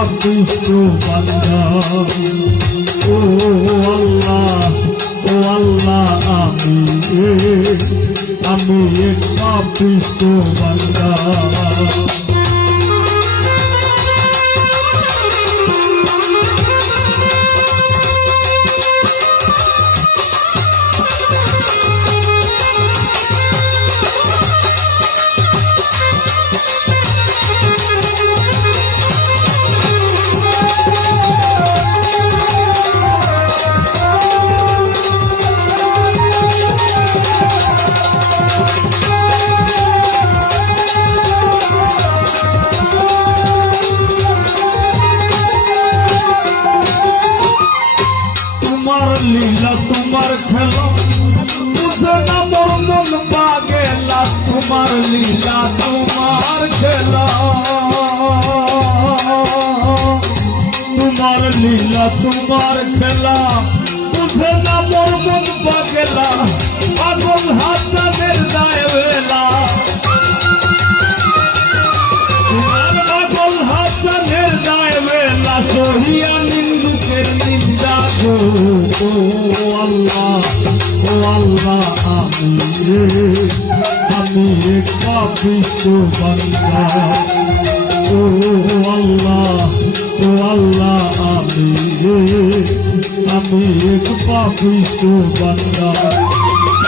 পাপিষ্ট বান্দা। ও আল্লাহ আমি এক পাপিষ্ট বান্দা। লীলা তোমার খেলা বুঝে না মোর মন পাগেলা। তোমার লীলা তোমার খেলা, তোমার লীলা তোমার খেলা বুঝে না মোর মন পাগেলা। পাগল হাসানের যায় বেলা, তোমার পাগল হাসানের যায় বেলা। সহিয়া নিন্দুকের নিন্দা গো। ও আল্লাহ আমি এক পাপিষ্ট বান্দা। ও আল্লাহ আমি এক পাপিষ্ট বান্দা।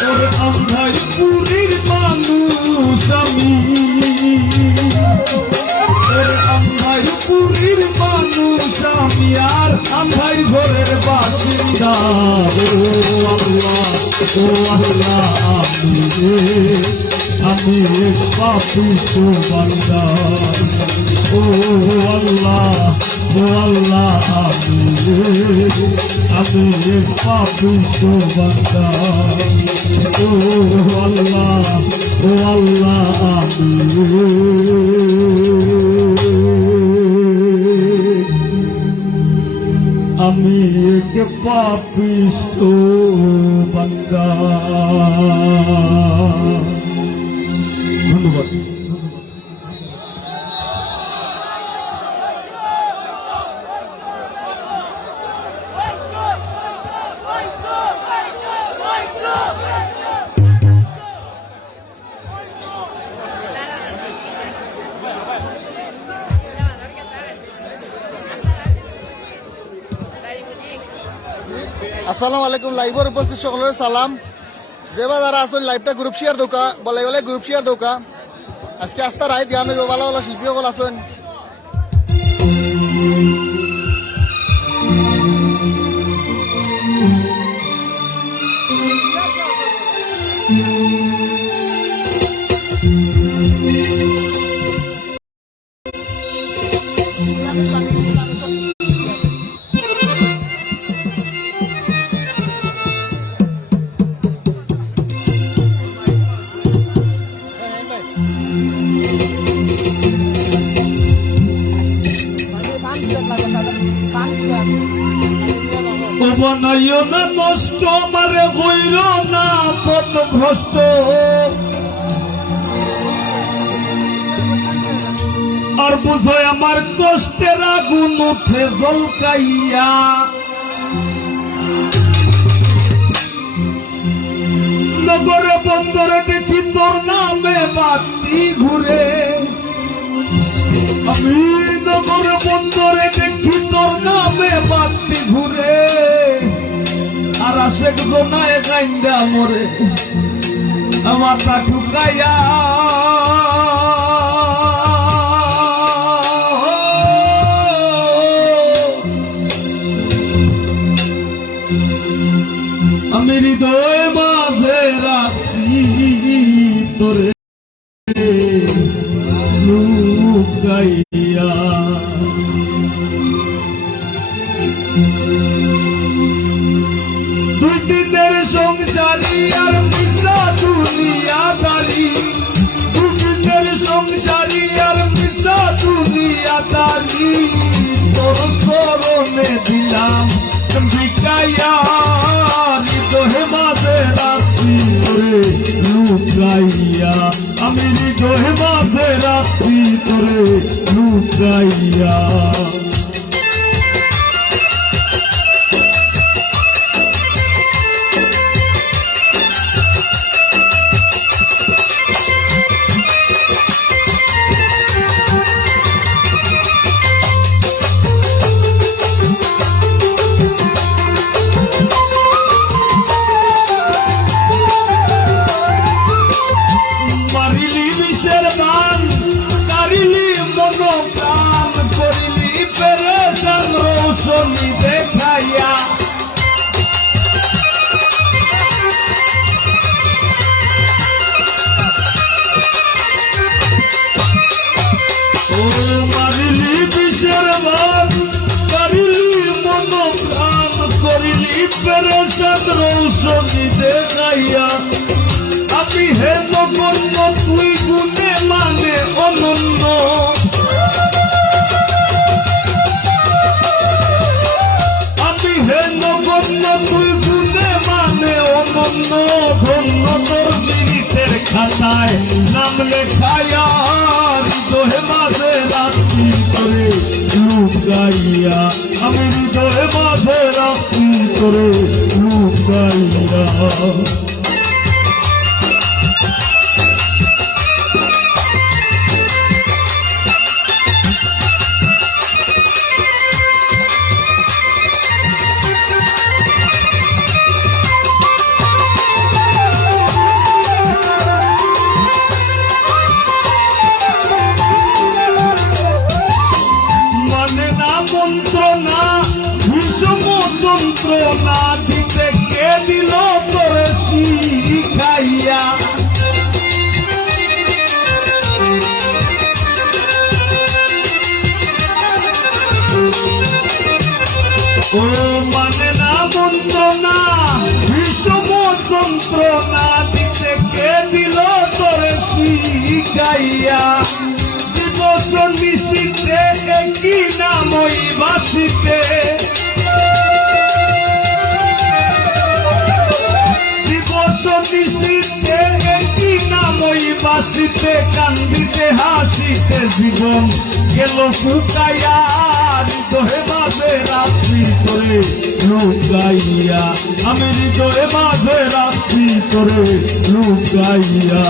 ওরে আন্ধাই পুরীর মানুষ আমি, ওরে আন্ধাই পুরীর মানুষ আমি, আর আন্ধাই ঘরের বাসিন্দা। ও আল্লাহ আমি এক পাপিষ্ট বান্দা। ও আল্লাহ আমি এক পাপিষ্ট বান্দা। ও আল্লাহ আমি এক পাপিষ্ট বান্দা। ধন্যবাদ। আসসালামু আলাইকুম। লাইভের উপস্থিত সকলের সালাম। যেবা যারা আসলে লাইভটা গ্রুপ শেয়ার দৌকা বলে বলে গ্রুপ শেয়ার দৌকা। আজকে আস্তা রায় ধ্যান হইব, ভালো ভালো শিল্পী সকল আছেন। বানাইও না নষ্ট আমারে হইল না পথ ভ্রষ্ট। আর বুঝয় আমার কষ্টের আগুন উঠে জলকাইয়া। নগরে বন্দরে দেখি তোর নামে বাতি ঘুরে। আমি নগরে বন্দরে দেখি তোর নামে বাতি ঘুরে। আর আশেক জোনায় গাইন্দা মরে আমার তা ঠুকাইয়া। আমি হৃদয় মাঝে রাখছি তোরে লুকাইয়া। দুই দিনের সংসারী আর মিশা দুনিয়াদারি। দুই দিনের সংসারী আর মিশা দুনিয়াদারি। তোর চরণে দিলাম বিকাইয়া। হৃদয় মাঝে রাখছি তোরে লুকাইয়া। আমি হৃদয় মাঝে রাখছি তোরে লুকাইয়া। ধন্য তোর পীড়িতের খাতায় নাম লেখাইয়া হৃদয় মাঝে রাখছি করে লুক গাইয়া আমি হৃদয় মাঝে রাখছি করে লুক গাইয়া যন্ত্রণা ভীষণ যন্ত্রণা দিতে কে দিল তোর শিখাইয়া ও মানে না যন্ত্রণা ভীষণ যন্ত্রণা দিতে কে দিল তোর শিখাইয়া দিবস নিশিতে একই নামই বাসিতে দিবস নিশিতে একই নামই বাসিতে কান্দিতে হাসিতে জীবন গেল ফুকাইয়া হৃদয়ে মাঝে রাত্রি করে লুকাইয়া আমি হৃদয়ে মাঝে রাত্রি করে লুকাইয়া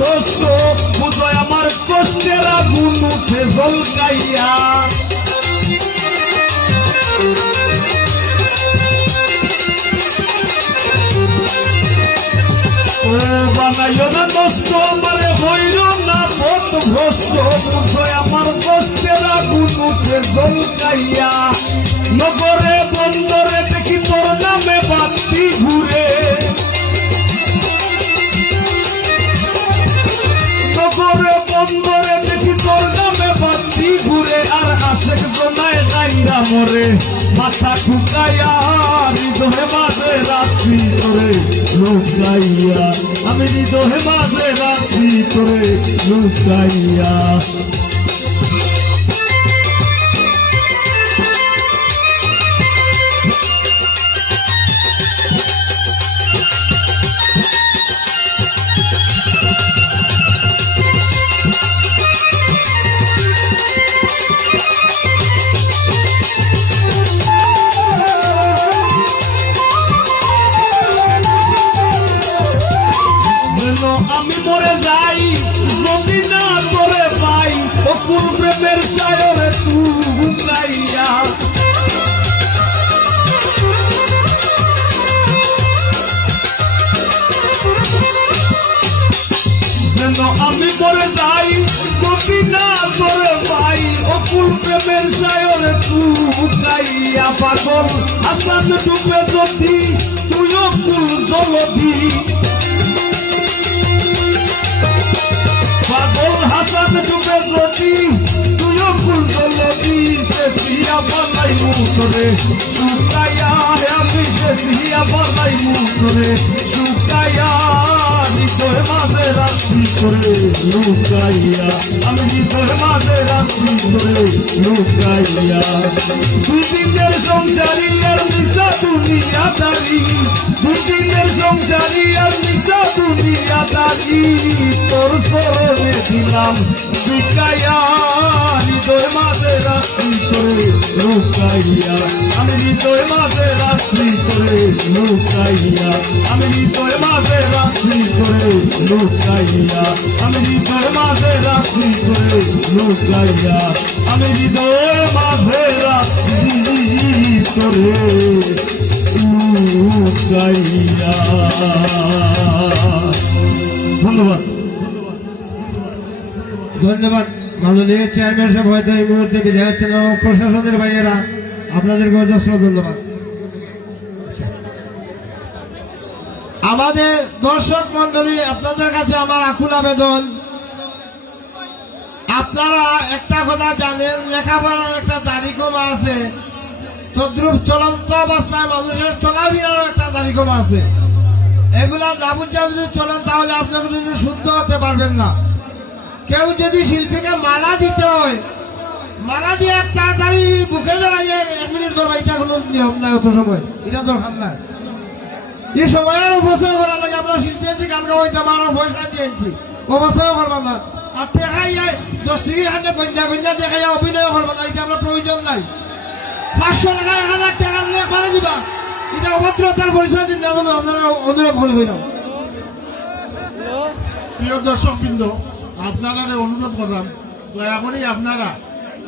ভ্রষ্ট বুঝয় আমার কষ্টের আগুন উঠে জলকাইয়া ও বানাইও না কষ্ট আমার হইল না পথ ভ্রষ্ট বুঝয় আমার কষ্টের আগুন উঠে জলকাইয়া নগরে বন্দরে দেখি তোর নামে বাতি ঘুরে নগরে বন্দরে দেখি তোর নামে বাতি ঘুরে আর আশেক জনায় গাইরা মরে মাথা ঠুকাইয়া হৃদয়ে মাঝে রাখছি তোরে লুকাইয়া আমি হৃদয়ে মাঝে রাখছি তোরে লুকাইয়া আমি মরে যাই যদি না করে পাই অকুল প্রেমের সায়রে তুকাইয়া যেন আমি মরে যাই যদি না করে পাই অকুল প্রেমের সায়রে তুকাইয়া পাগল হাসান ডুবে যদি তুই অকুল জলধি পাগল হাসান ডুবে যদি তুইও ফুল জলদি শেষিয়া বানাই মুখরে শুকাইয়া আমি শেষিয়া বানাই মুখরে শুকাইয়া হৃদয় মাঝে রাত্রি করে লুকাইয়া আমি হৃদয় মাঝে রাত্রি করে লুকাইয়া দুই দিনের সংসারী আর মিশা দুনিয়া দাঁড়ি দুই দিনের সংসারী আর মিশা দুনিয়া দাঁড়ি তোর সরণে দিলাম বিকাইয়া হৃদয় মাঝে রাত্রি করে লুকাইয়া আমি হৃদয় মাঝে রাত্রি করে লুকাইয়া আমি হৃদয় মাঝে রাত্রি করে লুকাইয়া আমি হৃদয় মাঝে রাত্রি করে লুকাইয়া আমি হৃদয় মাঝে রাত্রি করে লুকাইয়া। ধন্যবাদ ধন্যবাদ মাননীয় চেয়ারম্যান সাহেব হয়তো এই মুহূর্তে বিদায় হচ্ছেন এবং প্রশাসনের ভাইয়েরা আপনাদেরকে অজস্র ধন্যবাদ। আমাদের দর্শক মন্ডলী, আপনাদের কাছে আমার আকুল আবেদন, আপনারা একটা কথা জানেন, লেখাপড়ার একটা তারিখমা আছে, তদ্রুপ চলন্ত অবস্থায় মানুষের চলাফেরার একটা তারিখমা আছে। এগুলা যাবজ্জীবন যদি চলেন তাহলে আপনাকে কিন্তু শুদ্ধ হতে পারবেন না। কেউ যদি শিল্পীকে মালা দিতে হয়, মালা দিয়ে তাড়াতাড়ি বুকে জড়াইয়ে 1 মিনিট ধরবা, এটা কোনো নিয়ম নাই, অত সময় এটা দরকার নাই। এই সময়ের অবসর করার লাগে আমরা শিল্পী আছি, গান গাইতাম আর পয়সা দিয়েছি, অবসর করবা না। আর টেকাই 10 টাকা হাতে গঞ্জা গঞ্জা দেখাইয়া অভিনয় করবা না, এটা আমরা প্রয়োজন নাই। 500 টাকা 1000 টাকা নিয়ে করে দিবা, এটা অভদ্রতার পরিচয় দিন না, আপনারা অনুরোধ করে হইলাম। প্রিয় দর্শক বৃন্দ, আপনারা অনুরোধ করলাম, দয়া করে আপনারা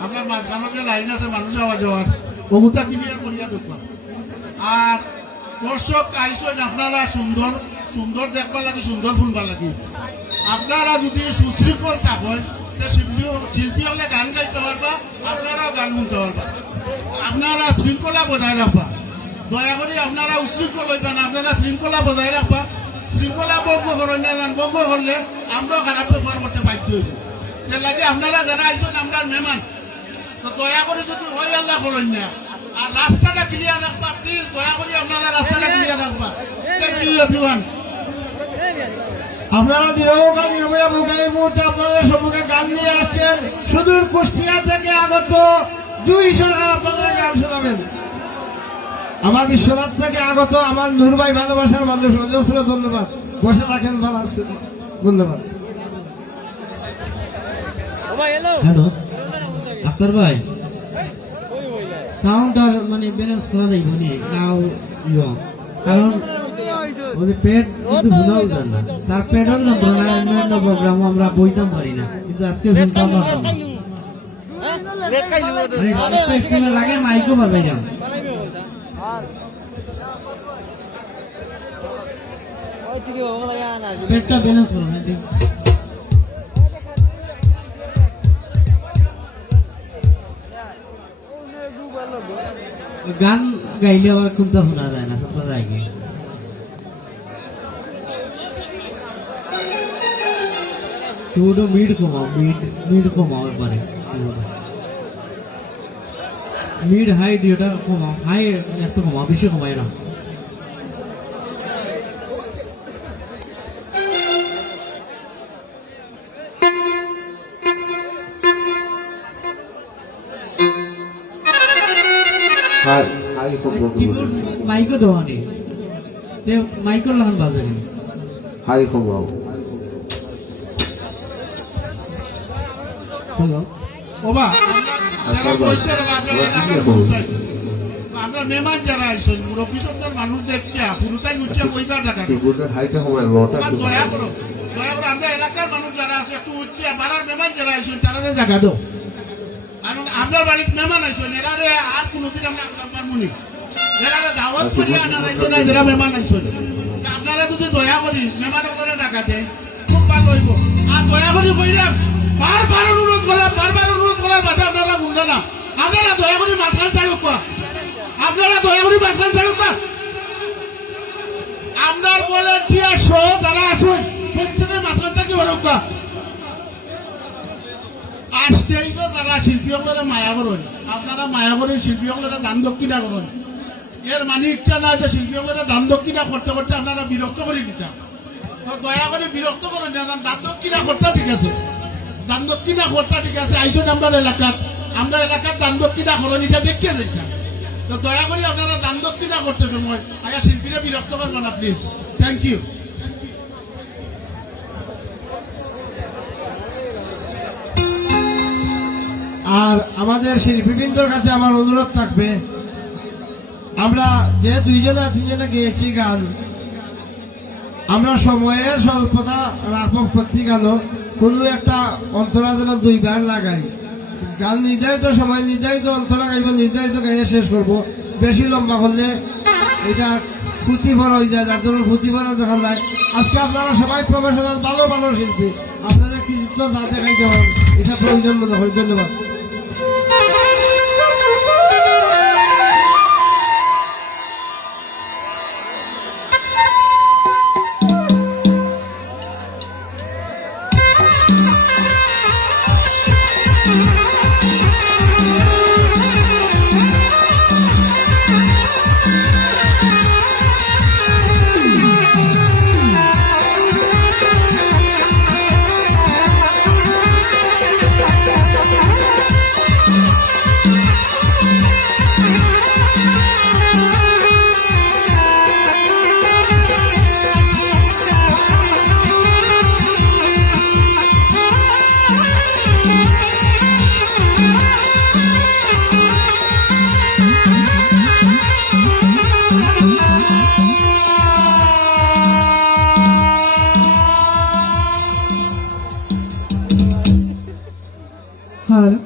আপনার মাঝখানে যে লাইন আছে মানুষ আওয়া যাওয়ার ওগুতা ক্লিয়ার করিয়া দেখবা। আর দর্শক আইসেন, আপনারা সুন্দর সুন্দর দেখবার লাগে, সুন্দর শুনবার লাগে। আপনারা যদি সুশৃঙ্খল থাকেন, শিল্পী হলে গান গাইতে পারবা, আপনারাও গান শুনতে পারবা। আপনারা শৃঙ্খলা বজায় রাখবা, দয়া করে আপনারা উশৃঙ্খল হইবেন, আপনারা শৃঙ্খলা বজায় রাখবা। শৃঙ্খলা ভঙ্গ করেন না, ভঙ্গ করলে আমরাও খারাপ ব্যবহার করতে বাধ্য হইব। যে লাগে আপনারা যারা আইসেন আমরা মেহমান, তো দয়া করে যদি ওই আল্লাহ করেন না, আর রাস্তাটা ক্লিয়ার রাখবা প্লিজ, দয়া করে আপনারা রাস্তাটা ক্লিয়ার রাখবা। Thank you everyone. আপনারা দীর্ঘকাল এই মুহূর্তে আপনাদের সম্মুখে গান নিয়ে আসছেন, সুদূর কুষ্টিয়া থেকে আগত জুই সরকার আপনাদের গান শোনাবেন। আমার বিশ্বনাথ থেকে আগত আমার নূর ভাই, ভালোবাসার মানুষ, অজস্র ধন্যবাদ। বসে থাকেন, ভালো আছেন, ধন্যবাদ। হ্যালো আক্তার ভাই, সাউন্ডটা মানে ব্যালেন্স করা যাইব নি নাও ইয়ো, কারণ ওই যে পেট কিন্তু ভুলাও যায় না, তার পেটের যন্ত্রণা অন্যান্য প্রোগ্রামও আমরা বইতাম পারি না, কিন্তু আজকে শুনতাম না লাগে মাইকও বাজাই যাম। পেটটা ব্যালেন্স করো না, গান গাইলে আবার কোনটা শোনা যায় না, সবটা যায় কি একটু মিড কমাও, মিড কমাও এবারে, মিড হাই দিওটা কমাও, হাই একটু কমাও, বেশি কমায় না। মাইকও দেওয়া নেই, মাইকও লাগান বাজে নেই। হাই কমাও। ওবা যারা কইছে আপনারা এলাকার পুরুতাই, আমরা মেহমান যারা আইছেন, মুরব্বী সন্তান মানুষ দেখিয়া পুরুতাই উচ্চা কইবার জায়গা হাইটা কমায়, রটা দয়া করো, দয়া করে আমরা এলাকার মানুষ যারা আছে একটু উচ্চা, বাড়ার মেহমান যারা আইছেন তারা জায়গা দাও। কারণ আপনার বাড়ির মেহমান আইছেন, এরা আর কোনোদিন আমরা পারবো নি, এরা দাওয়াত করিয়া আনা যাইতো না, যারা মেহমান আইছেন। আপনারা যদি দয়া করি মেহমানের করে টাকা দেন খুব ভালো হইব। আর দয়া করি কইলাম, বারবার অনুরোধ করার বাধা আপনারা শুনলেন না। আপনারা দয়া করি মাঝখান চালু করা, আপনারা দয়া করি মাঝখান চালু করা। আপনার ভলেন্টিয়ার সহ যারা আসুন প্রত্যেকে মাঝখানটা কি বড় করা। আর স্টেজও যারা শিল্পীসকলে মায়া করেন, আপনারা মায়া করে শিল্পীসকলে দান দক্ষিণা করেন। এর মানে ইচ্ছা না যে শিল্পীসকলে দান দক্ষিণা করতে করতে আপনারা বিরক্ত করে দিতাম, তো দয়া করে বিরক্ত করেন না। দান দক্ষিণা করতে ঠিক আছে, দান দক্ষিণা খরচা ঠিক আছে, আইসেন আমরা এলাকার দান দক্ষিণা করেন, এটা দেখিয়ে যাইতাম। তো দয়া করে আপনারা দান দক্ষিণা করতে সময় আয়া শিল্পীরা বিরক্ত করবেন না প্লিজ। Thank you. আর আমাদের শিল্পীবৃন্দর কাছে আমার অনুরোধ থাকবে, আমরা যে 2-3 গেয়েছি গান, আমরা সময়ের স্বল্পতা রাখবো, প্রতি গানও কোনো একটা অন্তরা যেন 2 বার লাগাই। গান নির্ধারিত সময়, নির্ধারিত অন্তরা গাইব, নির্ধারিত গাইয়ে শেষ করব। বেশি লম্বা করলে এটা ফুটিফল হয়ে যায়, যার জন্য ফুটিফল দেখা যায়। আজকে আপনারা সবাই প্রফেশনাল, ভালো ভালো শিল্পী, আপনাদের কৃতিত্ব যা দেখাইতে পারেন, এটা প্রয়োজন মনে করি। ধন্যবাদ। হ্যালো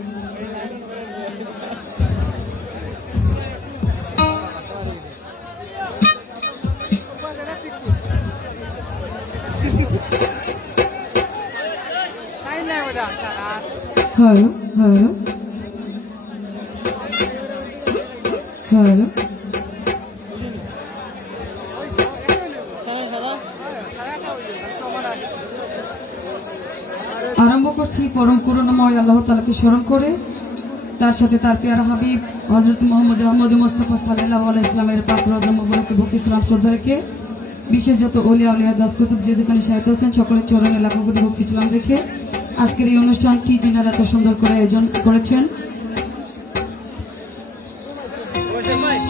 হ্যালো হ্যালো হ্যালো আরম্ভ করছি পরম করুণাময় আল্লাহ তাআলাকে স্মরণ করে, তার সাথে তার পেয়ারা হাবিব হযরত মুহাম্মদ মুস্তাফা সাল্লাল্লাহু আলাইহি ইসলামের পাক রওজা মুবারকে ভক্তি সালাম শ্রদ্ধা রেখে, বিশেষ যত ওলিয়া উলিয়া দাস কুতুব যে যেখানে সাহিত্য হোসেন সকলের চরণে লাখো কোটি ভক্তি সালাম রেখে আজকের এই অনুষ্ঠানটি যিনারা এত সুন্দর করে আয়োজন করেছেন,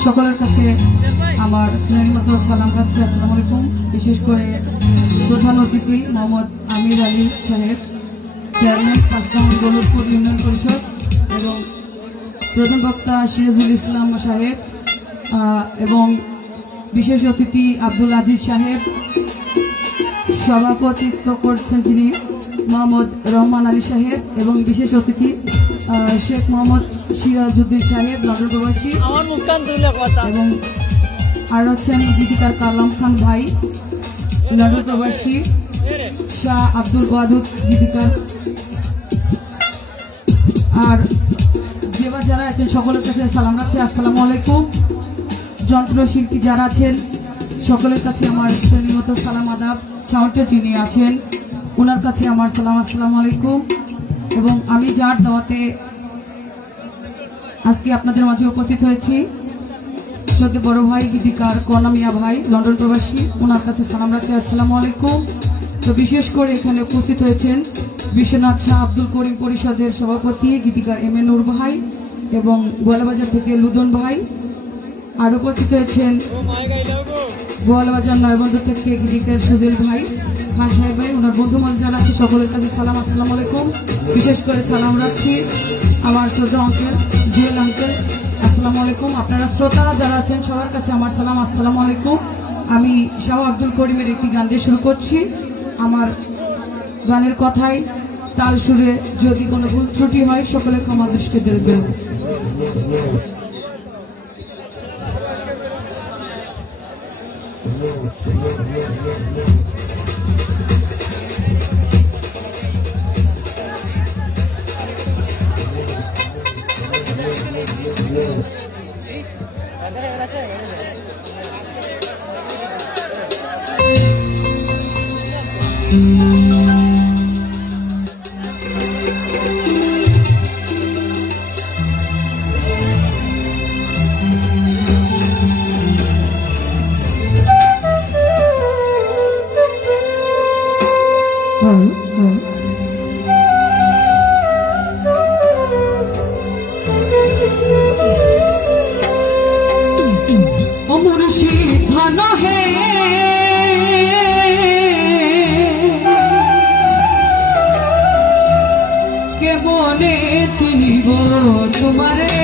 সকলের কাছে আমার শ্রেণীর মতো সালাম রাখছি। আসসালামু আলাইকুম। বিশেষ করে প্রধান অতিথি মোহাম্মদ আমির আলী সাহেব, চেয়ারম্যান ৫ নং দৌলতপুর ইউনিয়ন পরিষদ, এবং প্রধান বক্তা সিরাজুল ইসলাম সাহেব, এবং বিশেষ অতিথি আব্দুল আজিজ সাহেব, সভাপতিত্ব করছেন যিনি মোহাম্মদ রহমান আলী সাহেব, এবং বিশেষ অতিথি শেখ মোহাম্মদ সিরাজউদ্দিন সাহেব লন্ডন প্রবাসী, এবং আর হচ্ছেন গীতিকার কালাম খান ভাই লন্ডন প্রবাসী, শাহ আব্দুল ওয়াদুদ গীতিকার, আর যেবার যারা আছেন সকলের কাছে সালাম রাখছি। আসসালামু আলাইকুম। যন্ত্রশিল্পী যারা আছেন সকলের কাছে আমার শ্রেণীমতো সালাম আদাব। ছাউটে যিনি আছেন ওনার কাছে আমার সালাম, আসসালামু আলাইকুম। এবং আমি যার দাওয়াতে আজকে আপনাদের মাঝে উপস্থিত হয়েছি, সত্যি বড় ভাই গীতিকার কনা মিয়া ভাই লন্ডন প্রবাসী, ওনার কাছে সালাম রাখছি, আসসালামু আলাইকুম। তো বিশেষ করে এখানে উপস্থিত হয়েছেন বিশ্বনাথ শাহ আব্দুল করিম পরিষদের সভাপতি গীতিকার এম এ নূর ভাই, এবং গোয়ালাবাজার থেকে লুদন ভাই, আর উপস্থিত হয়েছেন গোয়ালাবাজার নয়বন্দর থেকে গীতিকার সুজেল ভাই, খান সাহেব ভাই, ওনার বন্ধু মহল যারা আছে সকলের কাছে সালাম, আসসালামু আলাইকুম। বিশেষ করে সালাম রাখছি আমার শ্রদ্ধা অঙ্কেল জুয়েল আঙ্কেল, আসসালামু আলাইকুম। আপনারা শ্রোতারা যারা আছেন সবার কাছে আমার সালাম, আসসালামু আলাইকুম। আমি শাহ আব্দুল করিমের একটি গান দিয়ে শুরু করছি। আমার গানের কথায় তাল সুরে যদি কোনো ভুল ত্রুটি হয় সকলে ক্ষমা দৃষ্টি দেখবেন। মনে চিনিব তোমারে,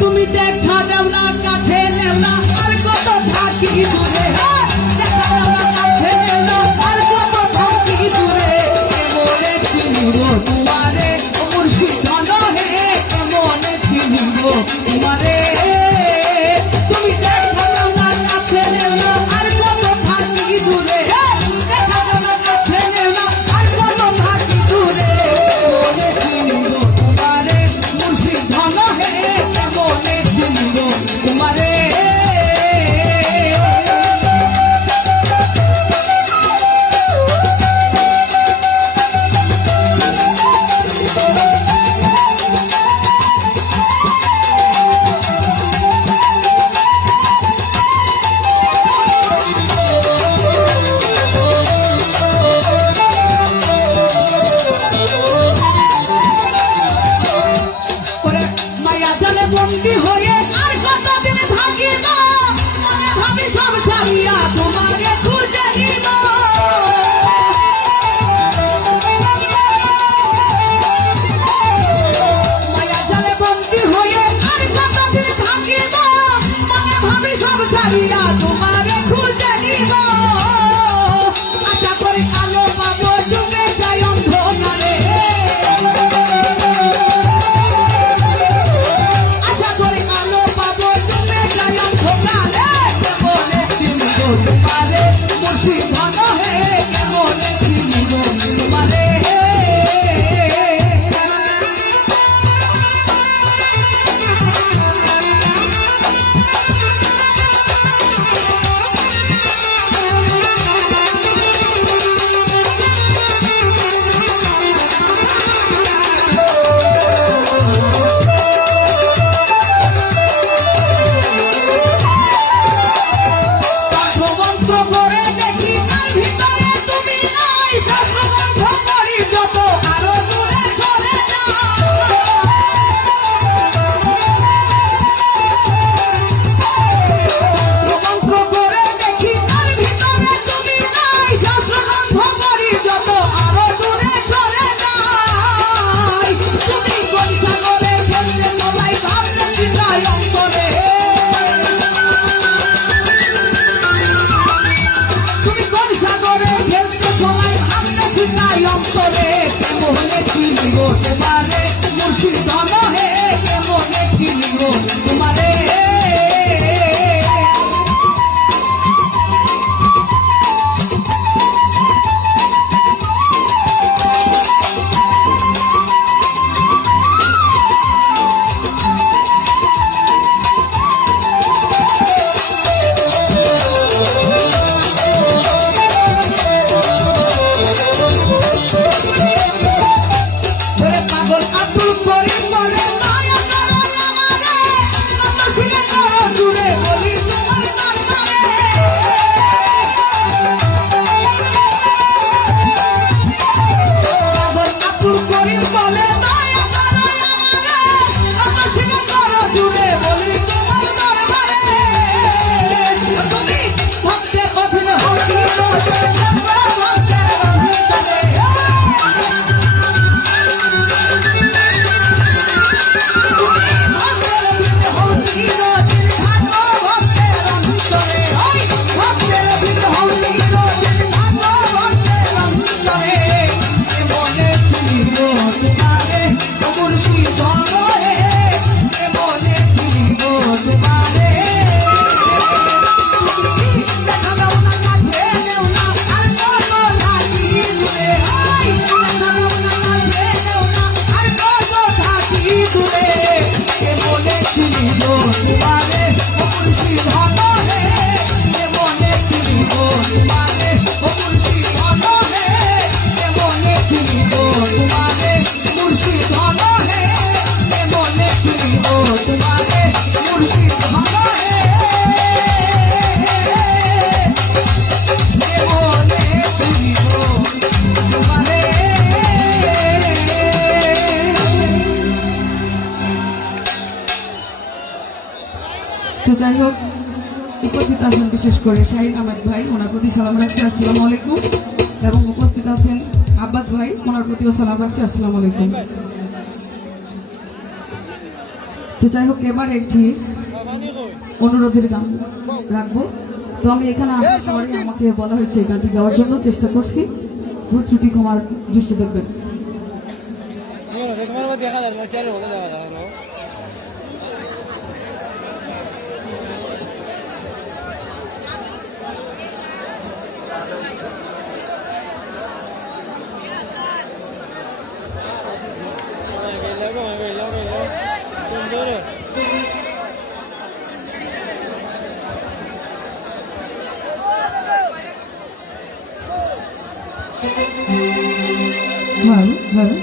তুমি দেখা দেও না, কাছে নেও না, আর কত থাকি দূরে, দেখা দেও না, কাছে নেও না, আর কত থাকি দূরে, মনে চিনিব তোমারে, মুর্শিদ ধন হে, মনে চিনিব তোমারে, তুমি দেখা দেও না, কাছে নেও না, আর কত থাকি দূরে, দেখা দেও না, কাছে নেও না, আর কত থাকি দূরে, মনে চিনিব তোমারে, মুর্শিদ ধন হে, মনে চিনিব তোমারে। মায়া জালে বন্দি হয়ে আর কতদিন থাকিব, মনে ভাবি সব ছাড়িয়া তোমারে খুঁজে নিব, মায়া জালে বন্দি হয়ে আর কতদিন থাকিব, মনে ভাবি সব ছাড়িয়া তোমারে মুর্শিদ ভালো হে জীবনে চিনিব তোমারে। তো যাই হোক, উপস্থিত আছেন বিশেষ করে শাহিন আহমেদ ভাই, ওনার প্রতি সালাম রাখছি আসসালামু আলাইকুম, এবং উপস্থিত আছেন আব্বাস ভাই, ওনার প্রতিও সালাম রাখছি আসসালামু আলাইকুম। তো যাই হোক, এবার একটি অনুরোধের গান রাখবো। তো আমি এখানে আসার পরে আমাকে বলা হয়েছে এই গানটি গাওয়ার জন্য, চেষ্টা করছি, ভুল ত্রুটি ক্ষমার দৃষ্টি দেখবেন। ভালো ভালো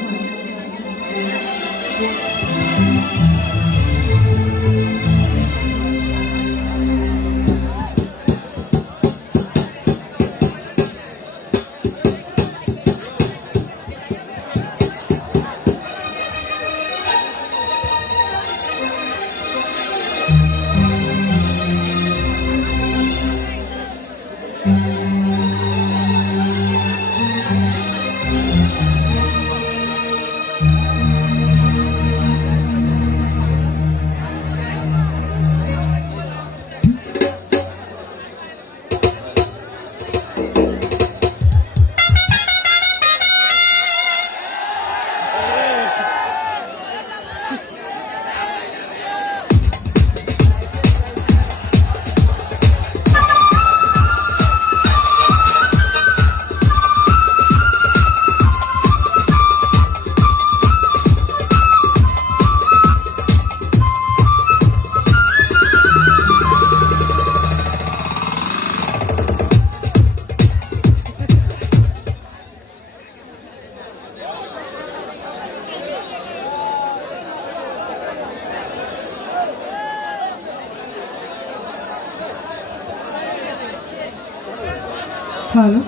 ভালো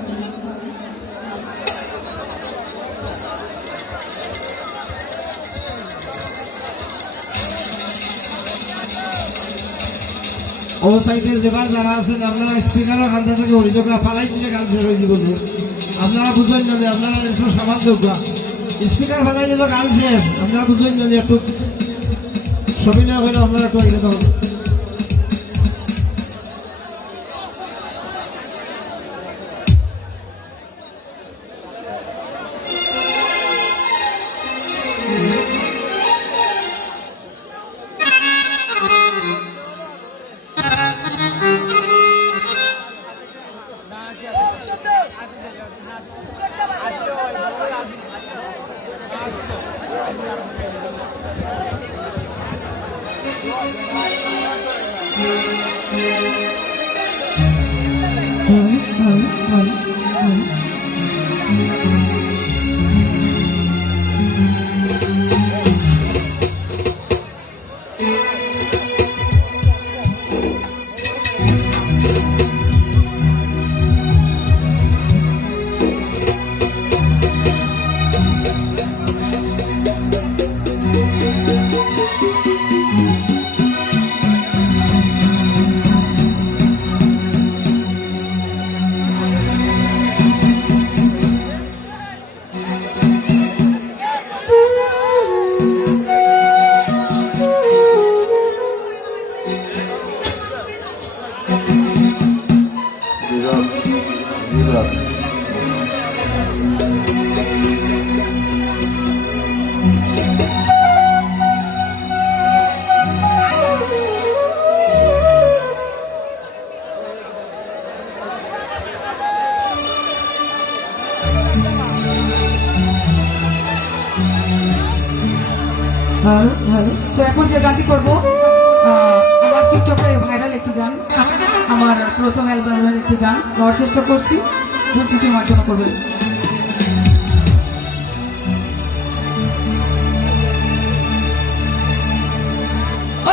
ও সাইডে যেবার যারা আছেন আপনারা স্পিকারের খান্তা থেকে অভিযোগ ফালাই দিলে গান শেষ হয়ে জীবন আপনারা বুঝবেন না যে আপনারা একটু সামান্য যোগ্য স্পিকার ফালাই দিলে গান শেষ, আপনারা বুঝবেন না যে একটু ছবি না হইলে আপনারা একটু এগিয়ে থাকুন। ভালো ভালো। তো এখন যে গানটি করবো আমার টিকটকে ভাইরাল একটি গান, আমার প্রথম অ্যালবামের একটি গান গাওয়ার চেষ্টা করছি, ভুল ত্রুটি মার্জনা করবেন। ও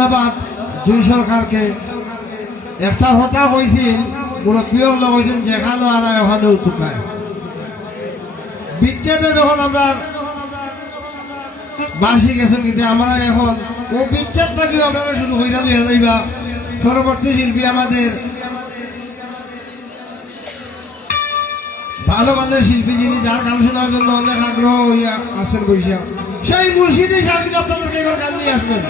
ধন্যবাদ দুই সরকারকে। একটা হতা হয়েছিল মুরব্বী লোক হয়েছেন যেখানে আর ওখানে উঠুকায় বিচ্ছেদে যখন আমরা বার্ষিক গেছেন কিন্তু আমরা এখন ও বিচ্ছেদ থেকেও আপনারা শুরু হয়ে যাইবা। পরবর্তী শিল্পী আমাদের ভালো মানের শিল্পী যিনি যার গান শোনার জন্য অনেক আগ্রহ হইয়া আছেন বৈশা সেই মুর্শিদি সাহেব আপনাদেরকে এবার গান নিয়ে আসবেন।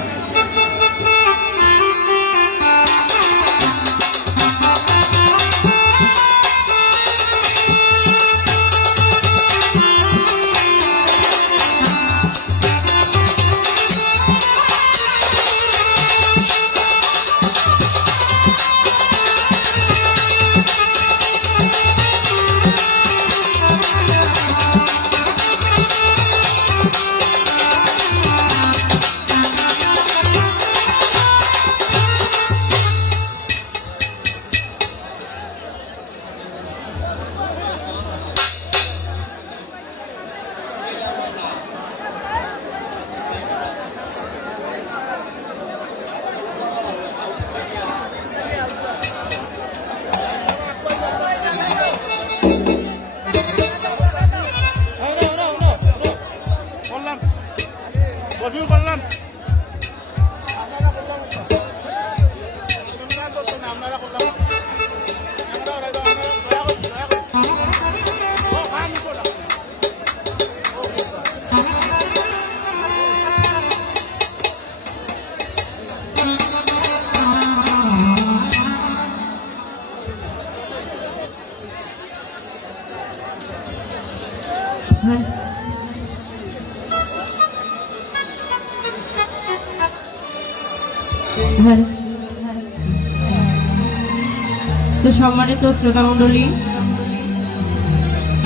তো সম্মানিত শ্রোতা মন্ডলী,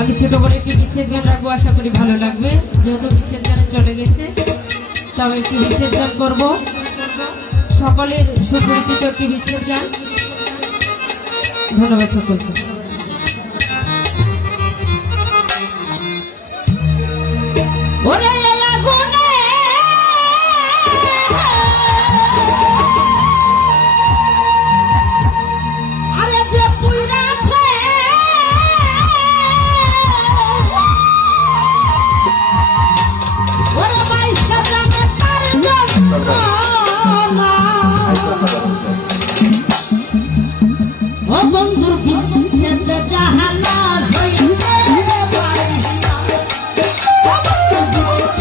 আমি ছোট করে একটি বিচ্ছেদ গান রাখবো, আশা করি ভালো লাগবে। যেহেতু বিচ্ছেদ গানে চলে গেছে তবে একটি বিচ্ছেদ গান করবো, সকলের সুপরিচিত একটি বিচ্ছেদ গান। ধন্যবাদ সকলকে। ওরে আগুনে আরে যে পুইরাছে ওরে বাইশটা গ্রামে তার যন্ত্রণা ও বন্ধুর বিচ্ছেদ জাহালা হইতে পারি না। ও বন্ধুর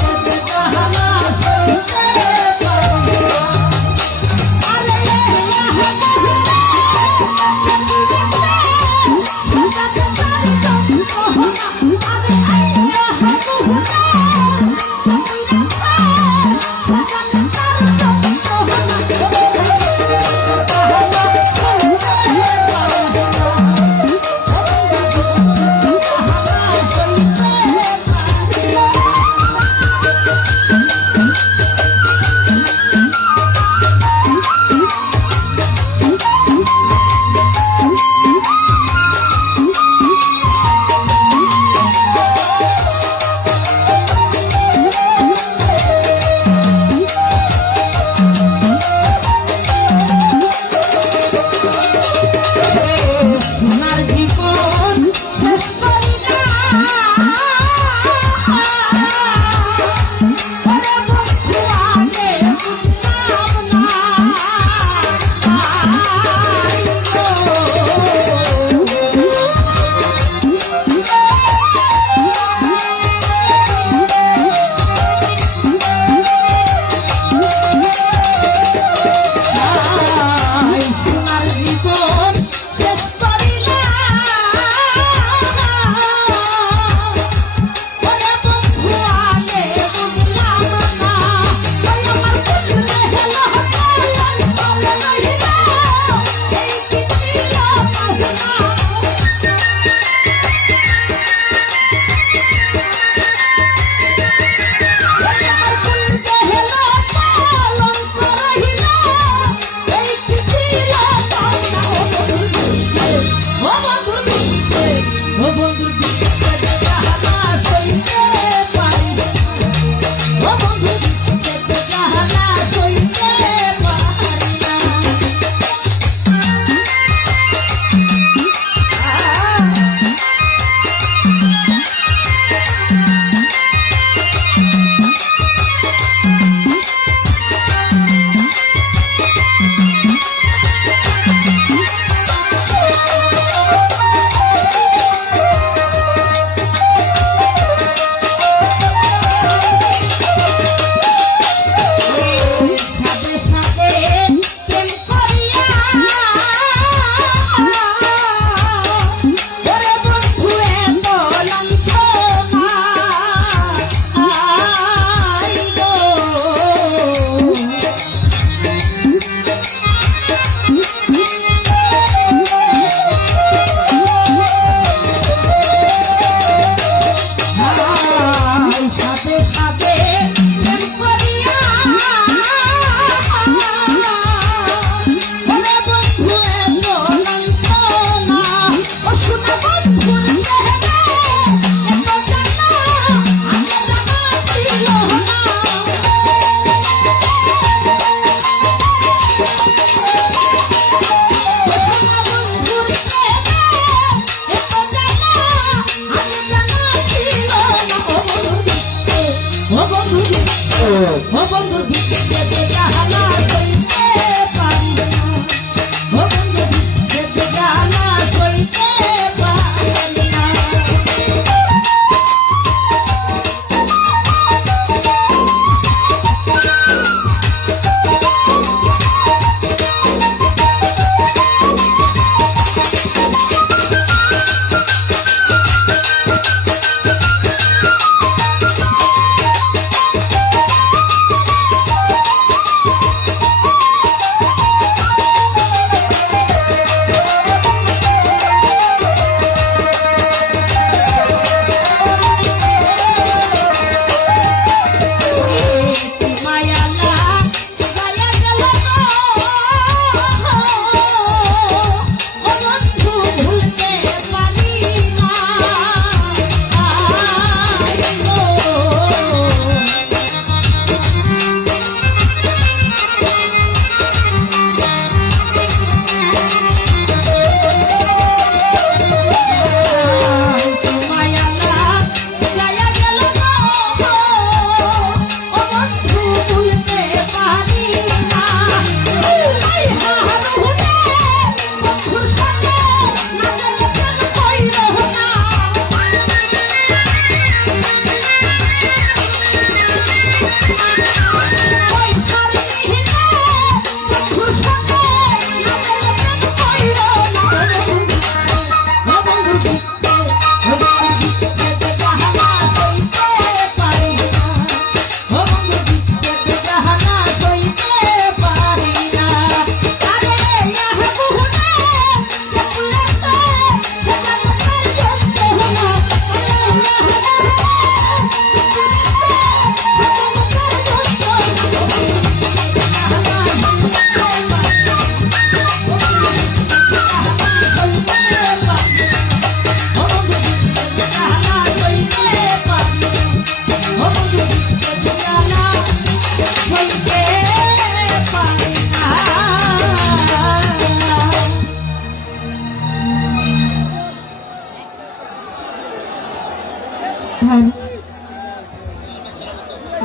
নমস্কার।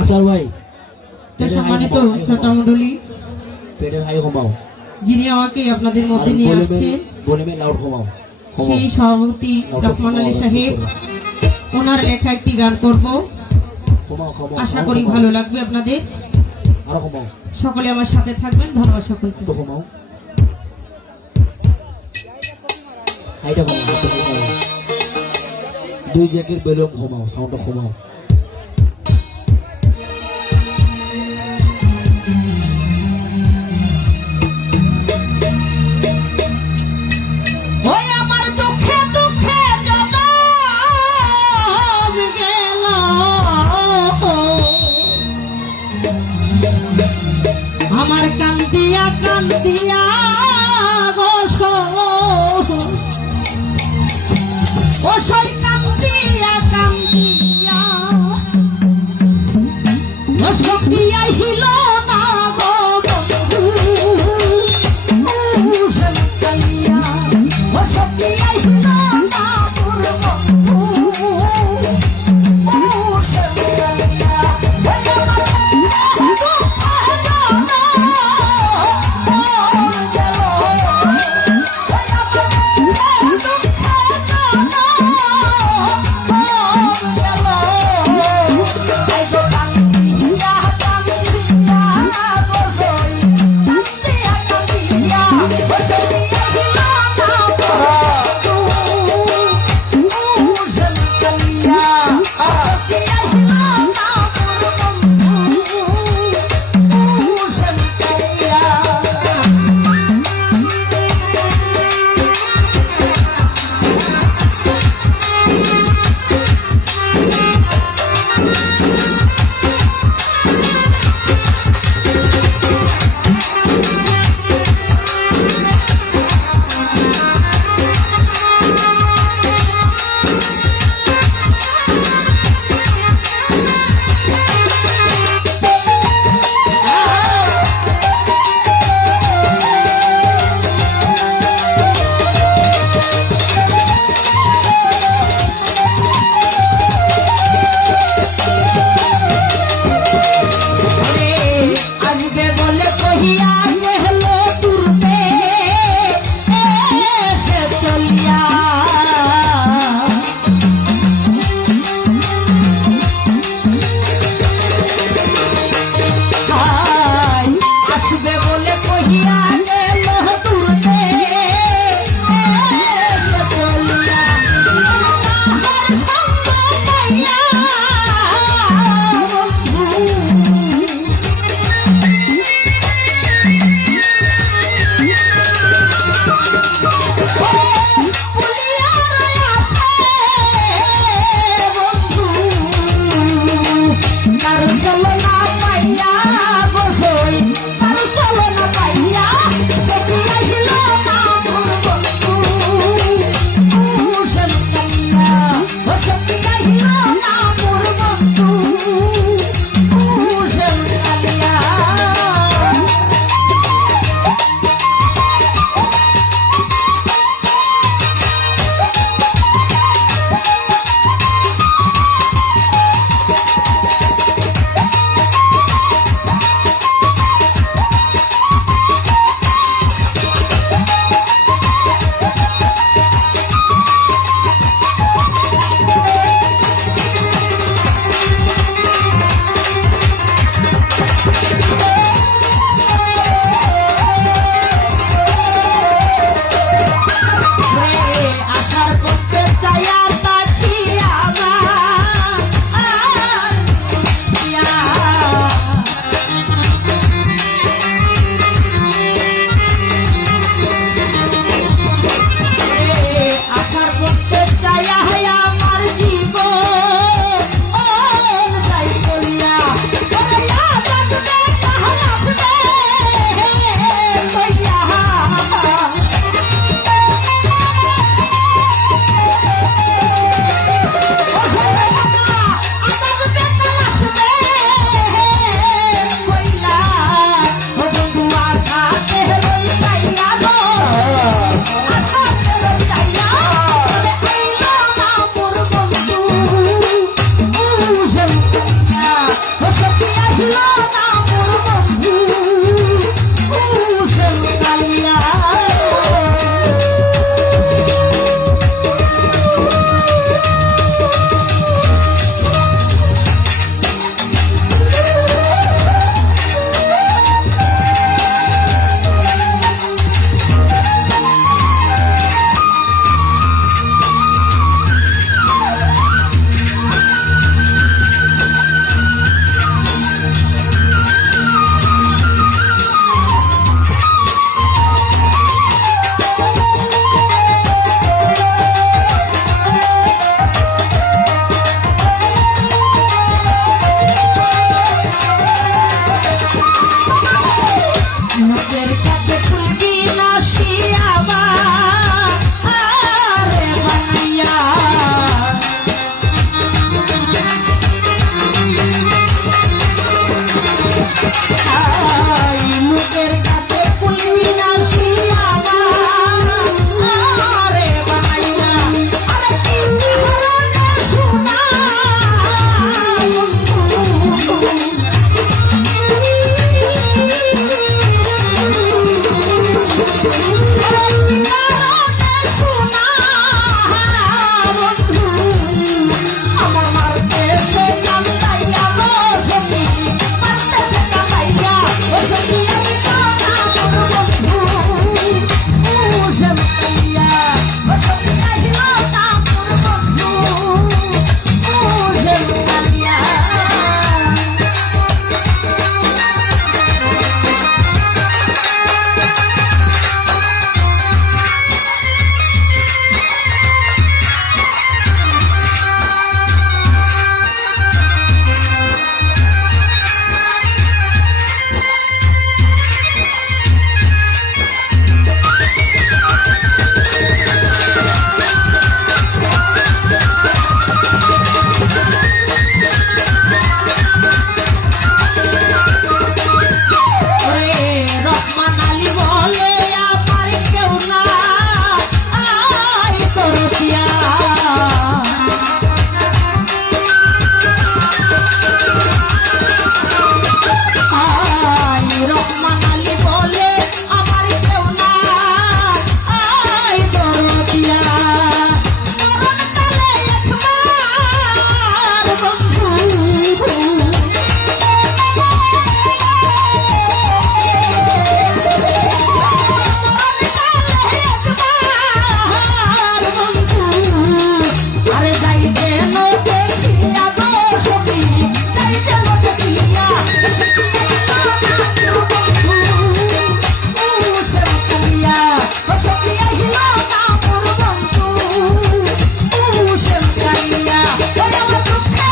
আসার ভাই তো সম্মানিত শ্রোতা মণ্ডলী, পেটের হাই কমাও যিনি আমাকে আপনাদের মধ্যে নিয়ে আসছেন ভলিউমে লাউড কমাও সেই সভাপতি রহমান আলী সাহেব, ওনার লেখা একটি গান করব, কমাও কমাও আশা করি ভালো লাগবে আপনাদের। আরো কমাও সকলে আমার সাথে থাকবেন, ধন্যবাদ সকলকে। একটু কমাও হাইটা কমাও হাইটা কমাও দুই জ্যাকের বেলুন কমাও সাউন্ডটা কমাও ওই আমার দুঃখে দুঃখে জনম গেল, আমার কান্দিয়া কান্দিয়া গোস ওসই কান্দিয়া কান্দিয়া ও সখিয়া হিল না গো বন্ধু, কাইয়া ও সখিয়া হিল না তোর বন্ধু, কাইয়া ওই আমার দুঃখে কারণে শোনা বন্ধু আমার মারতেছে কান্দাইয়া গো সখী মারতেছে কান্দাইয়া ও সখী আমি কানা তোর বন্ধু বুঝে মাইয়া ও সখী আহিল না তোর বন্ধু বুঝে মাইয়া ওরে রহমান আলী বলে আমার কেউ না আই করতিয়া আই রহমান আলী বলে আমার কেউ না আই করতিয়া মরণ কালে একবার বন্ধু আরে যাইতে নদে কিয়া গো সখী যাইতে নদে কিয়া সখী আহিল না মোর বন্ধু কাইয়া আমার দুঃখে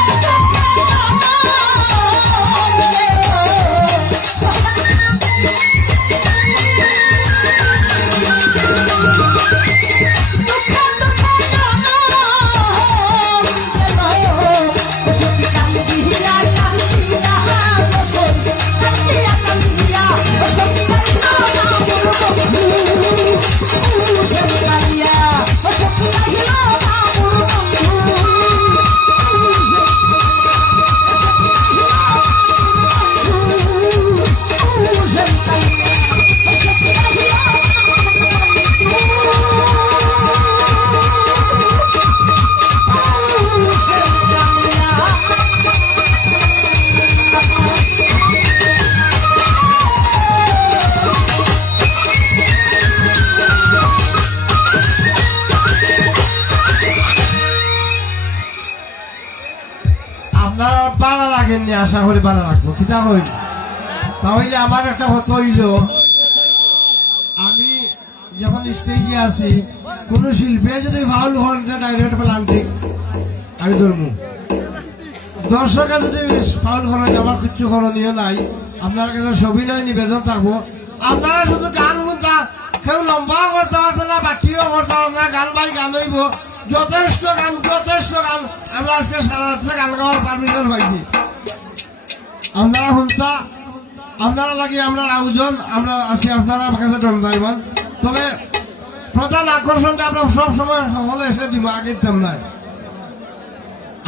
আপনারা ভালো লাগেননি, আশা করি ভালো লাগবো। কিতা হইল তাহলে আমার একটা কথা হইল, আমি যখন স্টেজে আছি কোন শিল্পী যদি ফাউল হন ডাইরেক্ট প্লান্টিং আমি ধরবো, দর্শকে যদি ফাউল করেন আমার কিচ্ছু করণীয় নাই। আপনার কাছে সবিনয় নিবেদন থাকবো, আপনারা শুধু গান শুনতা, কেউ লম্বা করতে পারছে না, বাটিও করতে পারছে না, গান বাই গান হইব, যথেষ্ট গান আমরা আজকে সারা রাত্রে গান গাওয়ার পারমিশন পাইছি। আপনারা শুনতা, আপনারা লাগি আমরা আয়োজন আমরা আছি আপনারা কাছে ধন্যবাদ। তবে প্রধান আকর্ষণটা আমরা সব সময় হলে এসে দিব, আগে দিতাম না।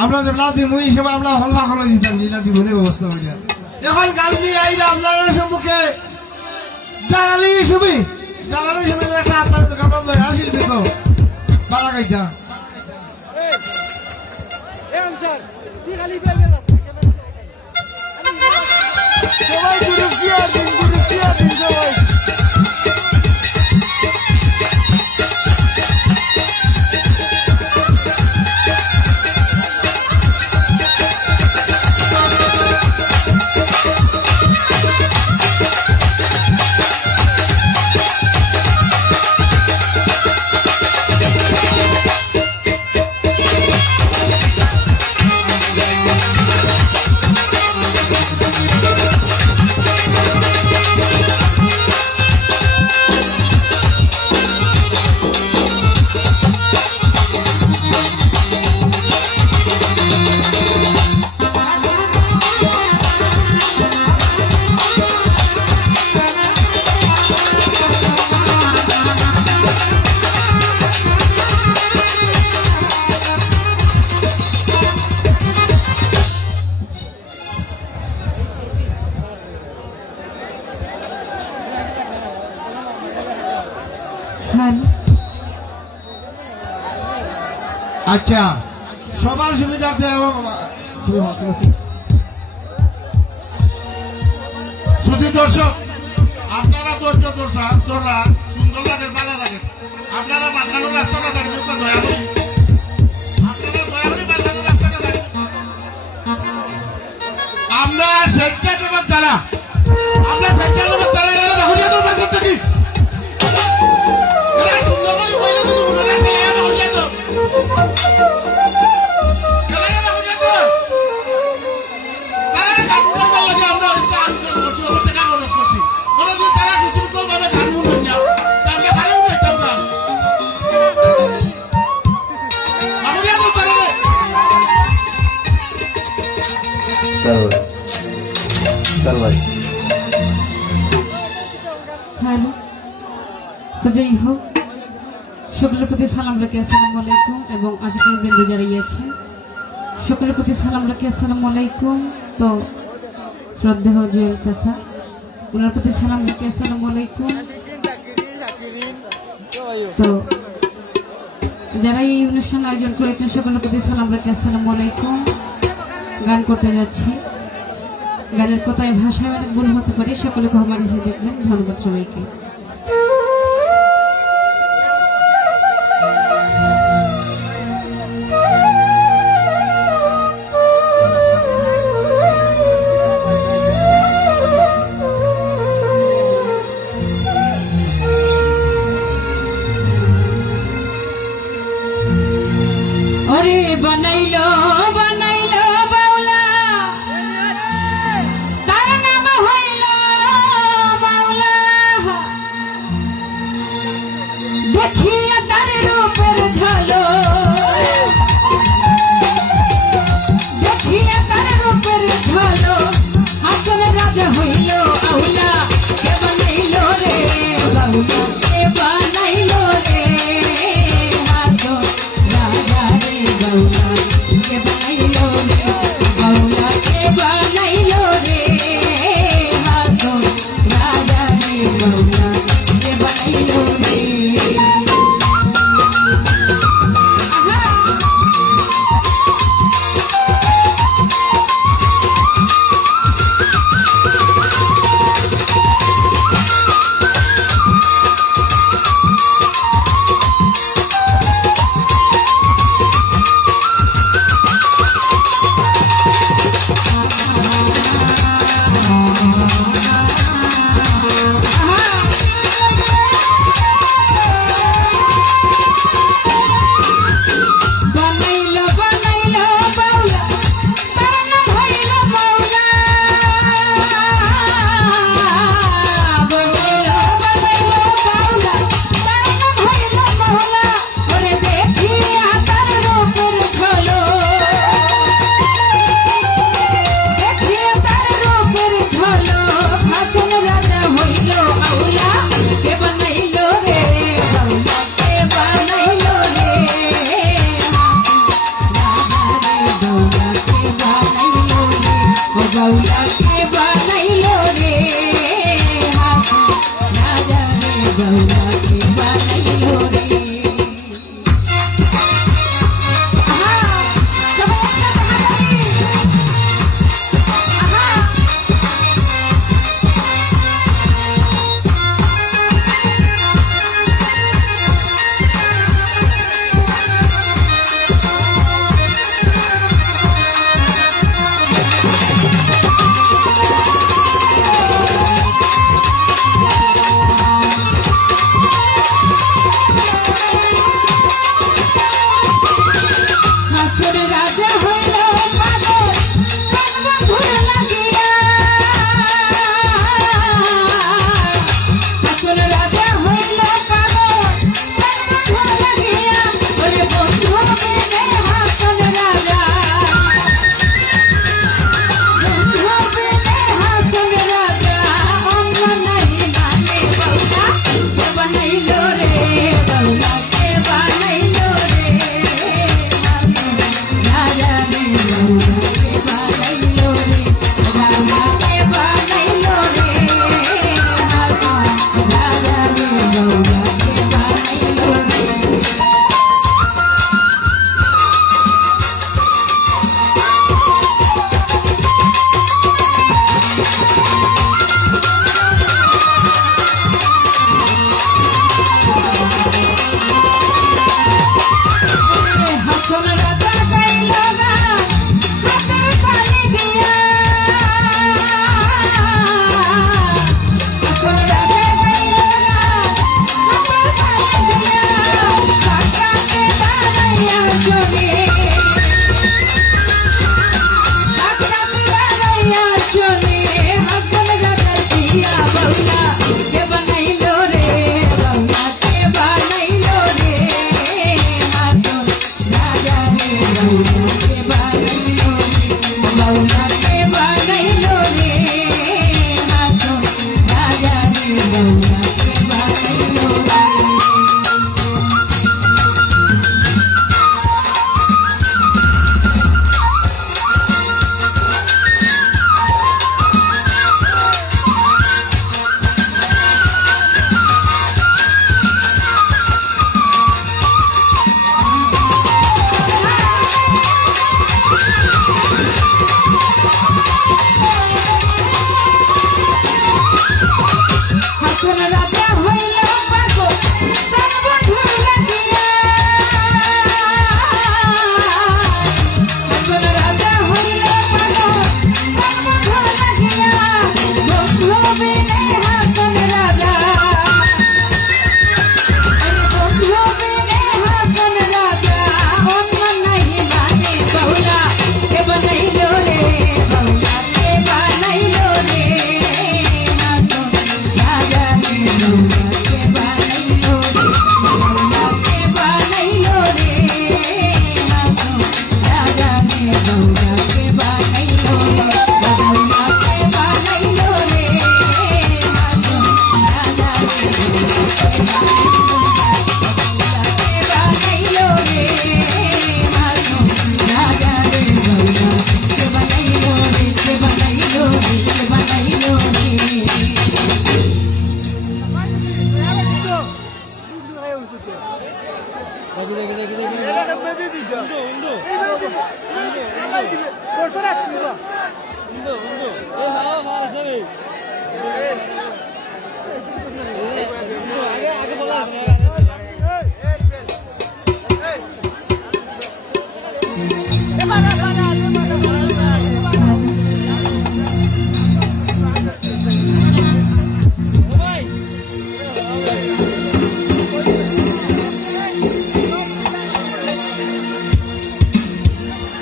আমরা যেগুলা দিব এই সময় আমরা হল ভাগলে দিতাম, যেগুলা দিব ব্যবস্থা হয়ে। এখন গান দিয়ে আইলে আপনাদের সম্মুখে জ্বালালি ছবি একটা আত্মার কাপড় ধরে আসিল তো বালা গাইতা সবাই গ্রুপ শেয়ার দিন সবাই। আচ্ছা সবার সুবিধার্থে এবং শ্রুতি দর্শক, আপনারা ধৈর্য ধরা সুন্দর লাগে, ভালো লাগে। আপনারা মাঝখানোর রাস্তাটা দাঁড়িয়ে থাকবেন দয়া করে। আপনারা দয়া করে মাঝখানোর রাস্তাটা দাঁড়িয়ে থাকবেন। আমরা স্বেচ্ছাসেবক যারা, আমরা স্বেচ্ছাসেবক যারা এরা বাহুরিয়া তো বাজার থাকি। এরা সুন্দর করে বইলে তো উঠোনে ফেলে বাহুরিয়া তো। খেলায় বাহুরিয়া তো। তারা গান গাইবার লাগে আমরা একটা আন্দোলন করছি, ওদের থেকে অনুরোধ করছি। কোনোদিন তারা সুশৃঙ্খলভাবে গান শুনবেন না, তা আমরা গানও গাইতাম না। বাহুরিয়া তো তারা রে। চল ভাই হ্যালো, তো যাই হোক, সকলের প্রতি সালাম রাখি আসসালামু আলাইকুম, এবং আশিকের বৃন্দ যারা ইয়েছেন সকলের প্রতি সালাম রাখি আসসালামু আলাইকুম। তো শ্রদ্ধেয় জুয়েল চাচা, ওনার প্রতি সালাম রাখি আসসালামু আলাইকুম। তো যারা এই অনুষ্ঠান আয়োজন করেছেন সকলের প্রতি সালাম রাখি আসসালামু আলাইকুম। গান করতে যাচ্ছি, গানের কথায় ভাষায় অনেক ভুল হতে পারে, সকলে ক্ষমা রেখে দেখবেন। ধন্যবাদ সবাইকে। ওরে বানাইলো বানাইলো বাউলা, তার নাম হইল বাউলা। দেখিয়া তার রূপের ঝালো, দেখিয়া তার রূপের ঝালো, হাসন রাজা হইল আউলা। কে বানাইলো রে বাউলা, কে বানাইলো রে হাসন রাজা রে বাউলা। কে বানাইলো রে বাউলা, কে বানাইলো রে হাসন রাজা রে বাউলা। কে বানাইলো রে।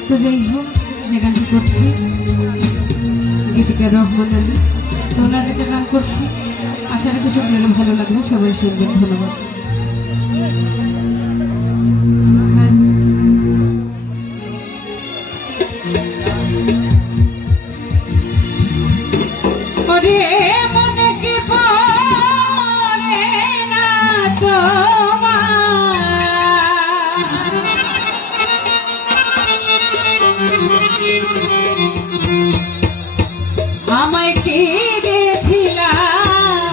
তো যাই হোক যে গানটি করছি গীতিকার রহমান আলী, তো ওনার একটা গান করছি, আশা রাখি সব ভালো লাগবে, সবাই শুনবেন, ধন্যবাদ। ওরে মনে কি পড়ে না তোমার, আমায় কি গেছিলাম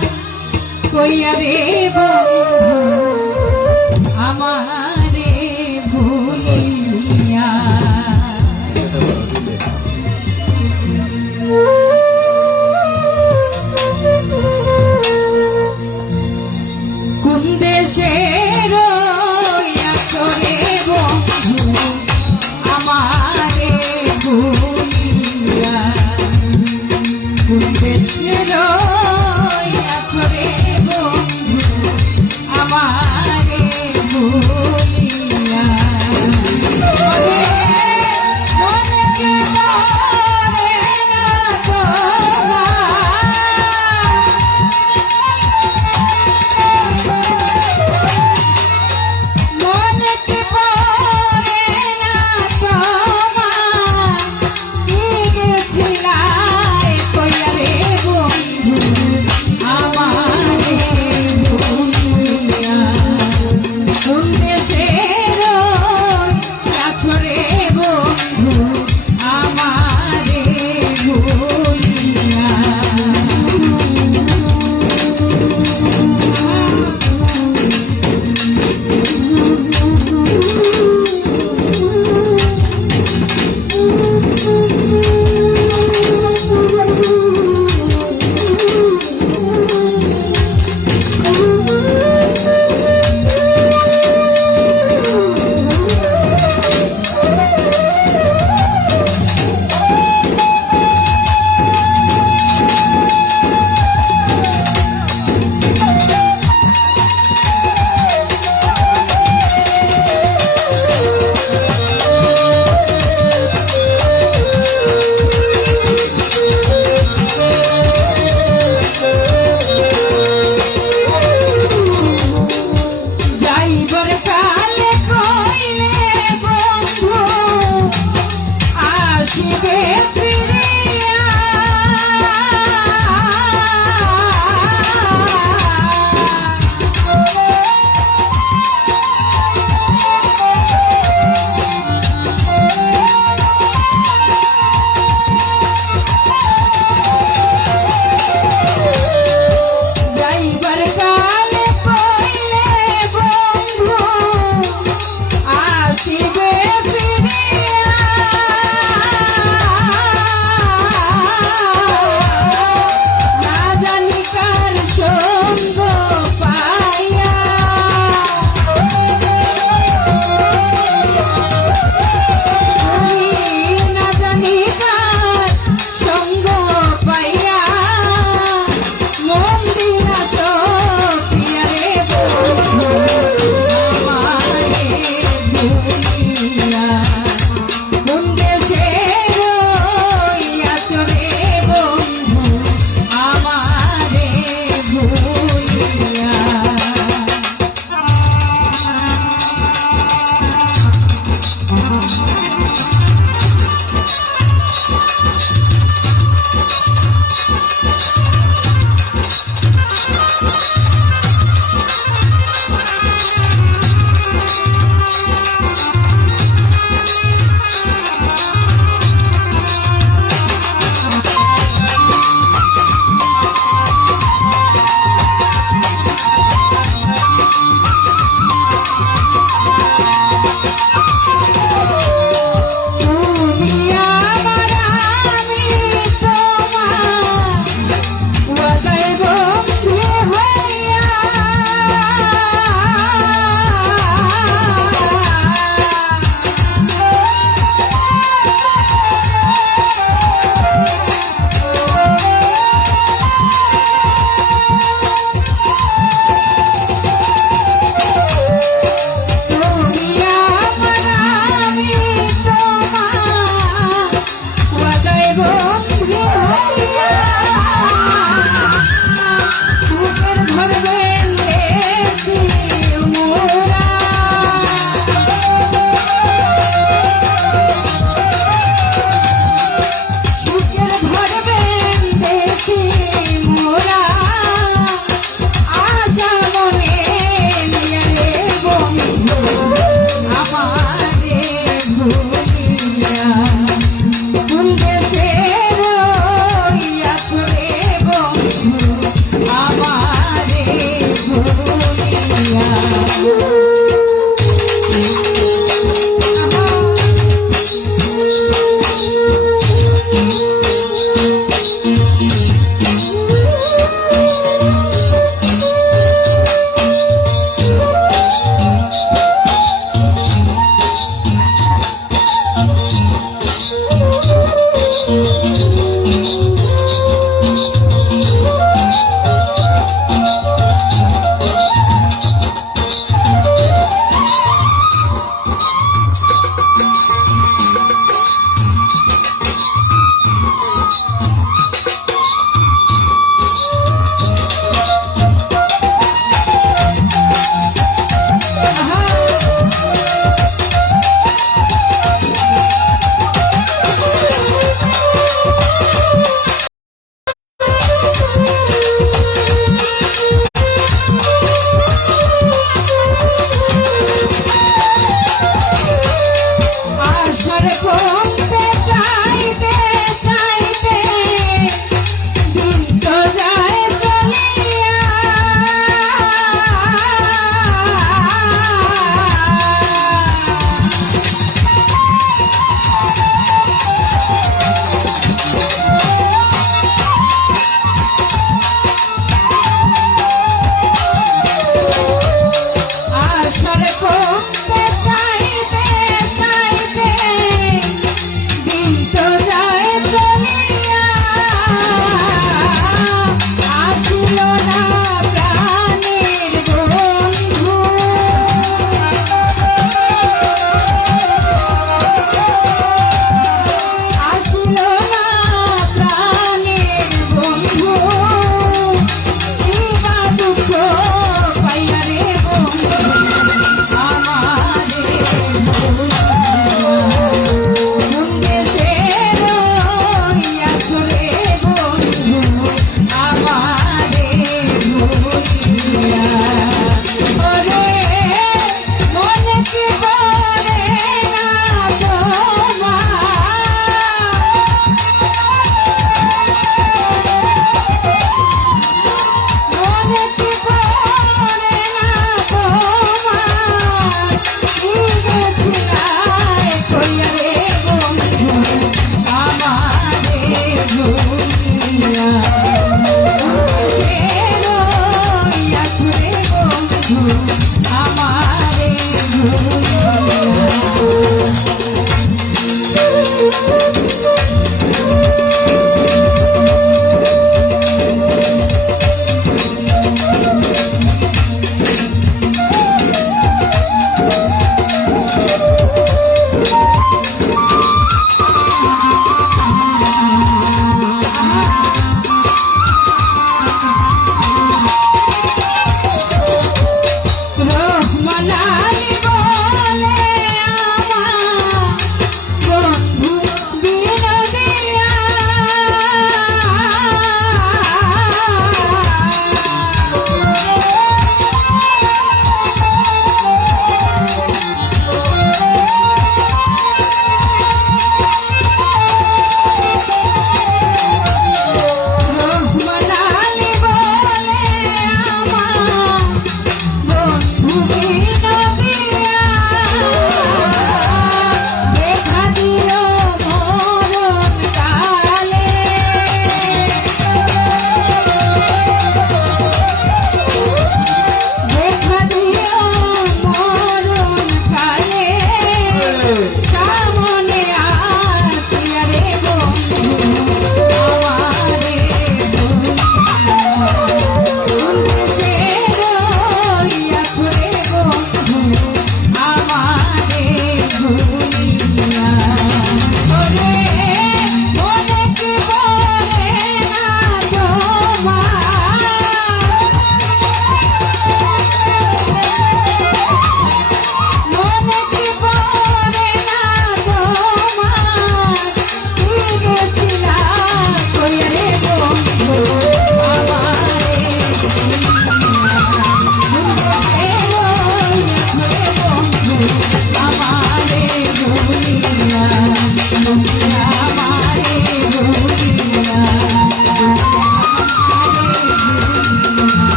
কইয়া রে বন্ধু আমারে ভুলিয়া, কোন দেশের আসরে বন্ধু আমারে ভুলিয়া, কোন দেশের আসরে বন্ধু আমারে ভুলিয়া।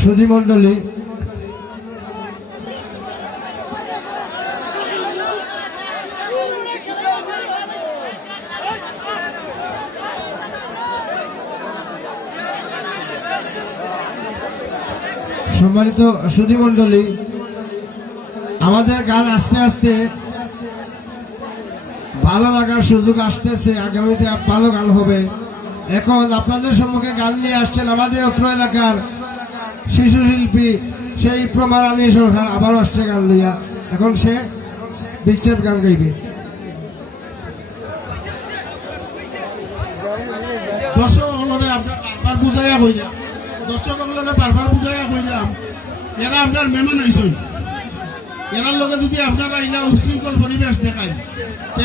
সুধী মণ্ডলী, সম্মানিত সুধী মণ্ডলী, আমাদের গান আস্তে আস্তে ভালো লাগার সুযোগ আসতেছে, আগামীতে ভালো গান হবে। এখন আপনাদের সম্মুখে গান নিয়ে আসছেন আমাদের অত্র এলাকার শিশু শিল্পী সেই প্রমারানী সরকার, আবার আসছে গান লইয়া। এখন সে বিচ্ছেদ গান গাইবে। দর্শক হলরে আপনার বারবার বুঝাইয়া হইলাম, দর্শক হলরে বারবার বুঝাইয়া হইলাম, এরা আপনার মেহমান আইসই, এরার লগে যদি আপনারা ইলা উশৃঙ্খল পরিবেশ দেখায়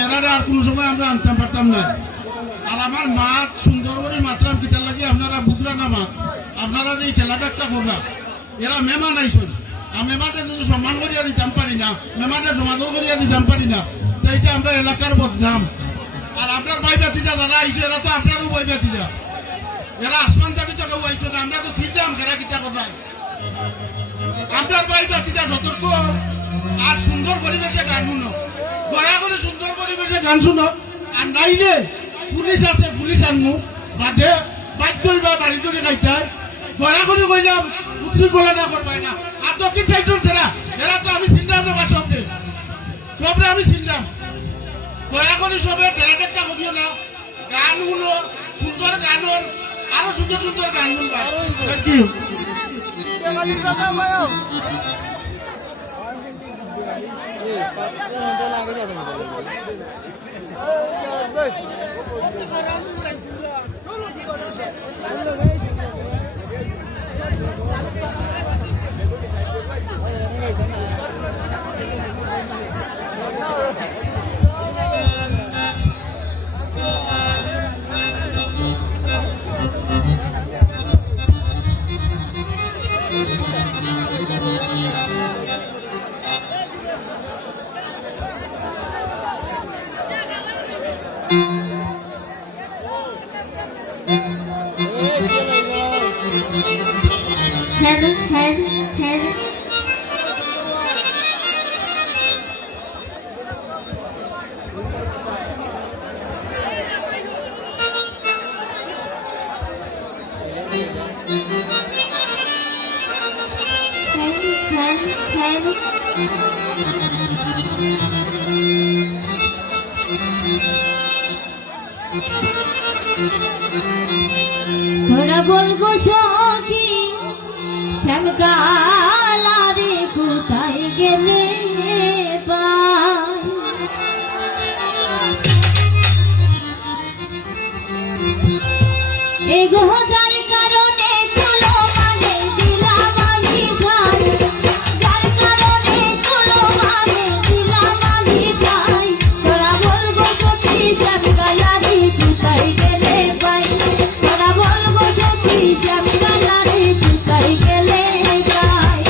এরারে আর কোনো সময় আমরা আনতাম পারতাম না। আর আমার মাঠ সুন্দর করে মাত্রাম কিটার লাগে আপনারা বুঝরা না মাঠ, আপনারা যে এই ঠেলাটা করলা, এরা মেহমান আইসই, আর মেহমানটা যদি সম্মান করিয়া দিতাম পারি না, মেহমানটা সমাদর করিয়া দিতাম পারি না, তো এইটা আমরা এলাকার বদনাম। আর আপনার ভাই বাতিজা যারা আইসে এরা তো আপনারও ভাই বাতিজা, এরা আসমান থেকে তো কেউ আইসো না, আমরা তো ছিলাম খেলা কিতা করাই। আপনার ভাই বাতিজা সতর্ক, আর সুন্দর পরিবেশে গান শুনো, দয়া করে সুন্দর পরিবেশে গান শুনো। আর নাইলে পুলিশ আছে, পুলিশ আনমু বাদে বাধ্য হইবা বাড়ি ধরে খাইতাই। দয়া করে কইলাম উশৃঙ্খলা না করবাই না। আর দক্ষিণ সাইডের যারা এরা তো আমি চিনলাম না, সবরে সবরে আমি চিনলাম। দয়া করে সবে টেরাটেক্কা করিও না, গান শুনো, সুন্দর গানের আরো সুন্দর সুন্দর গান শুনবা। Thank you. Hello, hello, hello. তোরা বলবো সখী শ্যামকালারে কোথায় গেলে এগো যার কারণে কুলো মানে দিলাম আমি যাই, যার কারণে কুলো মানে দিলাম আমি যাই। তোরা বলবো সখী শ্যামকালারে কোথায় গেলে পাই, তোরা বলবো সখী শ্যামকালারে কোথায় গেলে যাই।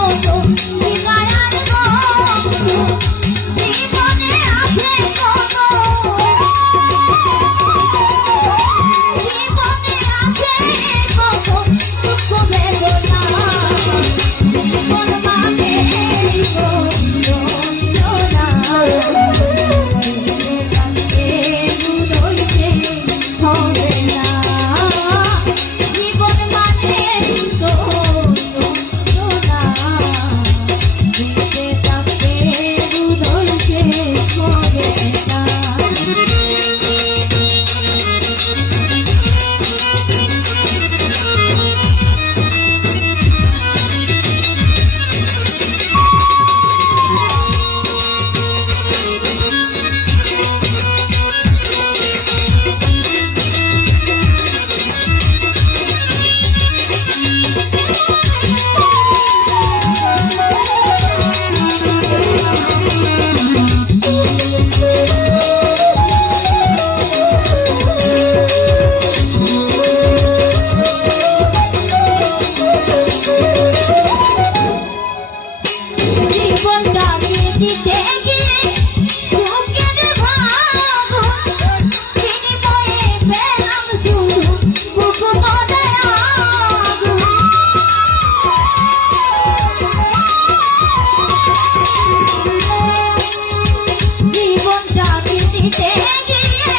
কত হৃদয়ার গন্ধ জীবনে আছে কত জীবনে আছে কত দুঃখ বেদনা জীবন মানে যন্ত্রণা হবে না জীবন মানে তো যন্ত্রণা বেঁচে থাকতে হৃদয় শেষ হবে না জীবনটাকে দিতে গিয়ে সুখের ভাগ বিনিময়ে পেলাম শুধু বুক ভরে আগুন জীবনটাকে দিতে গিয়ে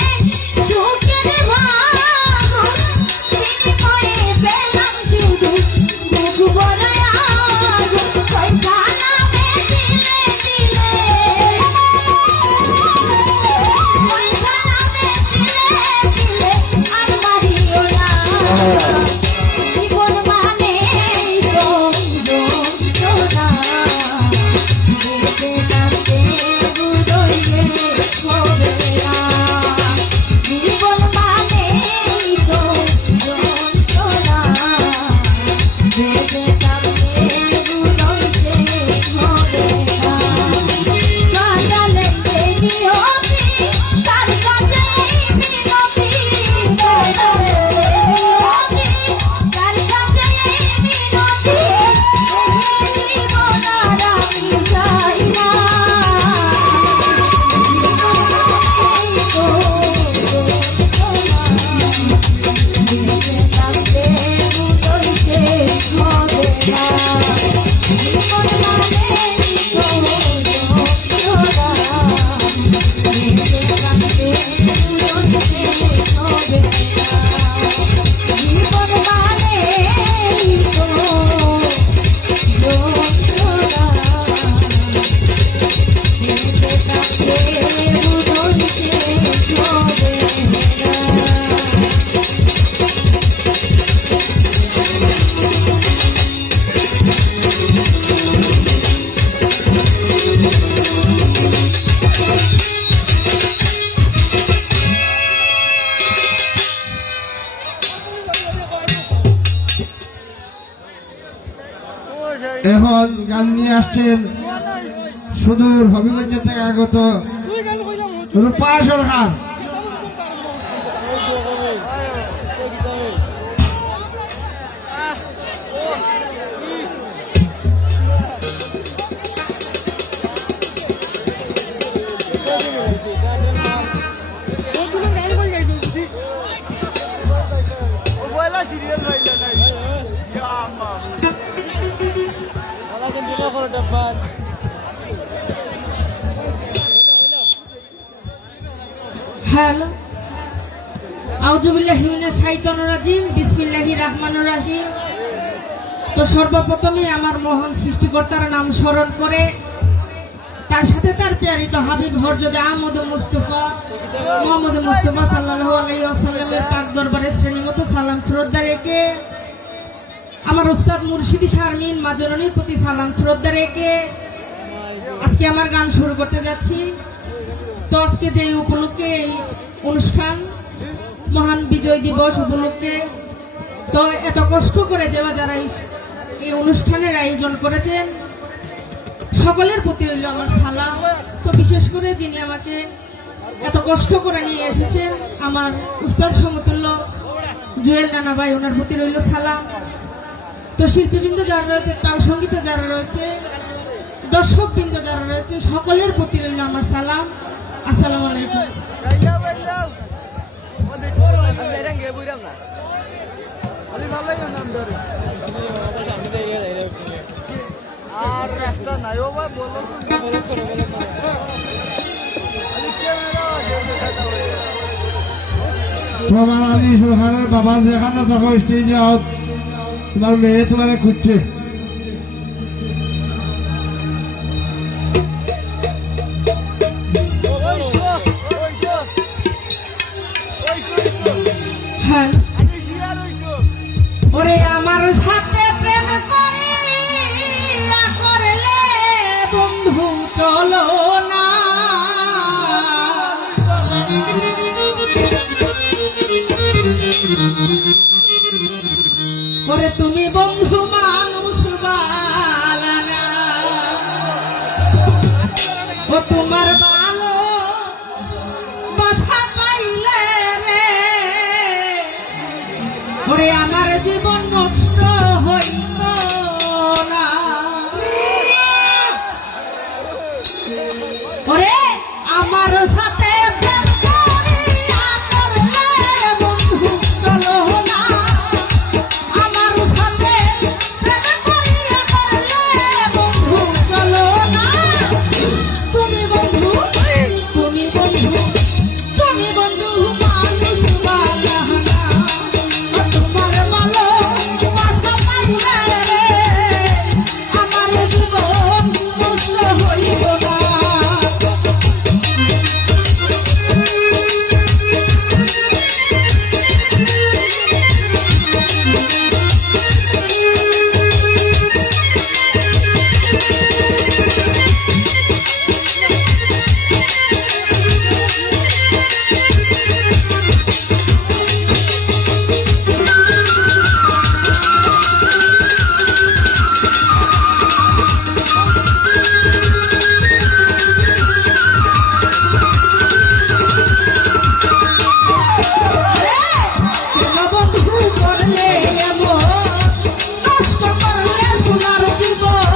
সুখের ভাগ বিনিময়ে পেলাম শুধু বুক ভরে আগুন পয়সা নামে দিলে দিলে পয়সা নামে দিলে দিলে আর মারিও না জীবন মানে তো যন্ত্রণা বেঁচে থাকতে হৃদয় শেষ হবে না জীবন মানে তো যন্ত্রণা বেঁচে থাকতে হৃদয় শেষ হবে না কাটালে নিয়তি তার কাছে মিনতি কাটালে নিয়তি তার কাছে মিনতি জীবন আর আমি চাই না বেঁচে থাকতে হৃদয় শেষ হবে না জীবন মানে তো যন্ত্রণা বেঁচে থাকতে হৃদয় শেষ হবে না জীবন মানে তো যন্ত্রণা বেঁচে থাকতে হৃদয় শেষ হবে না এখন গান নিয়ে আসছেন সুদূর হবিগঞ্জ থেকে আগত রূপা সরকার। হ্যালো আউযুবিল্লাহি মিনাশ শাইতানির রাজিম বিসমিল্লাহির রহমানির রহিম। তো সর্বপ্রথমে আমার মহান সৃষ্টিকর্তার নাম স্মরণ করে তার সাথে তার প্যারিত হাবিব হযরত আহমদ মুস্তাফা মুহাম্মদ মুস্তাফা সাল্লাল্লাহু আলাইহি ওয়াসাল্লামের পাক দরবারে শ্রেণীমতো সালাম শ্রদ্ধা রেখে আমার উস্তাদ মুর্শিদি শারমিন মা জননীর প্রতি সালাম শ্রদ্ধা রেখে আজকে আমার গান শুরু করতে যাচ্ছি। তো আজকে যে উপলক্ষে এই অনুষ্ঠান মহান বিজয় দিবস উপলক্ষে তো এত কষ্ট করে যারা এই অনুষ্ঠানের আয়োজন করেছেন সকলের প্রতি রইল আমার সালাম। তো বিশেষ করে যিনি আমাকে এত কষ্ট করে নিয়ে এসেছেন আমার উস্তাদ সমতুল্য জুয়েল নানা ভাই, ওনার প্রতি রইল সালাম। তো তো শিল্পীবৃন্দ যারা রয়েছে, তাল সঙ্গীত যারা রয়েছে, দর্শকবৃন্দ যারা রয়েছে, সকলের প্রতি রইল আমার সালাম। আসসালামু আলাইকুম। তোমার আলী সরকারের বাবা যেখানে থাকো স্টেজে আও, তোমার মেয়ে তোমার খুঁজছে। হ্যাঁ, ওরে আমার সাথে প্রেম করিয়া করলে বন্ধু চলো না, ওরে তুমি বন্ধু মানুষ বালানা, ও তোমার ভালো বাসা পাইলে রে, ওরে আমার জীবন নষ্ট হইত না, ওরে আমার সাথে প্রেম করিয়া করলে বন্ধু চলো না, আমার সাথে প্রেম করিয়া করলে বন্ধু চলো না, তুমি বন্ধু, তুমি বন্ধু, তুমি বন্ধু মানুষ বালানা, তোমার ভালো বাসা পাইলে রে, আমার জীবন নষ্ট হইব না। কেন বন্ধু করলে এমন, নষ্ট করলে সোনার জীবন,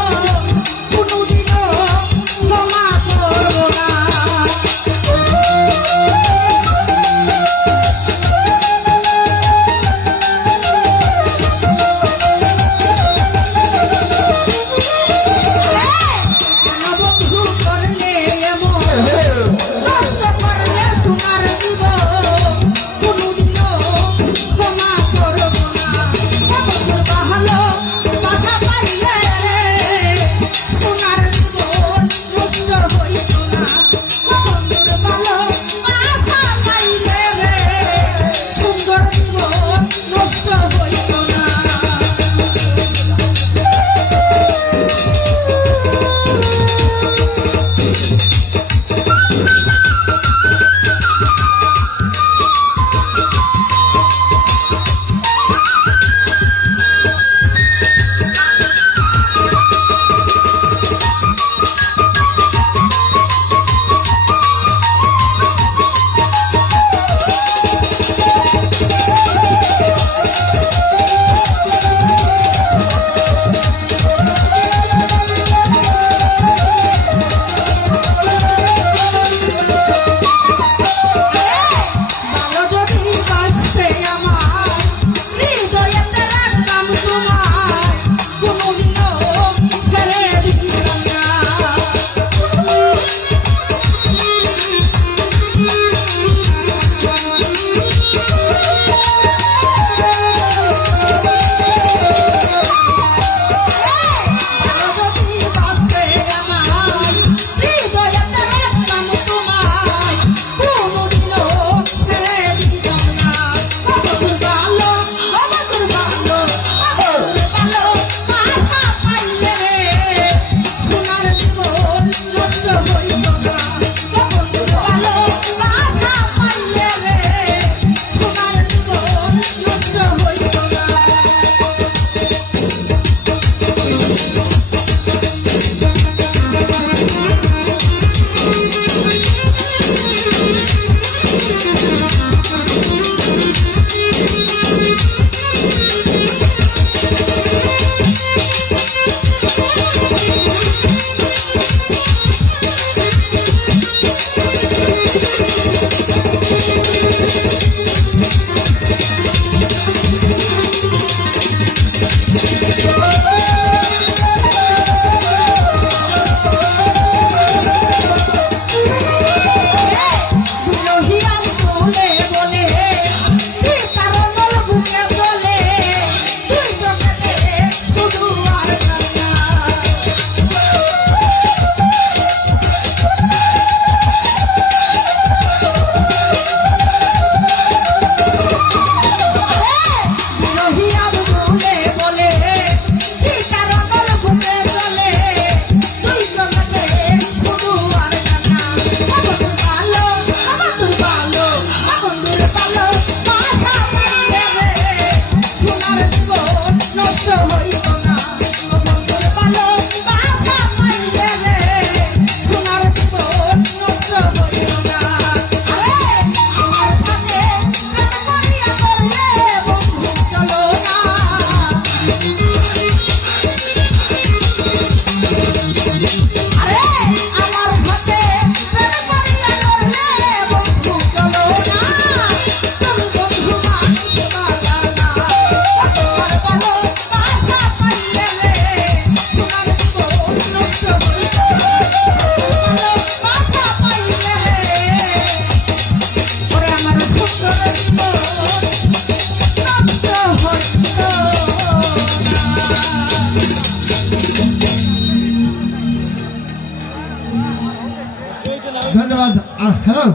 হ্যালো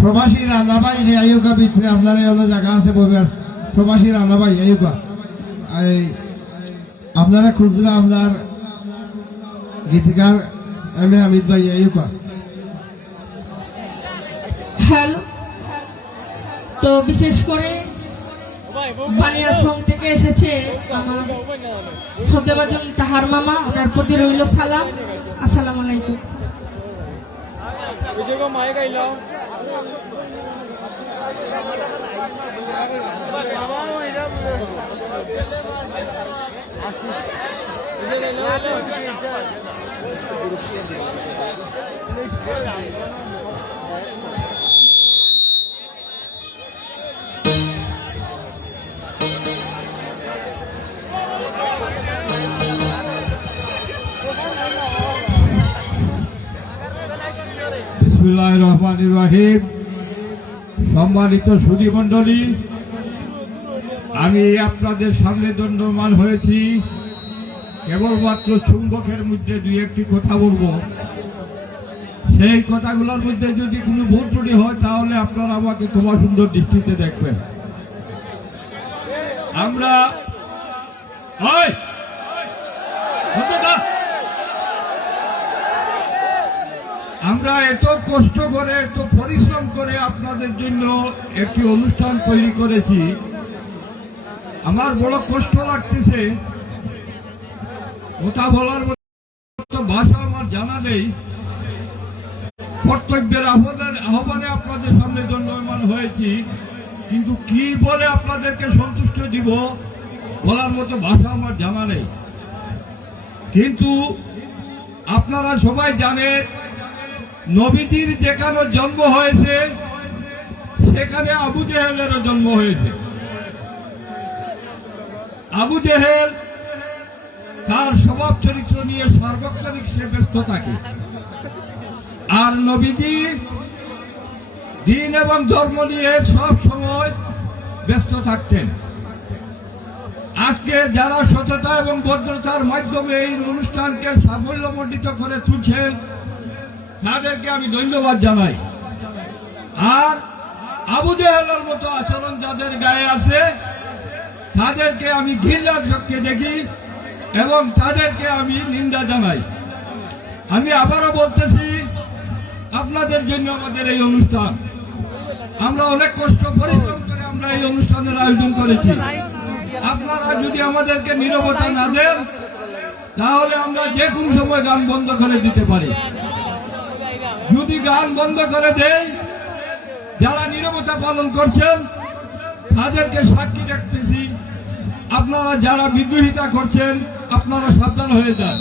প্রবাসী রান্নাবাই আইকা ভিতরে আপনার হলো জায়গা আছে বইবার প্রবাসী রান্নাবাই আইকা এই আপনারা খুচরা আপনার গীতিকার এম এ হামিদ ভাই আইকা হ্যালো, তো বিশেষ করে বানিয়াশ্রম থেকে এসেছে আমার শ্রদ্ধেভাজন তাহার মামা, ওনার প্রতি রইল সালাম। আসসালামু আলাইকুম। বিসমিল্লাহির রহমানির রহিম। সম্মানিত সুধী মণ্ডলী, আমি আপনাদের সামনে দণ্ডমান হয়েছি কেবলমাত্র চুম্বকের মধ্যে দুই একটি কথা বলবো। সেই কথাগুলোর মধ্যে যদি কোনো ভুল ত্রুটি হয় তাহলে আপনারা আমাকে ক্ষমা সুন্দর দৃষ্টিতে দেখবেন। আমরা আমরা এত কষ্ট করে এত পরিশ্রম করে আপনাদের জন্য একটি অনুষ্ঠান তৈরি করেছি। আমার বড় কষ্ট লাগতেছে, কথা বলার মতো ভাষা আমার জানা নেই। কর্তব্যের আহ্বানে আপনাদের সামনে জন্মমান হয়েছি, কিন্তু কি বলে আপনাদেরকে সন্তুষ্ট দিব বলার মতো ভাষা আমার জানা নেই। কিন্তু আপনারা সবাই জানেন নবীজির যেখানে জন্ম হয়েছে সেখানে আবু জেহেলেরও জন্ম হয়েছে। আবু জেহেল তার স্বভাব চরিত্র নিয়ে সার্বক্ষণিক সে ব্যস্ত থাকে, আর নবীজি দিন এবং ধর্ম নিয়ে সব সময় ব্যস্ত থাকতেন। আজকে যারা সততা এবং ভদ্রতার মাধ্যমে এই অনুষ্ঠানকে সাফল্যমণ্ডিত করে তুলছেন তাদেরকে আমি ধন্যবাদ জানাই। আর আবু জেহেলের মতো আচরণ যাদের গায়ে আছে তাদেরকে আমি ঘৃণার চোখে দেখি এবং তাদেরকে আমি নিন্দা জানাই। আমি আবারও বলতেছি, আপনাদের জন্য আমাদের এই অনুষ্ঠান, আমরা অনেক কষ্ট পরিশ্রম করে আমরা এই অনুষ্ঠানের আয়োজন করেছি। আপনারা যদি আমাদেরকে নীরবতা না দেন তাহলে আমরা যে কোনো সময় গান বন্ধ করে দিতে পারি। যদি গান বন্ধ করে দেই, যারা নীরবতা পালন করছেন তাদেরকে সাক্ষী রাখতেছি। আপনারা যারা বিদ্রোহিতা করছেন আপনারা সাবধান হয়ে যান।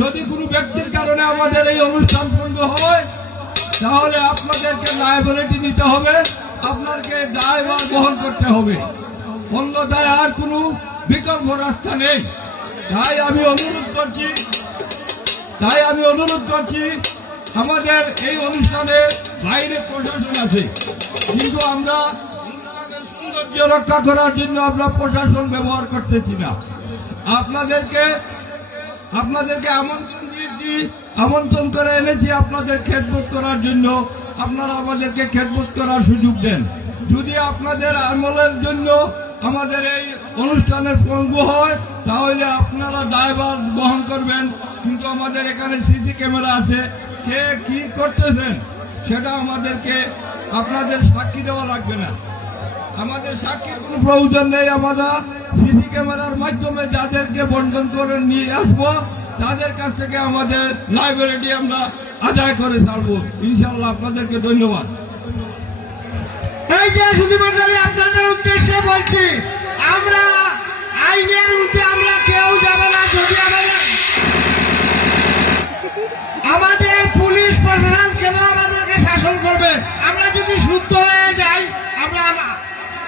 যদি কোনো ব্যক্তির কারণে আমাদের এই অনুষ্ঠান ভঙ্গ হয় তাহলে আপনাদেরকে লায়াবিলিটি নিতে হবে, আপনাকে দায়ভার বহন করতে হবে, অন্যথায় আর কোনো বিকল্প রাস্তা নেই। তাই আমি অনুরোধ করছি আমাদের এই অনুষ্ঠানে বাইরে প্রশাসন আছে, কিন্তু আমরা অনুষ্ঠানের সৌন্দর্য রক্ষা করার জন্য আমরা প্রশাসন ব্যবহার করতেছি না। আপনাদেরকে আমন্ত্রণ করে এনেছি আপনাদের খেদমত করার জন্য। আপনারা আমাদেরকে খেদমত করার সুযোগ দেন। যদি আপনাদের আমলের জন্য আমাদের এই অনুষ্ঠানের পঙ্গু হয় তাহলে আপনারা দায়ভার বহন করবেন, কিন্তু আমাদের এখানে সিসি ক্যামেরা আছে, কে কি করতেছেন সেটা আমাদেরকে আপনাদের সাক্ষী দেওয়া লাগবে না। আমাদের সাক্ষীর কোনো প্রয়োজন নেই। আমরা সিসি ক্যামেরার মাধ্যমে যাদেরকে বন্টন করে নিয়ে আসবো তাদের কাছ থেকে আমাদের লাইব্রেরি আমরা আদায় করে ছাড়বো ইনশাল্লাহ। আপনাদেরকে ধন্যবাদ। এই যে সুধীমণ্ডলী, আপনাদের উদ্দেশ্যে বলছি, আমরা আইনের মধ্যে আমরা কেউ যাবে না। যদি আমাদের পুলিশ প্রশাসন কেন আমাদেরকে শাসন করবে? আমরা যদি শুদ্ধ হয়ে যাই, আমরা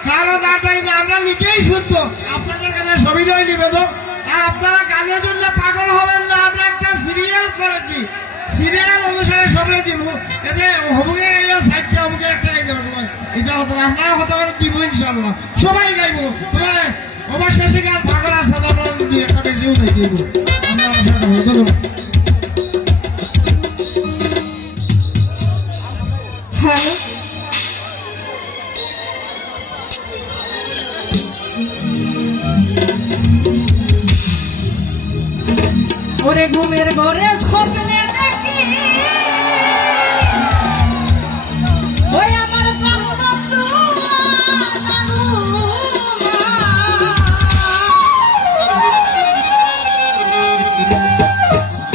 কারো দাঁড়াই না, আমরা নিজেই শুদ্ধ। আপনাদের কাছে সবিনয় নিবেদন, আর আপনারা গানের জন্য পাগল হবেন না। আমরা একটা সিরিয়াল করেছি, সিরিয়াল অনুসারে সবাই দিব। এতে হবুকে গেলে সাইডটা হবুকে একটা গাইতে পারবো, এটা হতো না। আপনারা হতে পারে দিব ইনশাল্লাহ, সবাই গাইবো। তবে অবশ্যই গান পাগল আছে, আমরা একটা বেশিও নাই দিব। আমরা ধন্যবাদ। ওরে ঘুমের ঘরে স্বপ্নে দেখি ওই আমার প্রাণবন্ধু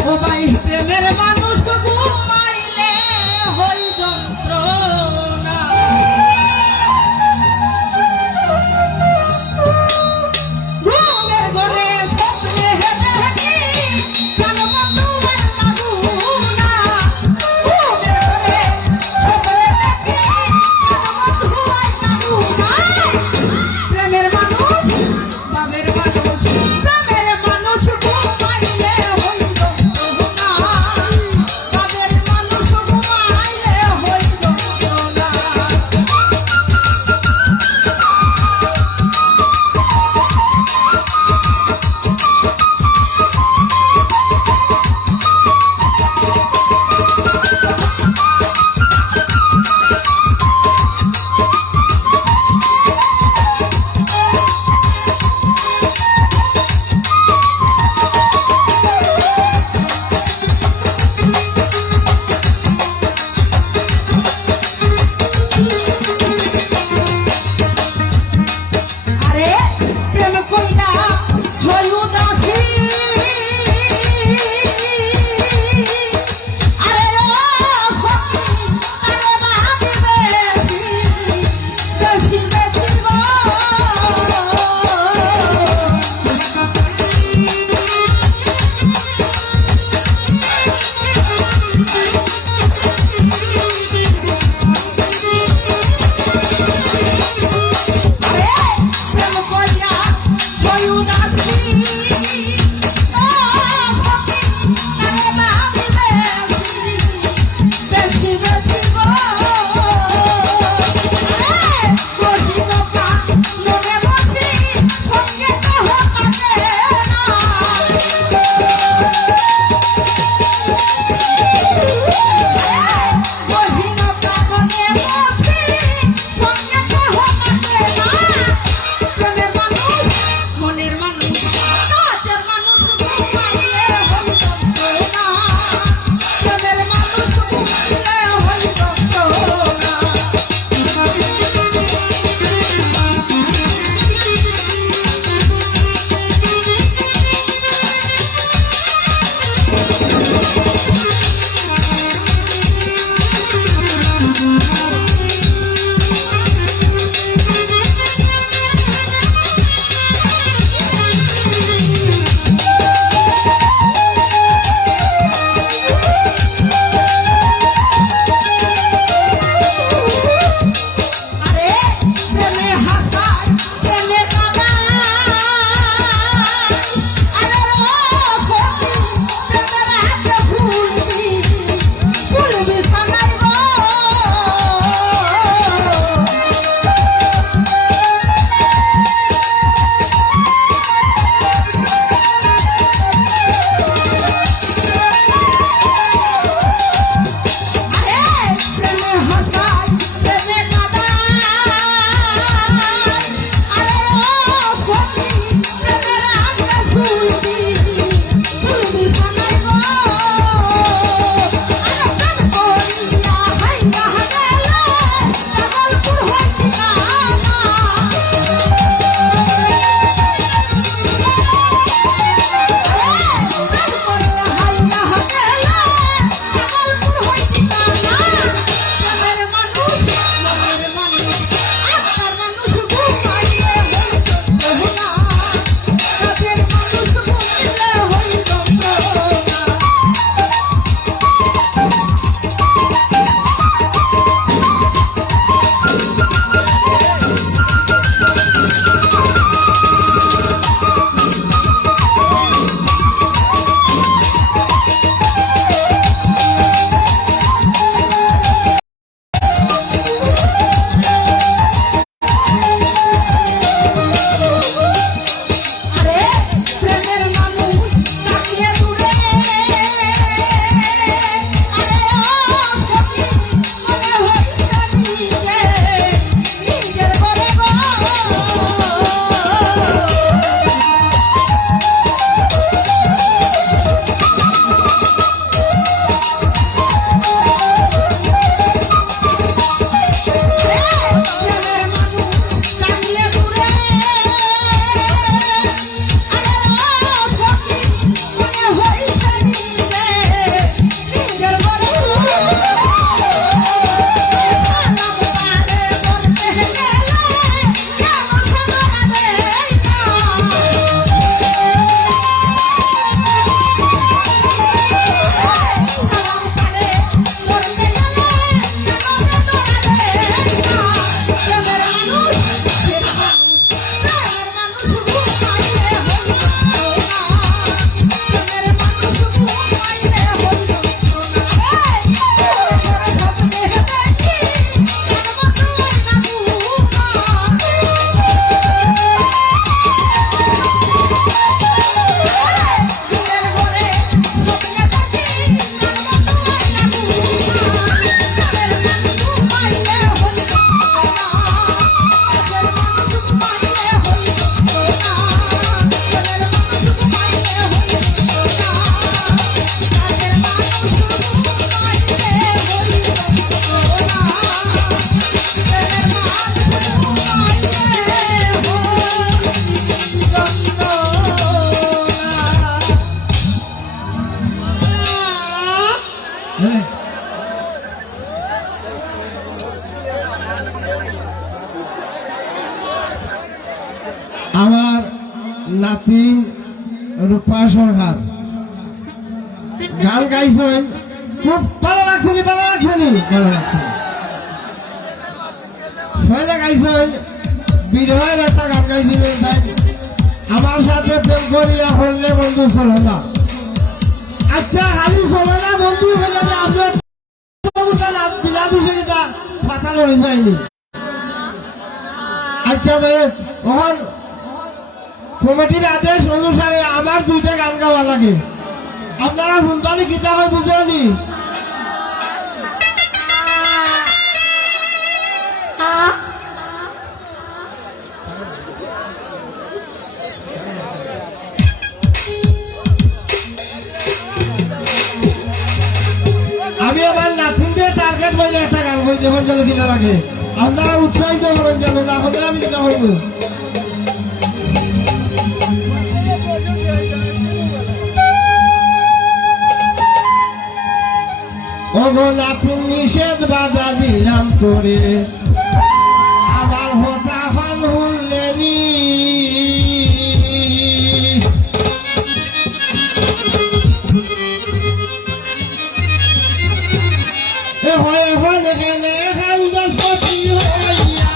ও ভাই প্রেমের মানুষ তো ঘুমাইলে হই যন্ত্রণা ঘুমের ঘরে স্বপ্নে দেখি প্রাণবন্ধু রূপা সরকার গান গাইছেন, খুব ভালো লাগছে নি, ভালো লাগছে নি, ভালো লাগছে। শৈলে গাইছেন, বিরহের একটা গান গাইছিলেন, তাই আমার সাথে প্রেম করিয়া হলে বন্ধু চলো না। আচ্ছা খালি চলো না বন্ধু হলে না, আপনার বিলা দুষে ফাটা লড়ে যায়নি। আচ্ছা তখন কমিটির আদেশ অনুসারে আমার 2টা গান গাওয়া লাগে, আপনারা শুনবানি কিতা হয় বুঝলেনি? আমি আমার নাথুনকে টার্গেট বলে একটা গান বই যখন যেন কিনা লাগে, আপনারা উৎসাহিত করেন যেন, না হলে আমি কিনা হইব। ওগো নাথুন নিষেধ বাধা দিলাম করে, আবার হতা হন হুললেনি। হয় হন হেলে হেলদস্পতি হইয়া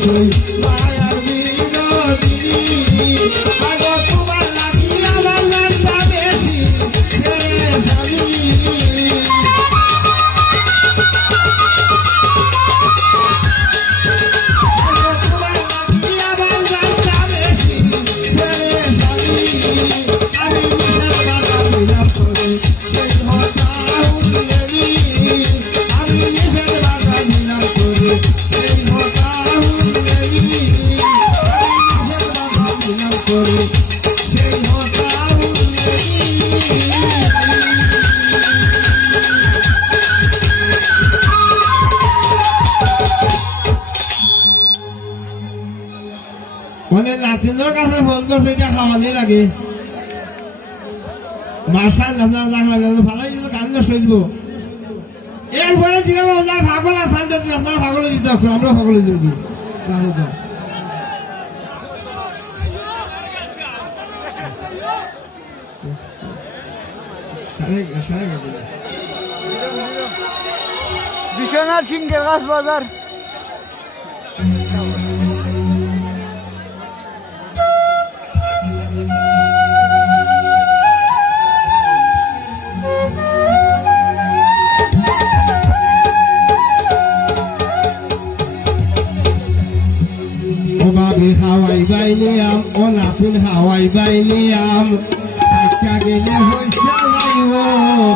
সই মায়ার বিনোদী আগো তোমার লাগি আমার নামটা বেশি পেরেশানি মানে লাতিনের কাছে বলতো সেটা খাওয়ানি লাগে মাসাল আপনারা জানবেন ভালো গান শুনব এরপরে দিলাম আপনার ভাগল আসান যদি আপনারা ভাগলে দিতে হবে আমরা ভাগলে দিব বিশ্বনাথ সিংহের গাছ বাজার ওভাবে হাওয়াই বাইলিয়াম ও নাপিল হাওয়াই বাইলিয়াম একটা গেলে হইসা যাইব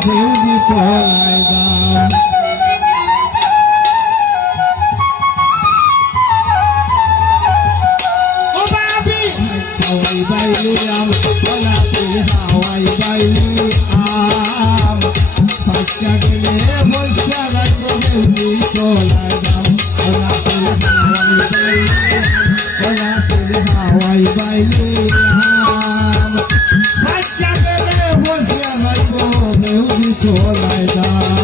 ভেউদি তলাই দাম ও বাবি হাওয়াই বাইলিয়াম ও নাপিল হাওয়াই বাইলিয়াম একটা গেলে হইসা যাইব ভেউদি তলাই দাম ও নাপিল হাওয়াই বাইলিয়াম বাচ্চা গেলে বসিয়া যাইব বেহুদি চলাই দাম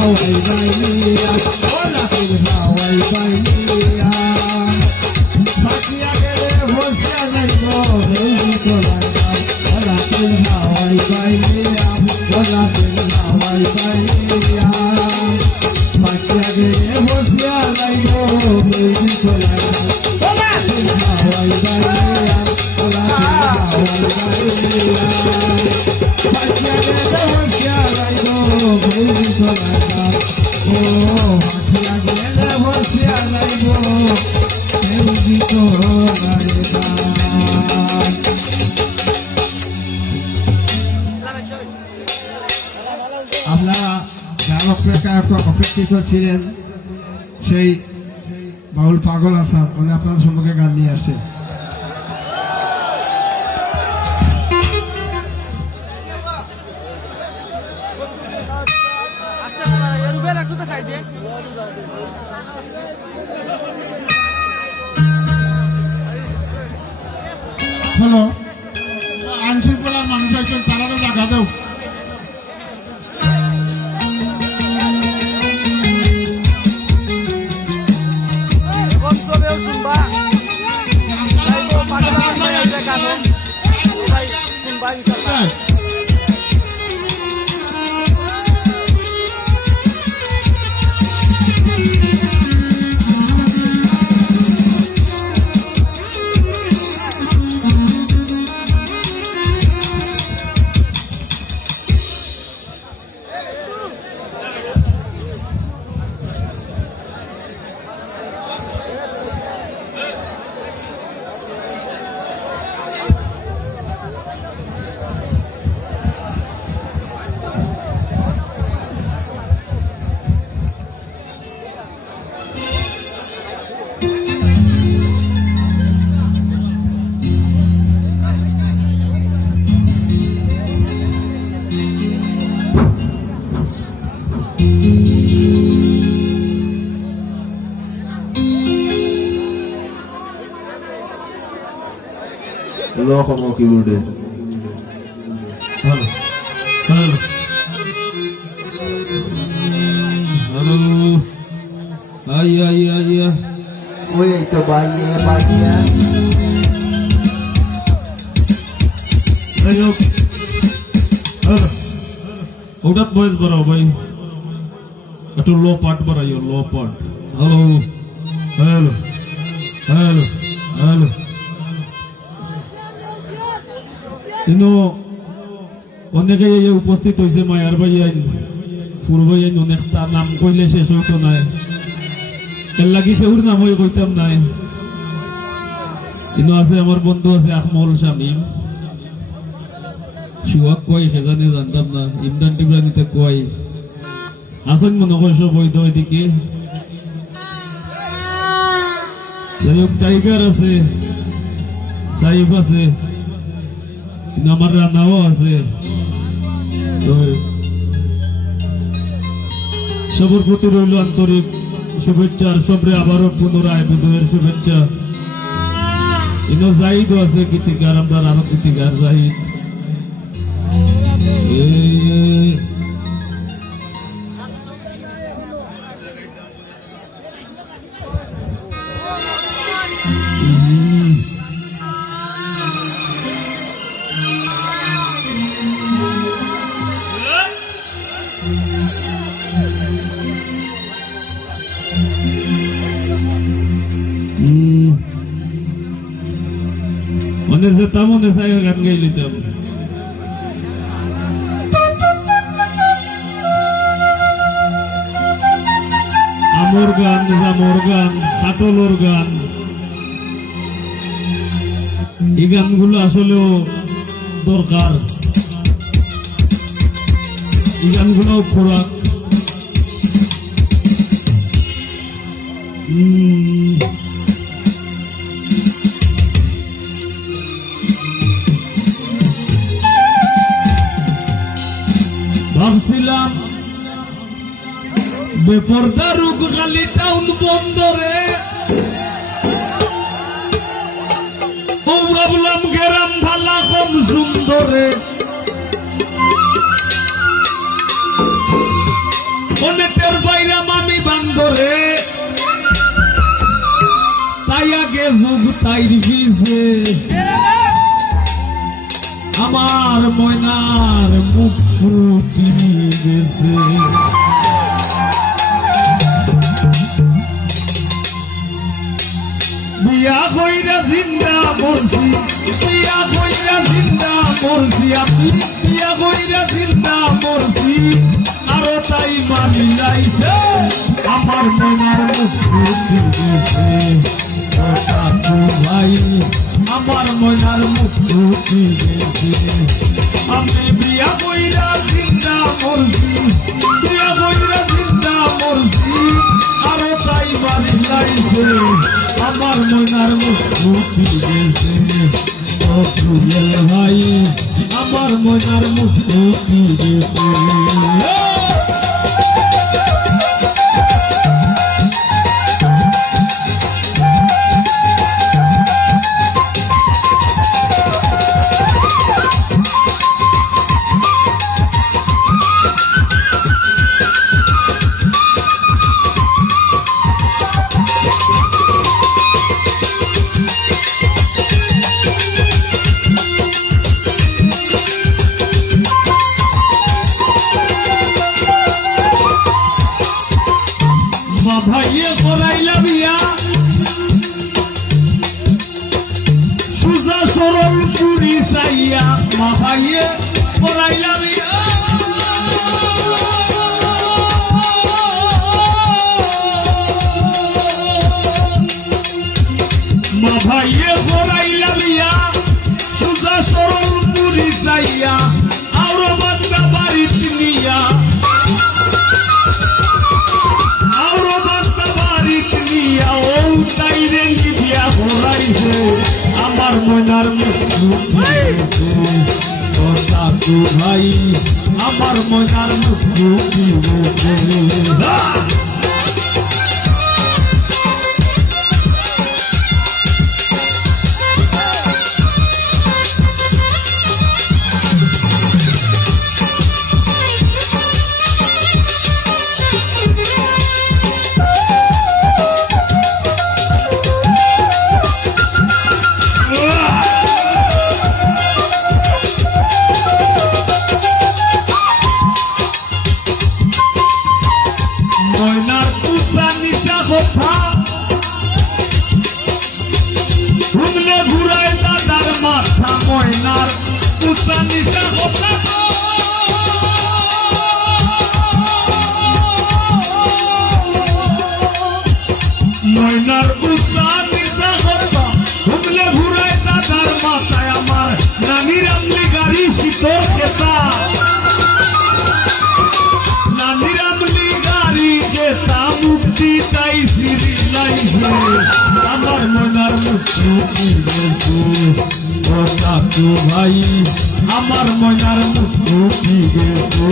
হাওয়াই বাইলিয়া ও লাখের হাওয়াই বাইলিয়া বাকিয়া গেলে বসিয়া যাইব বেউজি তোলার নাম ও লাখের হাওয়াই বাইলিয়া ও লাখের হাওয়াই বাইলিয়া বাকিয়া গেলে বসিয়া যাইব বেউজি তোলার নাম ও লাখের হাওয়াই বাইলিয়া ও লাখের হাওয়াই বাইলিয়া বাকিয়া গেলে বসিয়া যাইব বেউজি তোলার নাম ও বাকিয়া গেলে বসিয়া যাইব বেউজি তোলার নাম। আপনারা যার অপেক্ষিত ছিলেন সেই বাউল পাগল হাসান উনি আপনাদের সম্মুখে গান নিয়ে আসছেন। হ্যালো, আইন শৃঙ্খলার মানুষ আছেন, তারা জায়গা দেও। Lo como que ude. Halo. Halo. Halo. Ay, ay, ay, ay. Oye, ito bayi. Ayo. Halo. Udat boys barao bhai. Ekটু লো পার্ট বাড়াইও, low part. Hello. Hello. Hello. Hello. কিন্তু অনেকে উপস্থিত হয়েছে মায়ার ভাই আইন পূর্ব আইন অনেক তার নাম কইলে শেষ হইতো নাই এর লাগি সেউর নাম হয়ে কইতাম নাই কিন্তু আছে আমার বন্ধু আছে আকমল শামীম সুয়াক কয় সেজানে জানতাম না ইমরান টিমরানিতে কয় আসেন মনে করছো বৈধ ওইদিকে যাই হোক টাইগার আছে সাইফ আছে আমার রানাও আছে সবার প্রতি রইল আন্তরিক শুভেচ্ছা আর সবরে আবারও পুনরায় বিজয়ের শুভেচ্ছা ইনো জাহিদও আছে গীতিকার আমরা আরো গীতিকার জাহিদ মনে যেতাম মনে চাই গান গাই লিতাম আমর গান জামর গান খাটলর গান এই গানগুলো আসলেও দরকার এই গানগুলো খোরাক ভাবছিলাম বেপরদা রুক খালি টাউন বন্দরে ভাবলাম গেরাম ভালা কম সুন্দরে অনেক মাইর ফিছে আমার ময়নার মুখ ফুটি গেছে বিয়া কইরা জিন্দা মরছি বিয়া কইরা জিন্দা মরছি আমি বিয়া কইরা জিন্দা মরছি আরো তাই মানি যাইছে আমার ময়নার মুখ ফুটি গেছে ও কাকু ভাই আমার ময়নার মুখ ফুটি গেছে আমি বিয়া কইরা জিন্দা মরছি বিয়া কইরা জিন্দা মরছি আরো তাই মানি যাইছে আমার ময়নার মুখ ফুটি গেছে ও জুয়েল ভাই আমার ময়নার মুখ ফুটি গেছে ভাইয়ে করাইলা বিয়া সুজা সরল চুরি চাইয়া মা ভাইয়ে করাইলা বিয়া মা ভাইয়ে করাইলা বিয়া সুজা সরল চুরি চাইয়া আরো বান্দা বাড়িত নিয়া আমার ময়নার মুখ কাকু ভাই আমার ময়নার মুখ ফুটি গেছে ঘুমলে ঘুরায় দাদার মাথা ময়নার উষা নিশা কথা ময়নার উষা নিশা কথা ঘুমলে ঘুরায় দাদার মাথায় আমার নানির আমলি গাড়ি শীতল খেতা নানির আমলি গাড়ি খেতা মুক্তি তাই সিরি লাইছে আমার ময়নার মুখ ফুটি গেছে ও কাকু ভাই আমার ময়নার মুখ ফুটি গেছে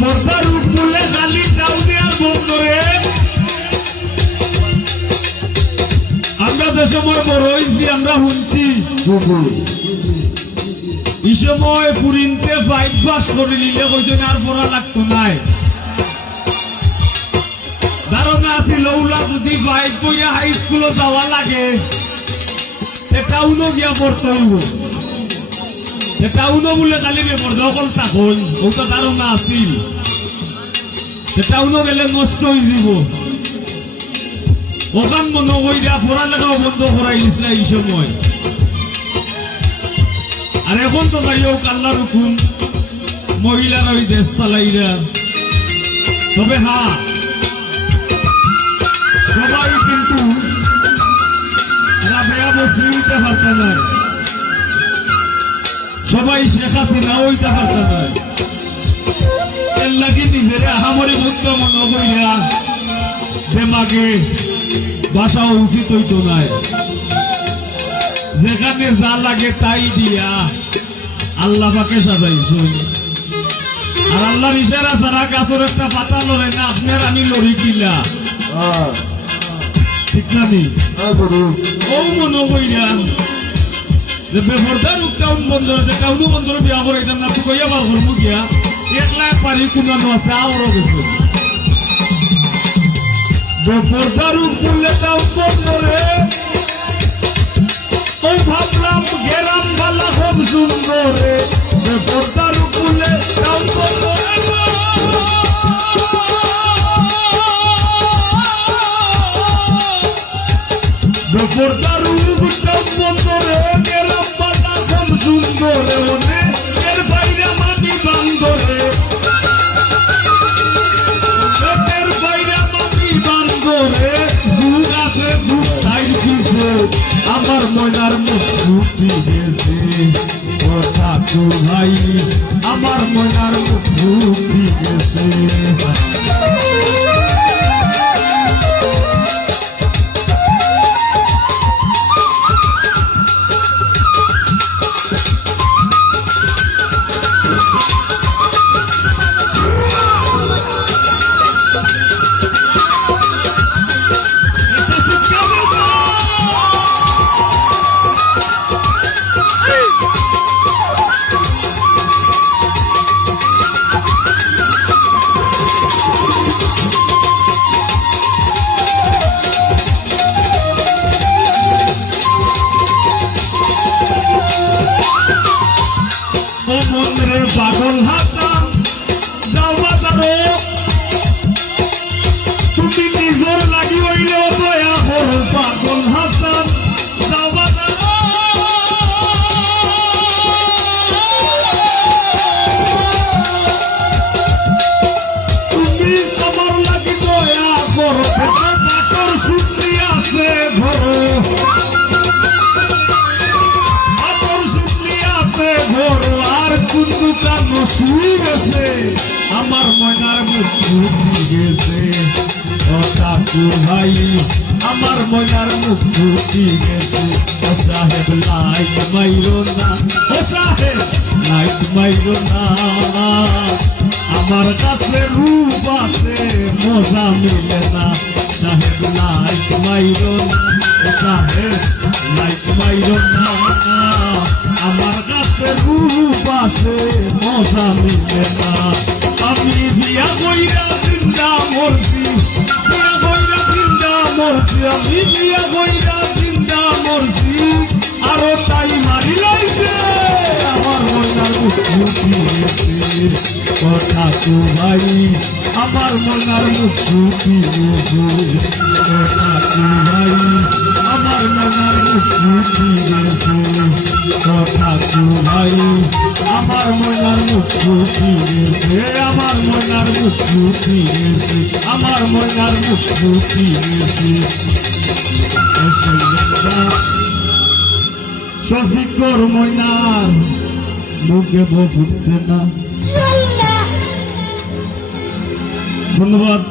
পর্দার উঠলে খালি চাউ দেওয়ার বন্ধরে আমরা যে সময় বড় হয়েছি আমরা শুনছি এই সময় পুরিনতে 5 পাস করে নিলে কইছেন আর পড়া লাগতো নাই ধারণা আছিল ওলা যদি 5 বইয়া হাই স্কুলে যাওয়া লাগে টাউনও গিয়া পড়তে হইব টাউনও বলে খালি বেপরদকল থাকুন ওটা ধারণা আছিল টাউনও গেলে নষ্ট হয়ে যাব ওখান মনে কইরা পড়ালেখাও বন্ধ করাইলিস না এই সময় আর এখন তো যাই হোক আল্লাহর হুকুম মহিলারা ওই দেশ চালাইরা তবে হ্যাঁ সবাই কিন্তু রাবেয়া বসে উঠতে পারছে না সবাই শেখ হাসিনা হইতে পারছে না এর লাগি নিজের আহামরি বুদ্ধ মনে কইরা দেমাগে বাসা উচিত হইতো নাই যেখানে যা লাগে তাই দিয়া আল্লাহ পাকে সাজাইছো। আর আল্লাহর ইশারা ছাড়া গাছের একটা পাতা লড়ে না, আপনার আমি লড়ি কিলা, ঠিক না নি? ও মনে কইরা যে বেফরদার টাউন বন্দর, যে টাউন বন্দর বিয়া করাইতাম না, তো কইয়া বার করবো গিয়া একলা পারি কোনানো আছে আরো গেছে। বেফরদার বললে টাউন বন্দরে ওই ভাবলাম গেরাম বালা খুব সুন্দরে, বেফরদার বললে টাউন বন্দরে বেফরদার টাউন বন্দরে গেরাম বালা খুব সুন্দরে, ওনে এর বাইরে মাটি বান্দরে, এর বাইরে মাটি বান্দরে, যুগ আছে যুগ তাই কিছু আমার ময়নার মুখ ফুটি গেছে। ও ঠাকুর ভাই আমার ময়নার মুখ ফুটি গেছে। মন্দিরে পাগল হাসান যাও বাজারে, তুমি নিজের লাগি হইলে দয়া করো পাগল হাসান যাও বাজারে, তুমি তোমার লাগি দয়া করো, চাকর শুক্রি আছে ঘরো, কোন দোকান শুয়ে গেছে আমার ময়নার মুখ ফুটি গেছে। ও ঠাকুর ভাই আমার ময়নার মুখ ফুটি গেছে। ও সাহেব লাইট মাইরো না, ও সাহেব লাইট মাইরো না, আমার কাছে রূপ আছে মজা মিলে না। সাহেব লাইট মাইরো না, ও সাহেব লাইট মাইরো না, আমার কাছে রূপ আছে মজা মিলে না। আমি বিয়া কইরা জিন্দা মরছি, বিয়া কইরা জিন্দা মরছি, আমি বিয়া কইরা জিন্দা মরছি, আরো তাই মারি লাইছে আমার ময়নার মুখ ফুটি গেছে। ও ঠাকুর ভাই আমার ময়নার মুখ ফুটি গেছে। ও ঠাকুর ভাই আমার ময়নার মুখ ফুটি গেছে। ও ঠাকুর ভাই আমার ময়নার মুখ ফুটি গেছে, আমার ময়নার মুখ ফুটি গেছে, আমার ময়নার মুখ ফুটি গেছে। শফিকর ময়নার মুখে বউ ফুটছে না। ধন্যবাদ।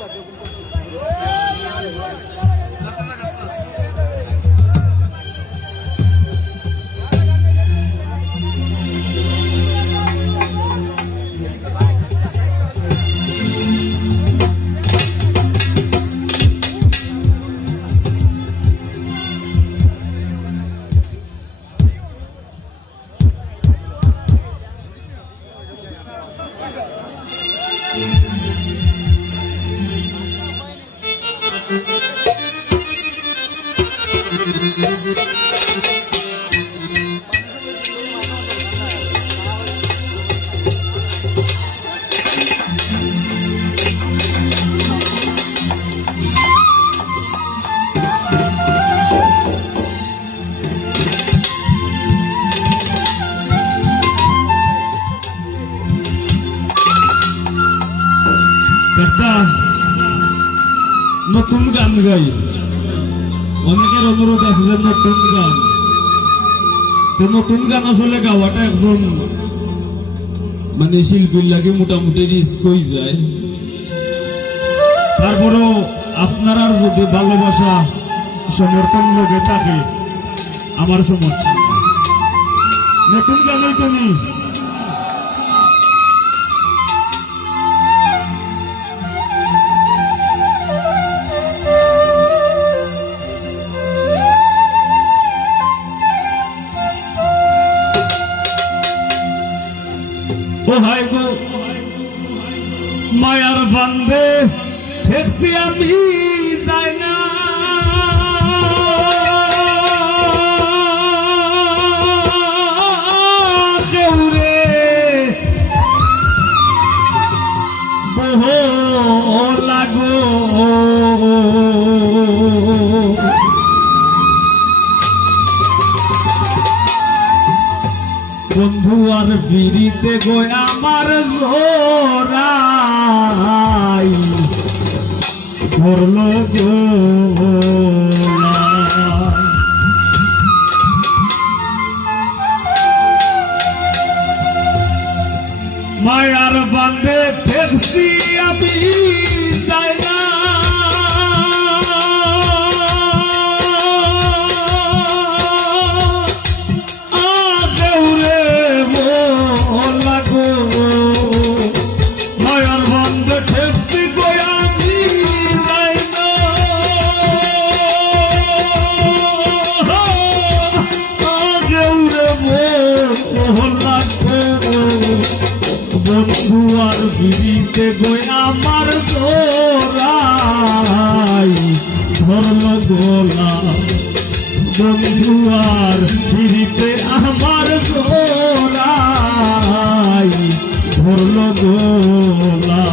বাজে নতুন গান গাই, অনেকের অনুরোধ আছে যে নতুন গান। তো নতুন গান আসলে গাওয়াটা একজন মানে শিল্পীর লাগে মোটামুটি রিস্ক হয়ে যায়। তারপরেও আপনার যদি ভালোবাসা সমর্থন লোকে থাকে আমার সমস্যা নেই। নতুন গানই তুমি ও হাই গো মায়ার বান্ধে ঠেকছি আমি যাই না, কেউরে বহ লাগো বন্ধু আর ফিরিতে গো আমার জোরাই ধরলো গোলা। মায়ার বান্ধে ঠেকছি আমি যাই না, মায়ার বান্ধে ঠেকছি গো আমি যাই না, বন্ধু আর ফিরিতে গই আমার জোরাই ধরল গোলা। বন্ধু আর ফিরিতে আমার জোরাই ধরল গোলা।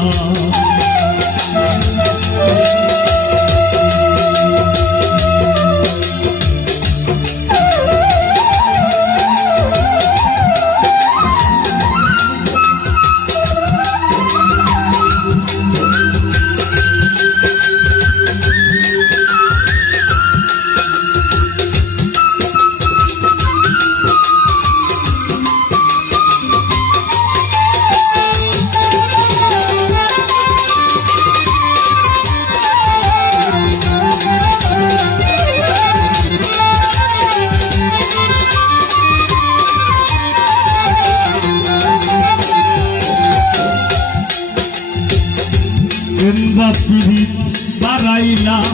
পিরিত বাড়াইলাম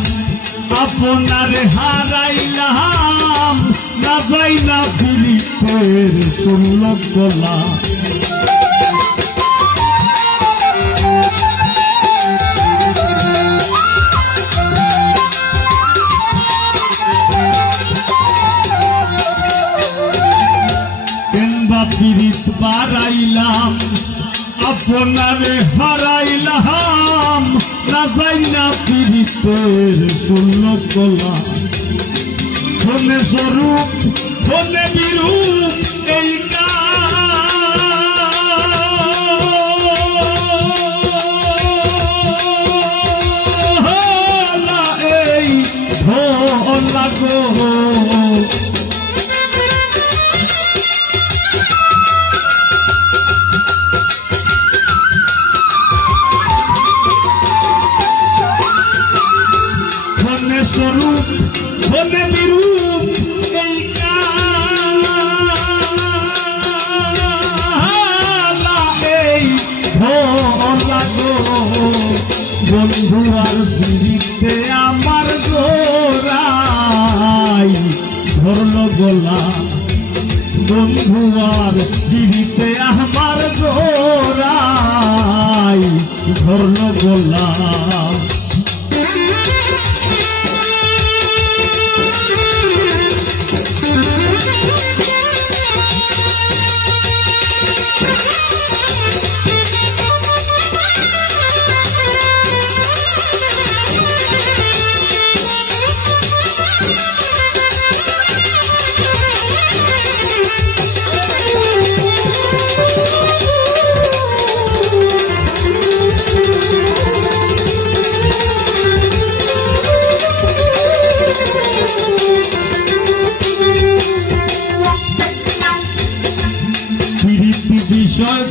আপনারে হারাইলাম, না যাই না পিরিতের শুনল গলা। পিরিত বাড়াইলাম আপনারে হারাইলাম, না যাই না পিরিতের শুনল গলা। ধনে স্বরূপ ধনে বিরূপ এই গালা এই ভোলা গো। স্বরূপ ধনে বিরূপ এই কালা এই ভোলা গো। বন্ধু আর ফিরিতে আমার জোরাই ধরল গোলা। বন্ধু আর ফিরিতে আমার জোরাই ধরল গোলা।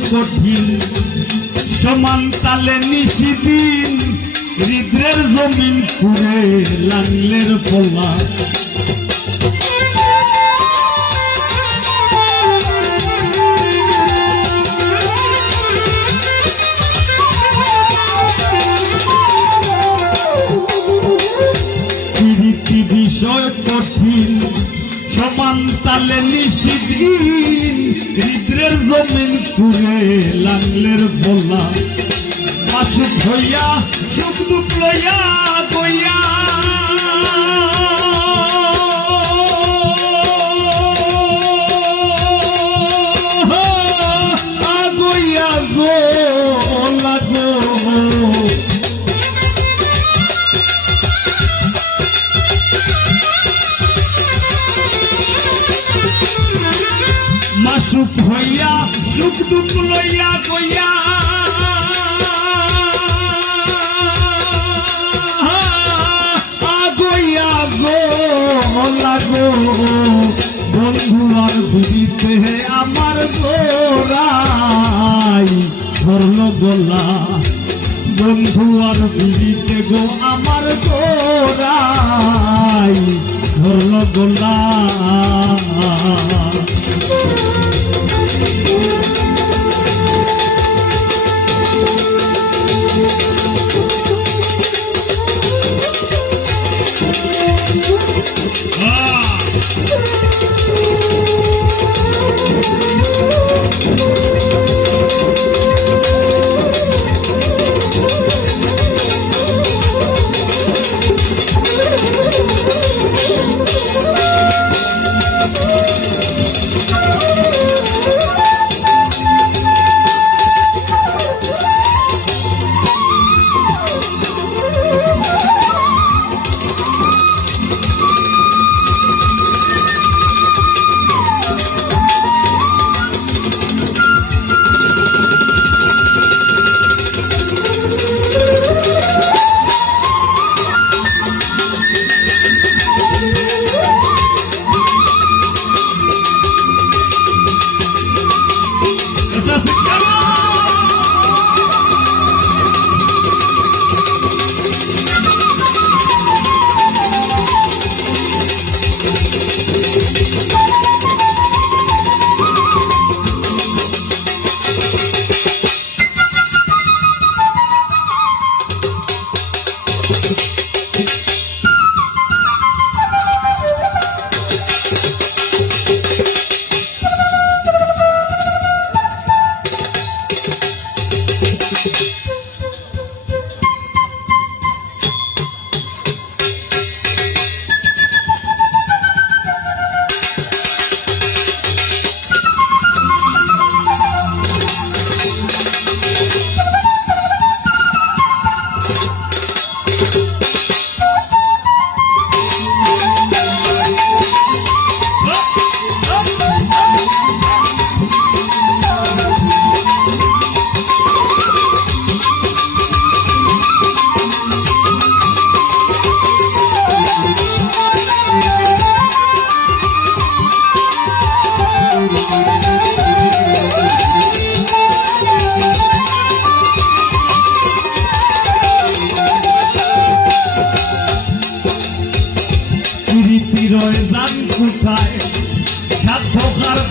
কঠিন সমান তালে নিশিদিন হৃদ্রের জমিন পুরে লাংলের পোলা প্রীতি বিষয় কঠিন সমান তালে নিশিদিন হৃদ্রের জমিন পুরে লাংলের পোলা মাসুক হইয়া সুখ দুঃখ লইয়া গইয়া আগইয়া গো লাগো মাসুক হইয়া সুখ দুঃখ লইয়া গইয়া লাগো বন্ধু আর বুঝিতে আমার গোরাই ধরল গোলা বন্ধু আর বুঝিতে গো আমার গোরাই ধরল গোলা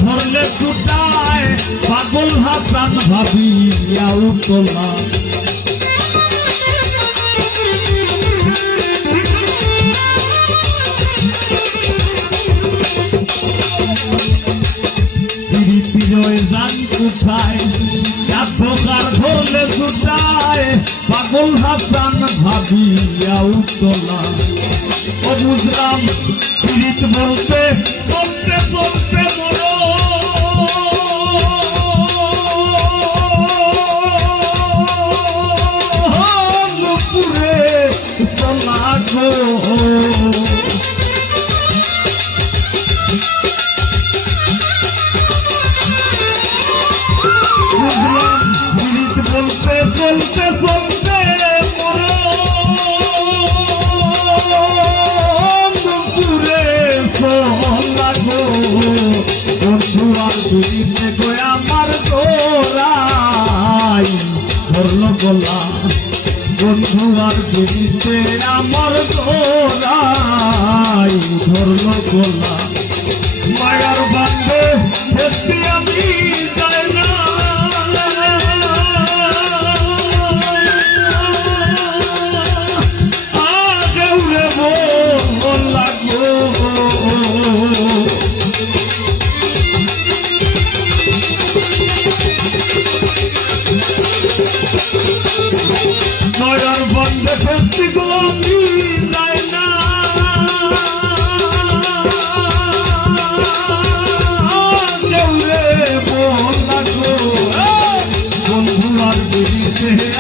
ধরলে ছুটায় পাগল হাসান ভাবি তোলা জান কোথায় সাধকার ধরলে ছুটায় পাগল হাসান ভাবি তোলা ও বুঝলাম পীড়িত বলতে চলতে চলতে মরো পুরে চলা গো বুঝলাম পীড়িত বলতে চলতে চলতে মরো পুরে চলা গো গলা বন্ধু আর দিতে আমার জোড়াই ধরল গলা মায়ার বান্ধে ফেসি আমি যাই না আগেউরে বলা গো নয়র বন্ধে ফেসি গো আমি যাই না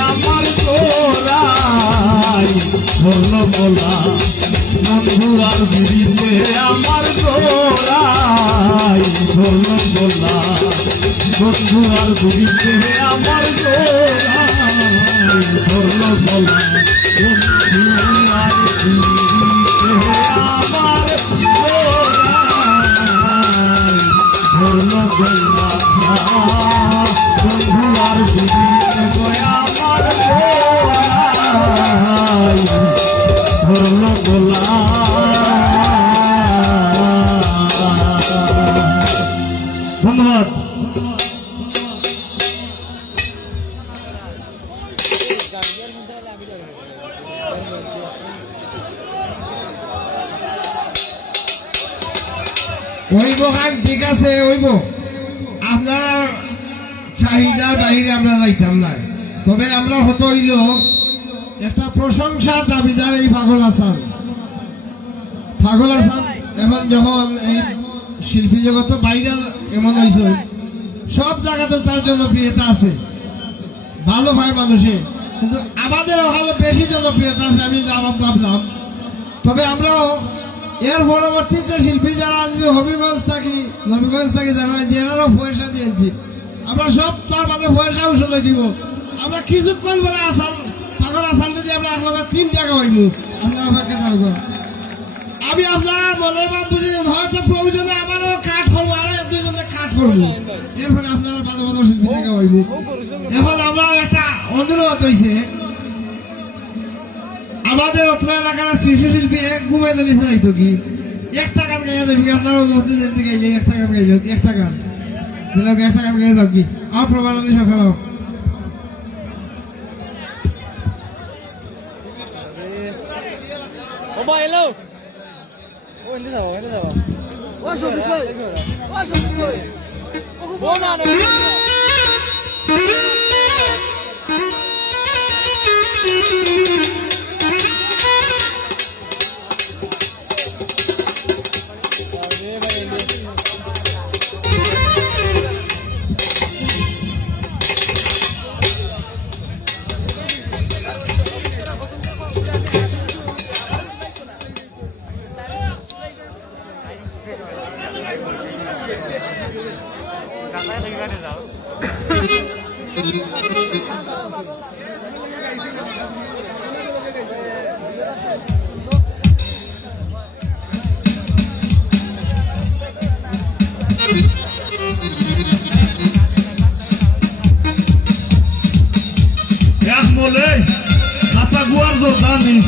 আমার গোড়াই ধরল গলা বন্ধু আর বিড়িতে আমার গোড়াই ধরল গলা বন্ধু আর বিড়িতে আমার গোড়াই ধরল গলা বন্ধু আর বিড়িতে আমার গোড়াই ধরল গলা বন্ধু আর বিড়িতে আমার গোড়াই ধরল গলা ধন্যবাদ। ওইব খান ঠিক আছে ওইব আপনারা চাহিদার বাইরে আমরা যাইতাম না তবে আমরা হতো হইল একটা প্রশংসার দাবিদার এই পাগল হাসান এখন যখন এই শিল্পী জগৎ বাইরে এমন হয়েছে সব জায়গাতে তার জনপ্রিয়তা আছে ভালো ভাই মানুষে কিন্তু আমাদের ওখানে বেশি জনপ্রিয়তা আছে আমি যা ভাবলাম তবে আমরাও এর পরবর্তীতে শিল্পী যারা নবীগঞ্জ থাকি যারা পয়সা দিয়েছি আমরা সব তার মাঝে পয়সা উসলে দিব আমরা কিছুক্ষণ বলে আসান পাগল আসান যদি আমরা আপনার 3 টাকা হইব আপনার অপেক্ষা থাকবো আমি আপনার মনের ভাব বুঝি হয়তো প্রয়োজনে আমারও কাঠ করবো আরো 1-2 জনে কাঠ করবো এরপরে আপনারা ভালো ভালো শিল্পী টাকা হইব এখন আমার একটা অনুরোধ হয়েছে আমাদের অত্র এলাকার শিশু শিল্পী এক ঘুমাই দিলে চাইতো কি 1 টাকার গাইয়া দেবি আপনার অনুমতি দিতে গেলে 1 টাকার গাই যাও 1 টাকা দিলে 1 টাকার গাইয়া যাও কি আমার প্রমাণানি সকাল এক বলে আশা গুয়ার জোরদার নিস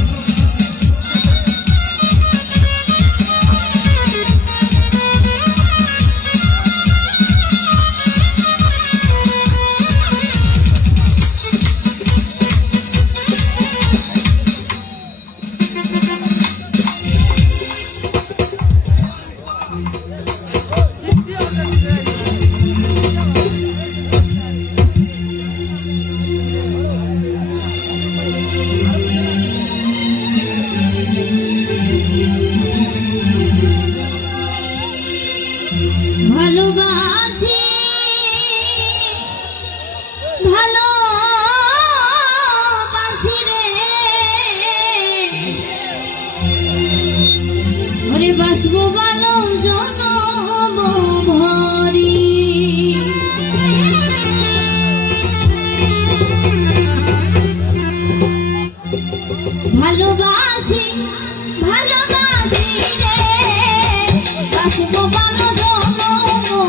ভালোবাসি রে ওরে বাসবো ভালো জনম ভরি ভালোবাসি রে বাসবো ভালো জনম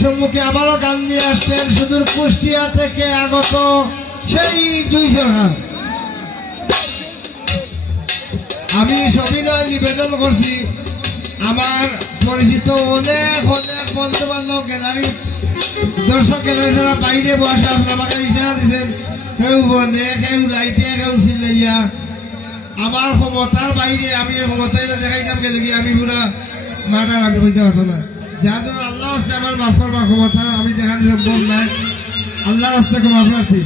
সম্মুখে আবারও গান দিয়ে আসছেন সুদূর কুষ্টিয়া থেকে আগত সেই দুই সরকার। আমি সবিনয় নিবেদন করছি আমার পরিচিত অনেক অনেক বন্ধু বান্ধব গ্যালারি দর্শক গ্যালারি যারা বাইরে বসে আছেন আমাকে ইশারা দিচ্ছেন কেউ বনে কেউ লাইটে কেউ সিলাইয়া। আমার ক্ষমতার বাইরে আমি ক্ষমতায় দেখাইতাম গেলে কি আমি পুরা মাটার আমি হইতে পারতো না, যার জন্য আল্লাহ আসতে আমার মাফ করবার ক্ষমতা আমি দেখানো সম্ভব নাই। আল্লাহর রাস্তা মাফ রাখি।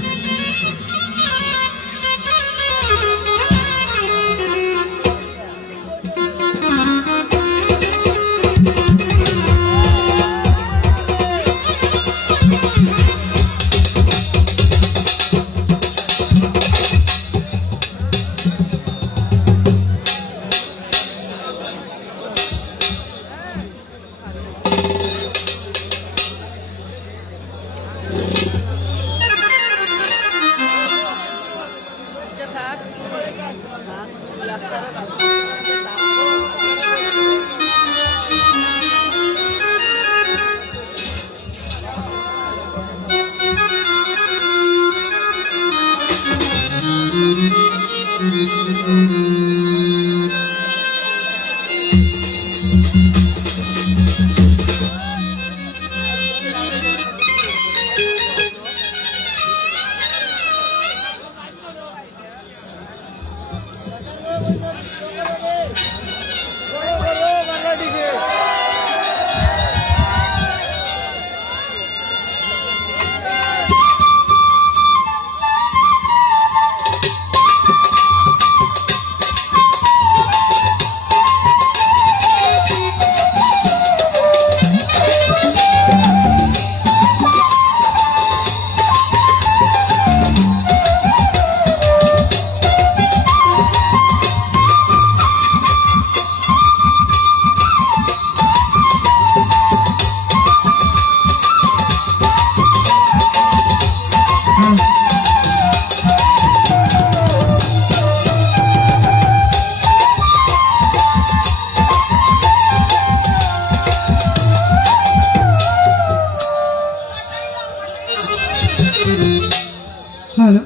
Hello,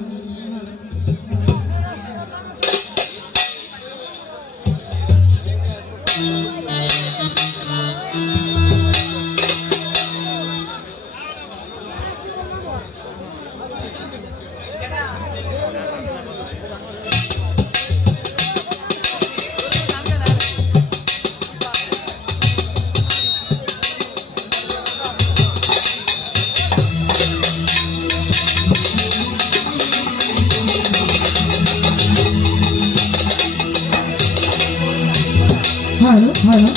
hello hello.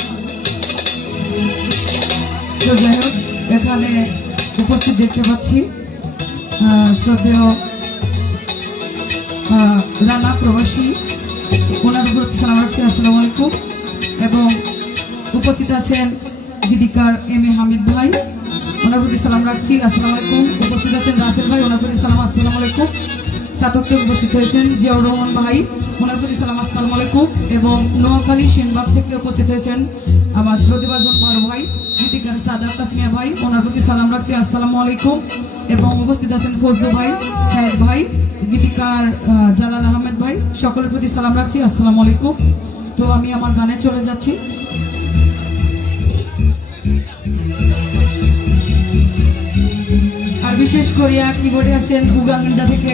তো যাই হোক, এখানে উপস্থিত দেখতে পাচ্ছি শ্রদ্ধেয় রানা প্রবাসী, ওনার উপর সালাম রাখছি, আসসালামু আলাইকুম। এবং উপস্থিত আছেন গীতিকার এম এ হামিদ ভাই, ওনার প্রতি সালাম রাখছি, আসসালামু আলাইকুম। উপস্থিত আছেন রাসেল ভাই, ওনার প্রতি সালাম, আসসালামু আলাইকুম। সাতকে উপস্থিত হয়েছেন জিয়াউর রহমান ভাই, ওনার প্রতি সালাম, আসসালামু আলাইকুম। এবং নোয়াখালী সেনবাগ থেকে উপস্থিত হয়েছেন আমার শ্রদ্ধাভাজন বড় ভাই গীতিকার সাদাত তাসমিয়া ভাই, ওনার প্রতি সালাম রাখছি, আসসালামু আলাইকুম। এবং উপস্থিত আছেন ফজলু ভাই, শাহেদ ভাই, গীতিকার জালাল আহমেদ ভাই, সকলের প্রতি সালাম রাখছি, আসসালামু আলাইকুম। তো আমি আমার গানে চলে যাচ্ছি। আর বিশেষ করে কিবোর্ডে আছেন উগান্ডা থেকে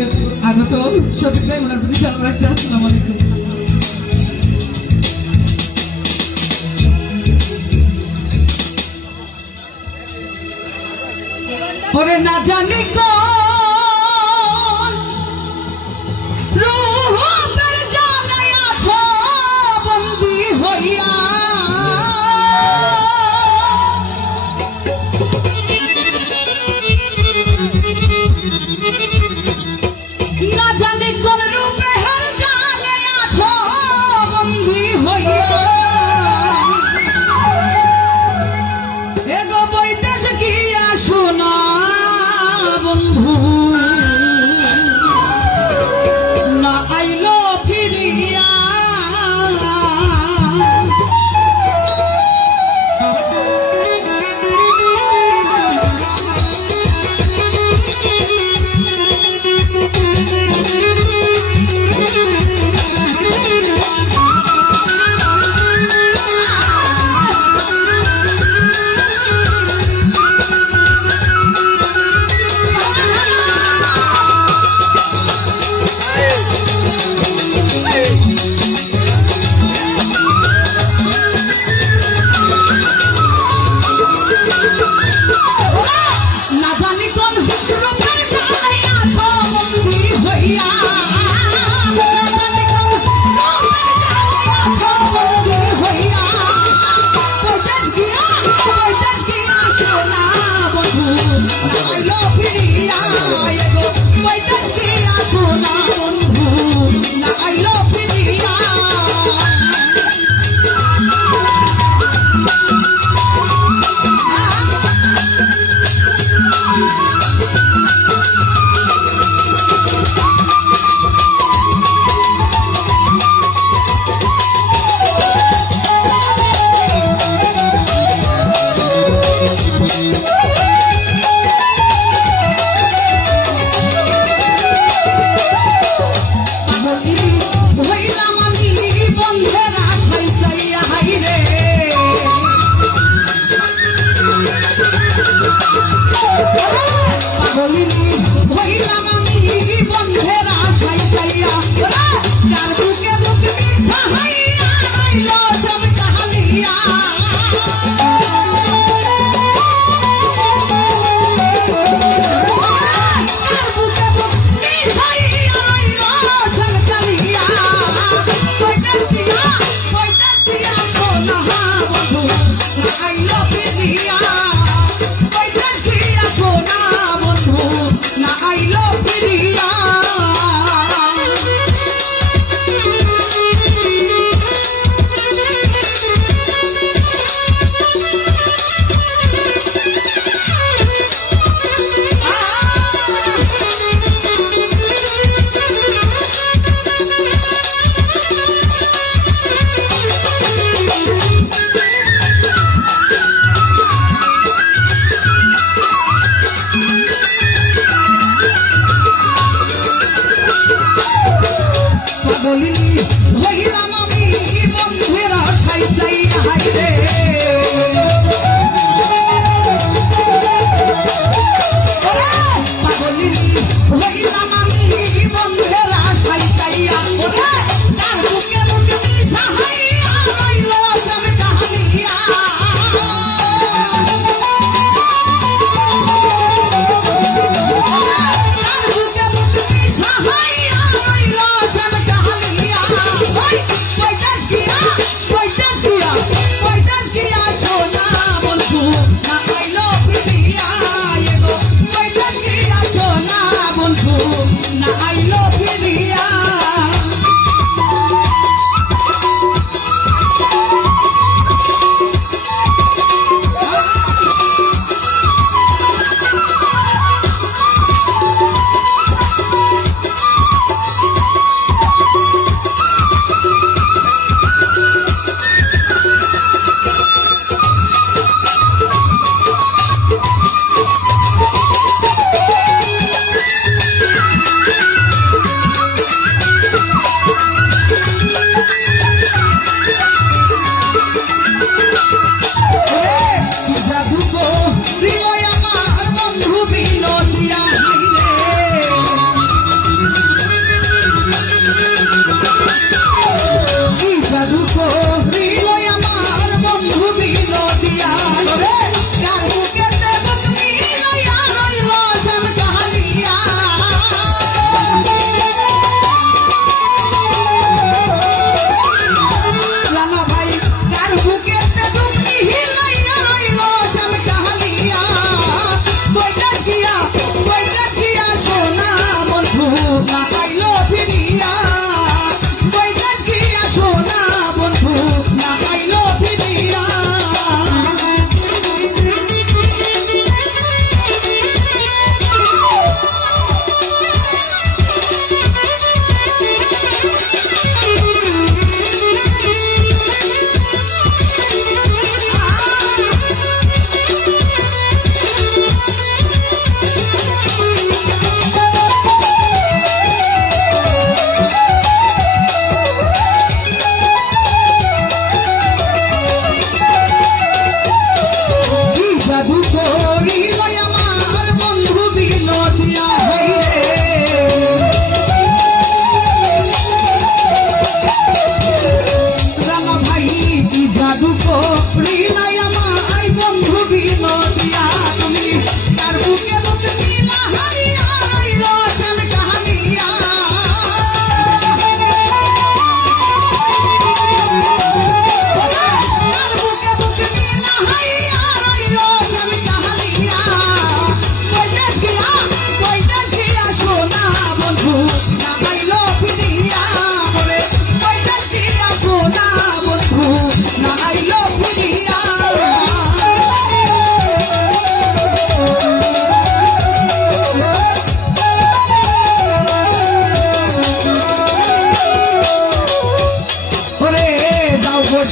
আগত শফিক ভাই, ওনার প্রতি সালাম রাখছি, আসসালামু আলাইকুম। ওরে না জানি কোন রূপের জ্বালায় আছো বন্দী হইয়া, না জানি কোন রূপের জ্বালায় আছো বন্দী হইয়া, এগো বৈদেশ গিয়া শোনা বন্ধু পাগলিনী হইলাম আমি বন্ধুর আশায় চাই হাইরে পাগলিনী হইলাম আমি বন্ধুর আশায় চাইয়া ওরে তার বুকে বুকে সাহাইয়া রইল সব কাহালিয়া তার বুকে বুকে সাহাইয়া রইল সব কাহালিয়া পয়তাস কিয়া সোনা বন্ধু না আইলো ফিরিয়া এগো পয়তাস কিয়া সোনা বন্ধু না আইলো ফিরিয়া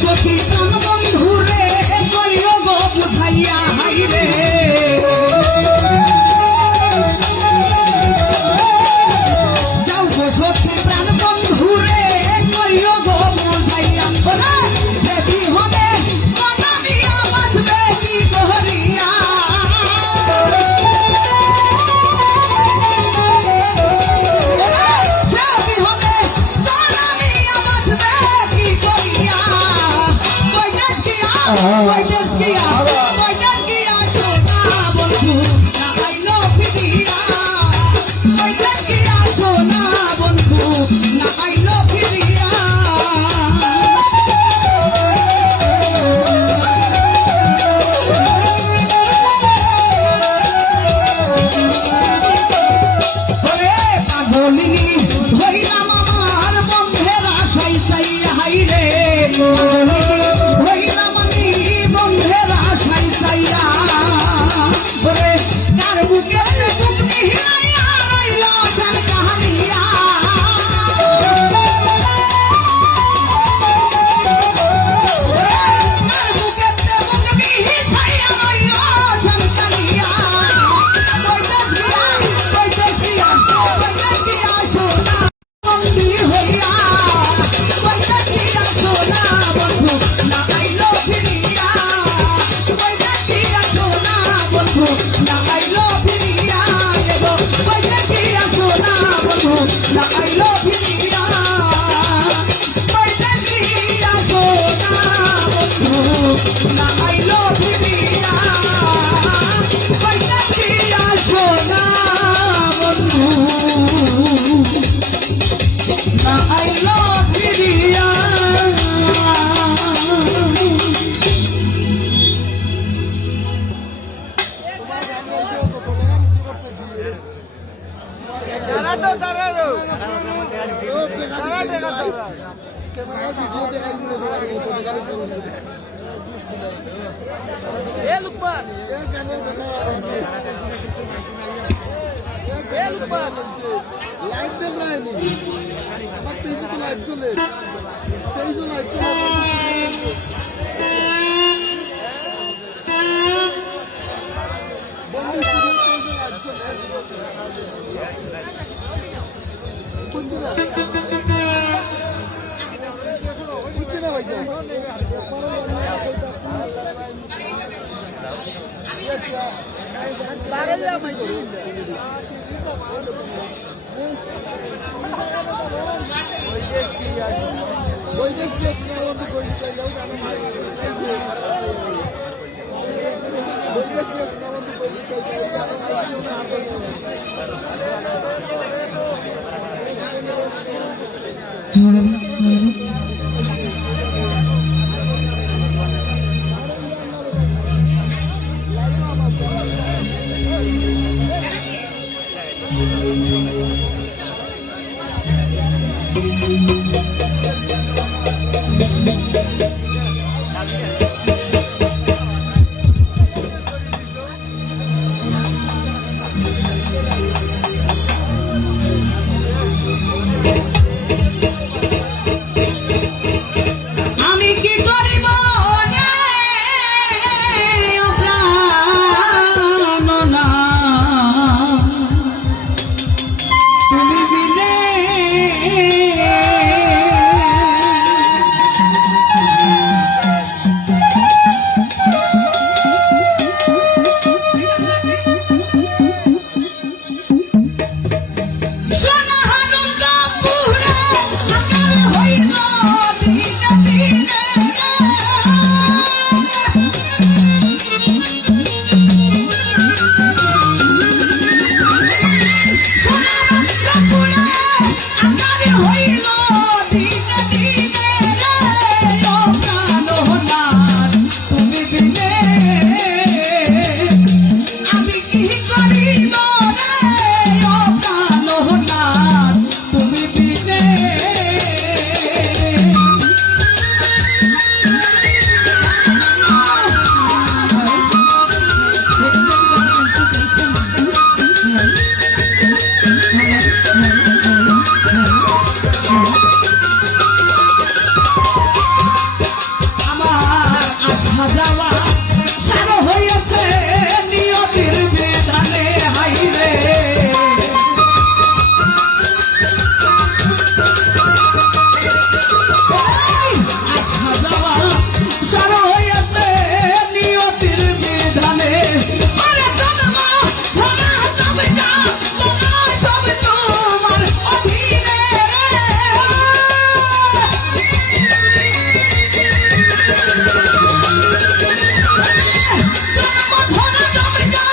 সখী প্রাণ বন্ধুরে কইও গো বুঝাইয়া হাইরে যাও গো সখী প্রাণ বন্ধুরে কইও গো বুঝাইয়া ওরে সে বিহনে কথা দিয়া বাঁচবে কি করিয়া সে বিহনে কথা দিয়া বাঁচবে কি করিয়া আইলো ফিরিয়া লাইট দেখ রায়নি আমার তেইশে লাইট চলে আমি কি করিব রে ও প্রাণনা তুমি বিনে সোনা আনন্দ পুরে আকার হইল দিনে দিনে সোনা আনন্দ পুরে আকার হইল দিনে দিনে ও প্রাণনাথ তুমি বিনে আমি কি করিব রে ও প্রাণনাথ তুমি বিনে আমার আশা যাওয়া সার হইয়াছে নিয়তির বিধানে হাইরে আশা যাওয়া সার হইয়াছে নিয়তির বিধানে আরে জন্ম ধরা তবে যা তোমরা সব তোমার অধীনে জন্ম ধরা তবে যা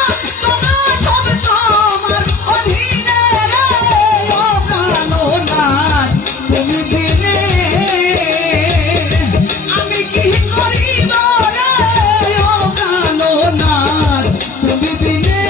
তোমরা সব তোমার অধীনে রে ও প্রাণনাথ তুমি বিনে আমি কি করিব রে ও প্রাণনাথ তুমি বিনে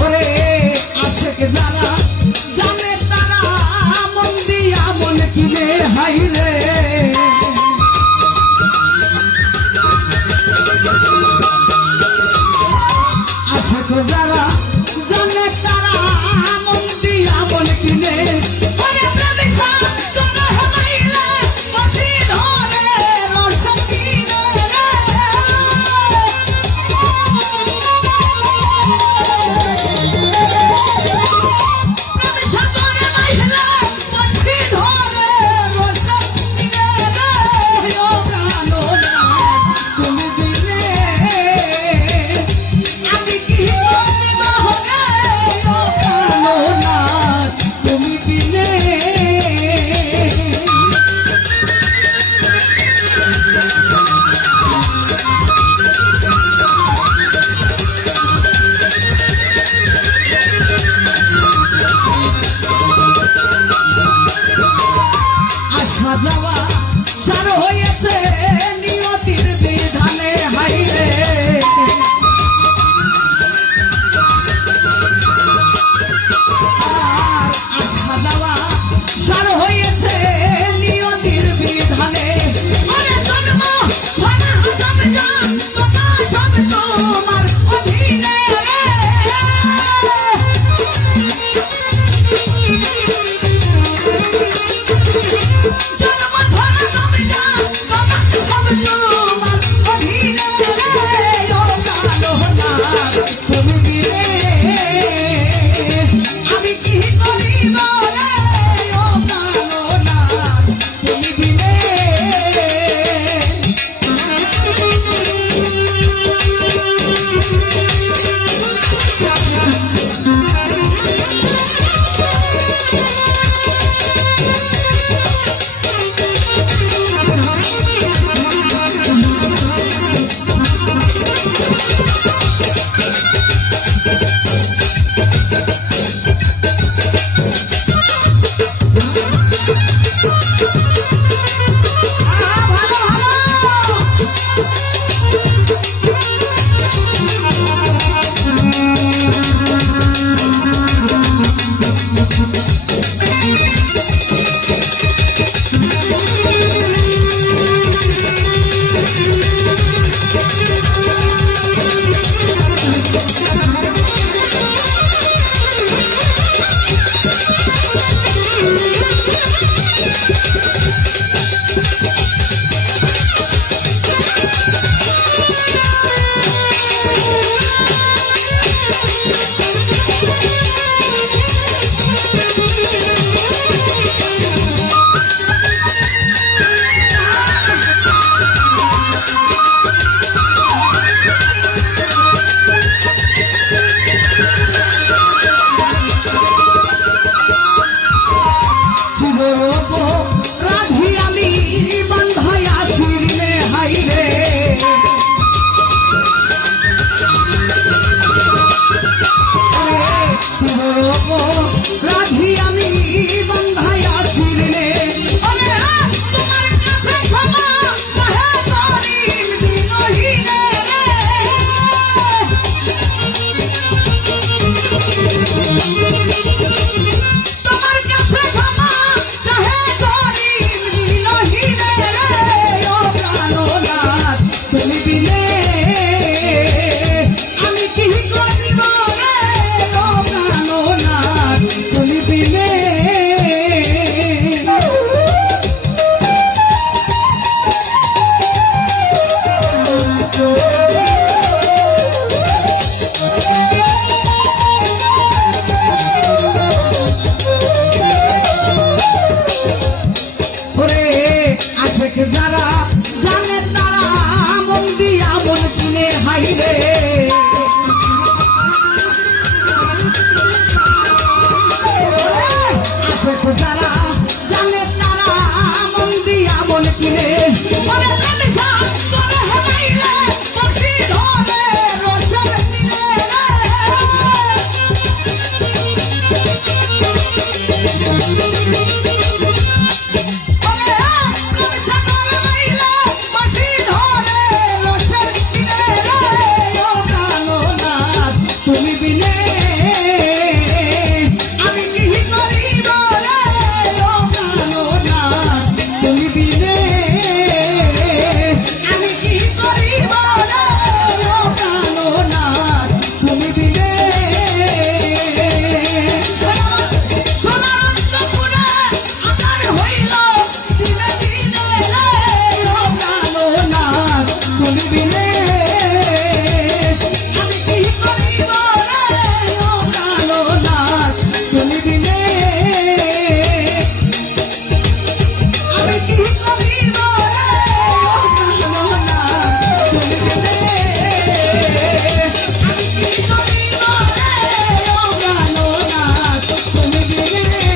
ওরে আশেক যারা জানে তারা মন দিয়া মন কিনে হাইরে আশেক যারা জানে তারা মন দিয়া মন কিনে ওরে প্রেমিসা তোরা হামাইলে বসি ধরে রসম কিনে প্রেমিসা তোরে মাইলে বসি ধরে রসম যারা জানে তারা মন দিয়া মন কিনে ওরে প্রেমিসা করে হেলাইলে বসি ধরে রসের কিনে তুমি বিনে আমি কি করিব রে ও কানোনাথ তুমি বিনে আমি কি করিব রে ও কানোনাথ তুমি বিনে সোনার অন্তপুরে আমার হইল দিনে দিনে রে ও কানোনাথ তুমি বিনে আমি কি করিব রে ও কানোনাথ তুমি বিনে আমি কি করিব রে ও কানোনাথ তুমি বিনে আমি কি করিব রে ও কানোনাথ তুমি বিনে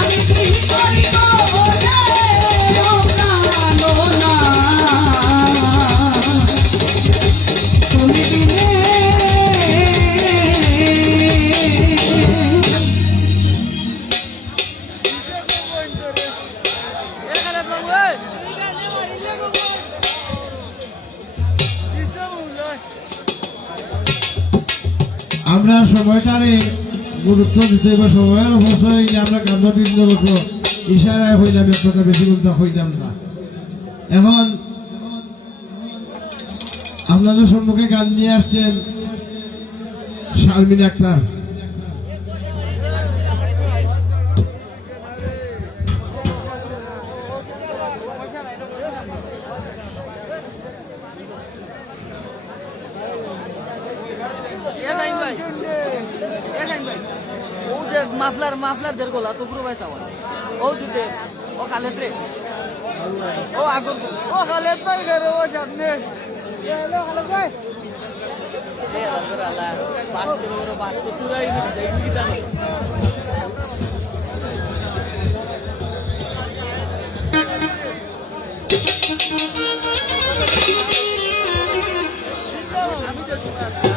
আমি কি করিব রে ও কানোনাথ তুমি বিনে আমরা সময়টারে গুরুত্ব দিতে হবে, সময়ের অবশ্যই আমরা কান্দ বৃন্দ মতো ইশারায় হইলাম, এক কথা বেশি বলতে হইলাম না। এখন আপনাদের সম্মুখে গান নিয়ে আসছেন শারমিন আক্তার। মাফলার মাফলার দের গোলা তো পুরো পয়সা ও দিতে ও খালেদ রে ও আগুন ও খালেদ ভাই ঘরে ও সামনে হ্যালো খালেদ ভাই এ আল্লাহ বাস্তু চুরাই না দেখি তা আমি তো শুনে আসছি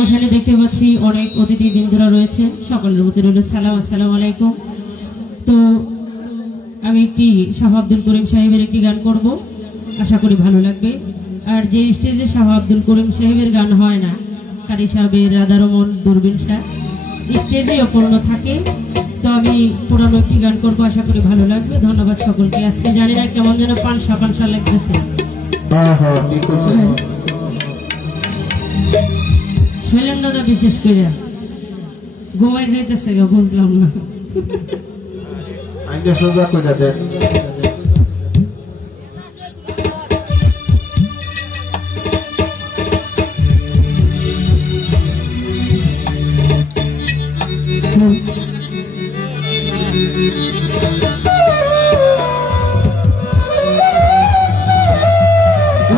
ওখানে দেখতে পাচ্ছি অনেক অতিথি বৃন্দরা রয়েছে, সকলের প্রতি রইল সালাম, আসসালামু আলাইকুম। তো আমি একটি শাহ আব্দুল করিম সাহেবের একটি গান করব, আশা করি ভালো লাগবে। আর যে স্টেজে শাহ আব্দুল করিম সাহেবের গান হয় না, কারি সাহেবের, রাধারমন, দূরবীন শাহ স্টেজেই অপূর্ণ থাকে। তো আমি পুরানো একটি গান করবো, আশা করি ভালো লাগবে। ধন্যবাদ সকলকে। আজকে জানি না কেমন যেন পানসা পানসা লাগতেছে। শৈলেন দাদা বিশেষ করে ঘুমাই যাইতেছে, বুঝলাম না। সোজা করে দেন।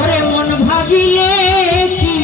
ওরে মন ভাবিলে কি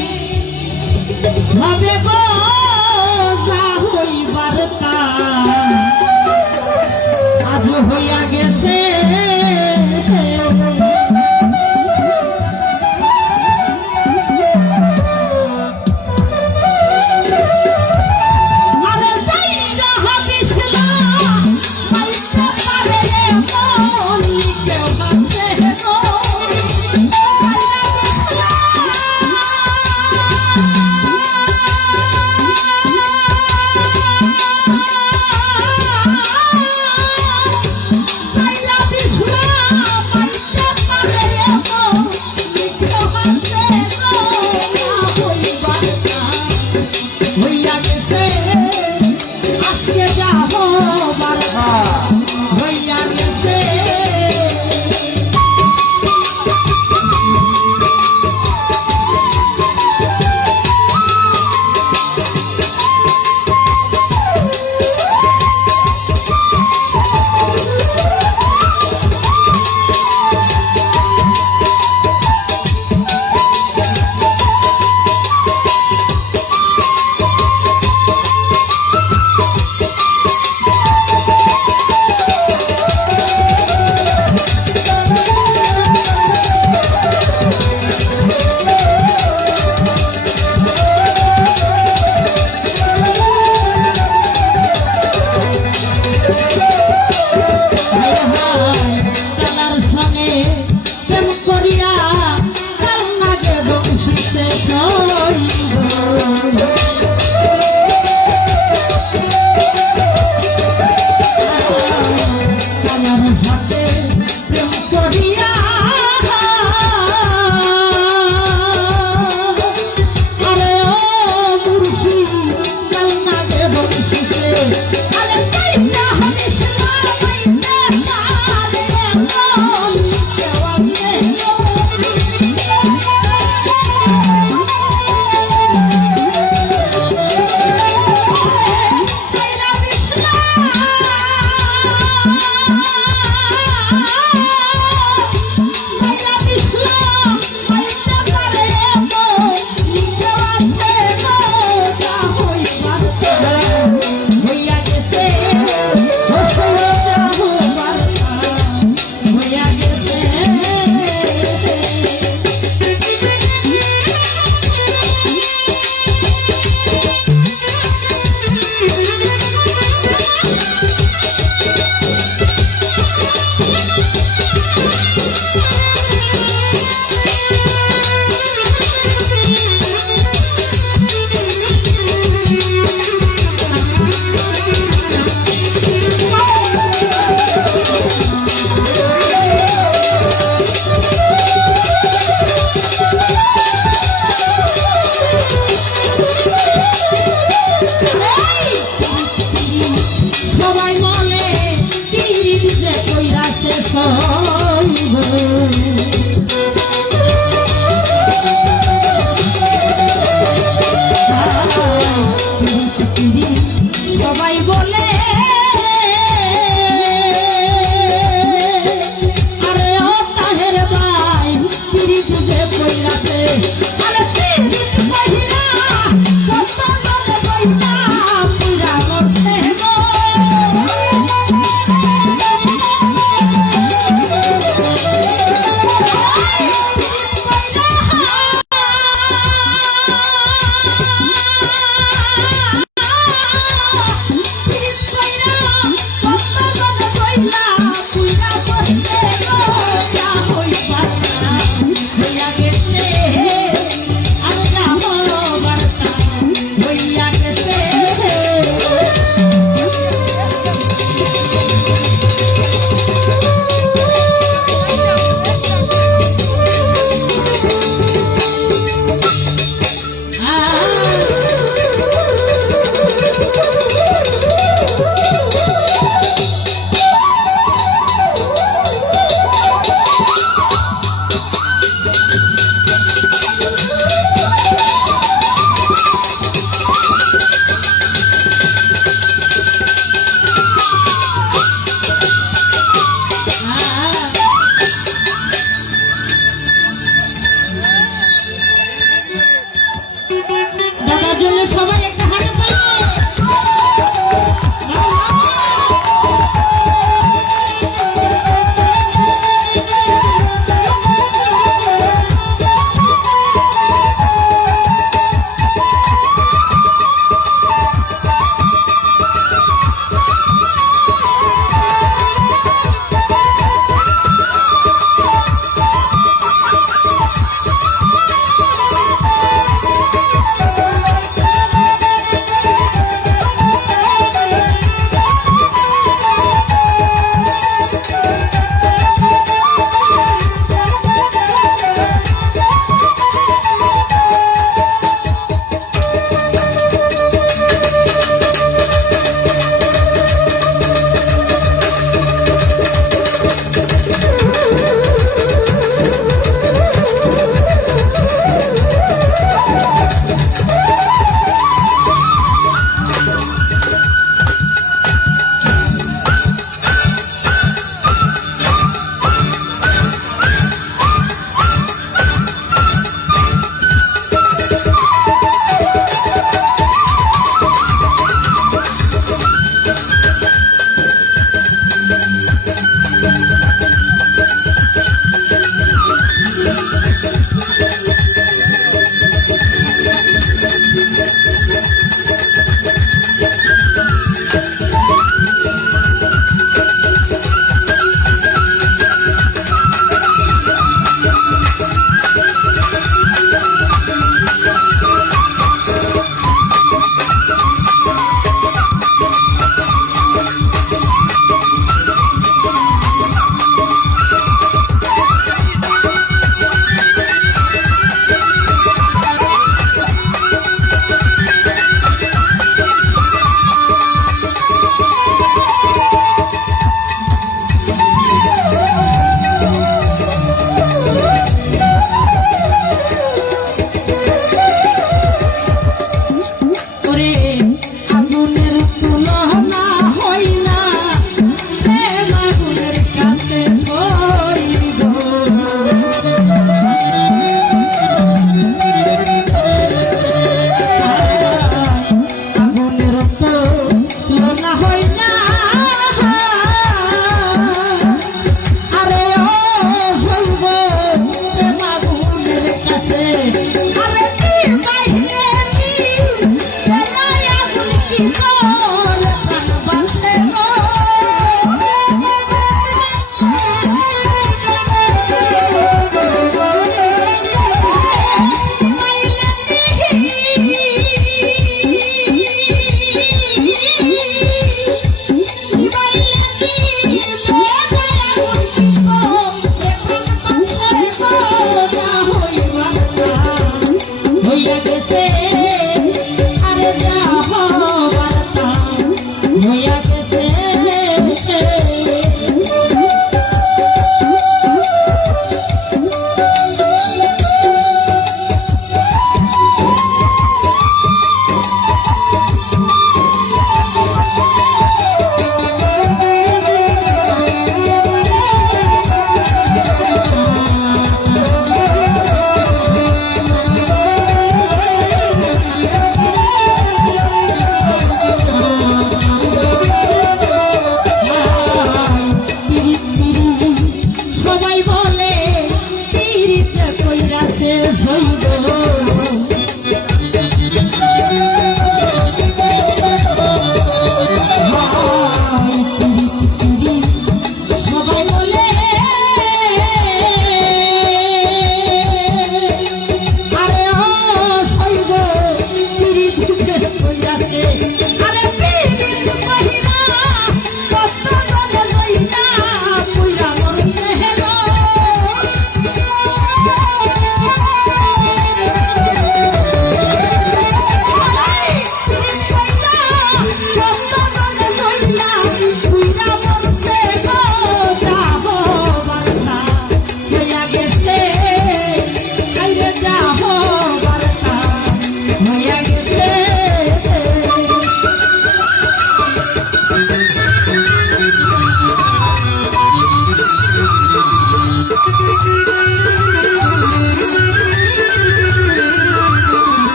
হইয়া গেছে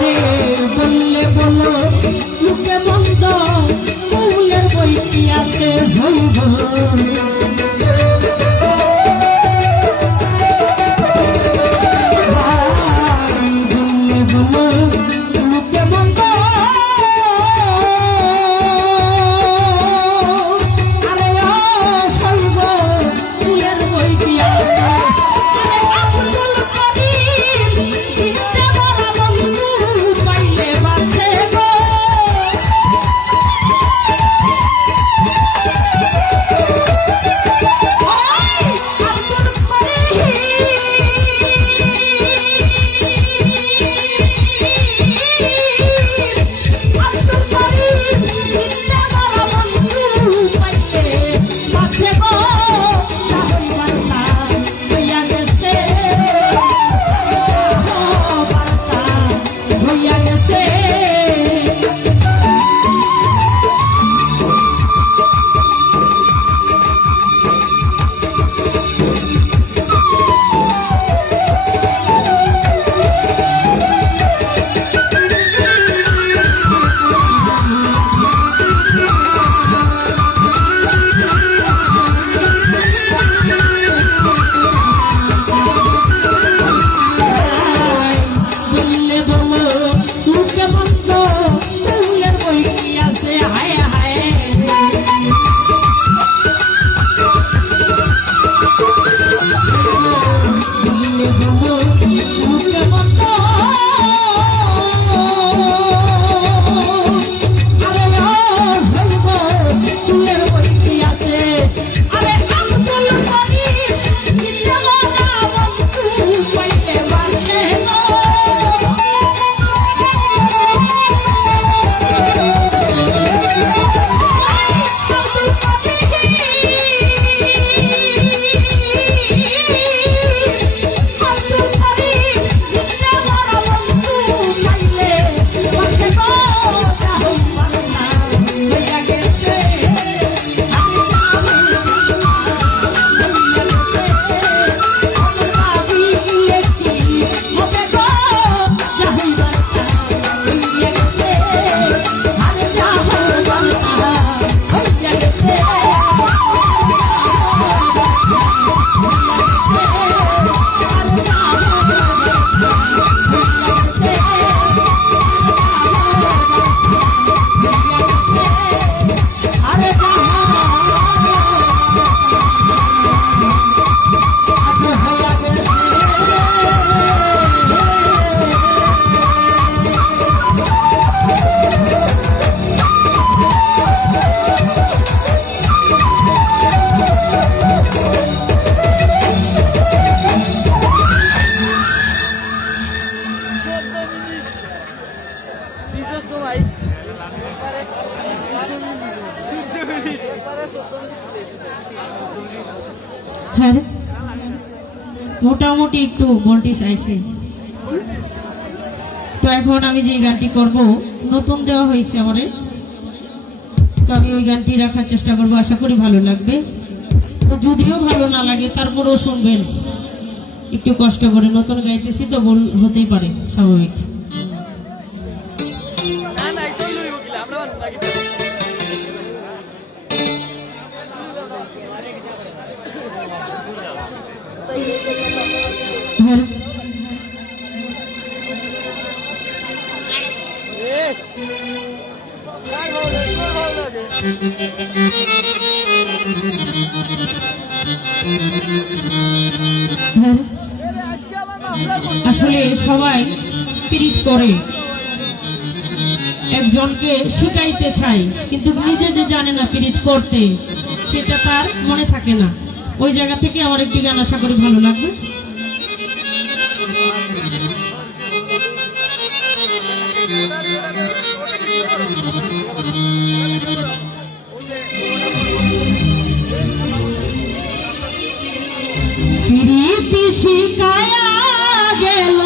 রে বললে বলো মুখে বন্ধ ফুলের বই কি আছে ঝইব হ্যাঁ মোটামুটি একটু ভোল্টেজ আইছে। তো এখন আমি যে গানটি করব নতুন দেওয়া হয়েছে আমারে, তো আমি ওই গানটি রাখার চেষ্টা করব, আশা করি ভালো লাগবে। তো যদিও ভালো না লাগে তারপরেও শুনবেন একটু কষ্ট করে, নতুন গাইতেছি তো ভুল হতেই পারে, স্বাভাবিক। হ্যাঁ আসলে সবাই পীড়িত করে, একজনকে শিখাইতে চাই কিন্তু নিজে যে জানে না পীড়িত করতে, সেটা তার মনে থাকে না। ওই জায়গা থেকে আমার একটি গান আশা করি ভালো লাগবে। প্রীতি শিখায়া গেল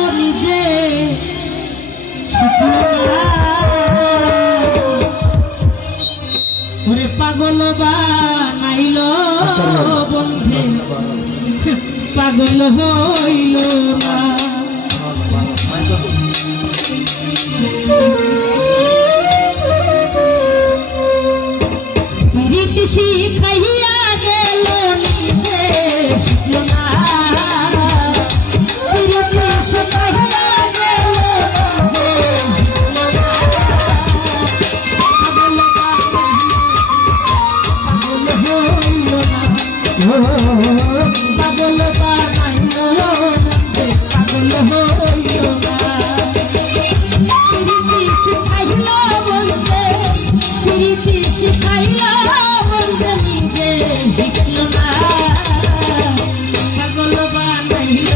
পাগল হইল না প্রীতি শিখাইয়া গেল নিজে শিখল না প্রীতি শিখাইয়া গেল পাগল বানাইল পাগল হইল না প্রীতি শিখাইল বলতে প্রীতি শিখাইল বলতে নিজে শিখল না পাগল বানাইল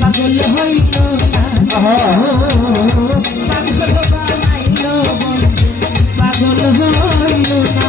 পাগল হইল না পাগল বানাইল পাগল হইল না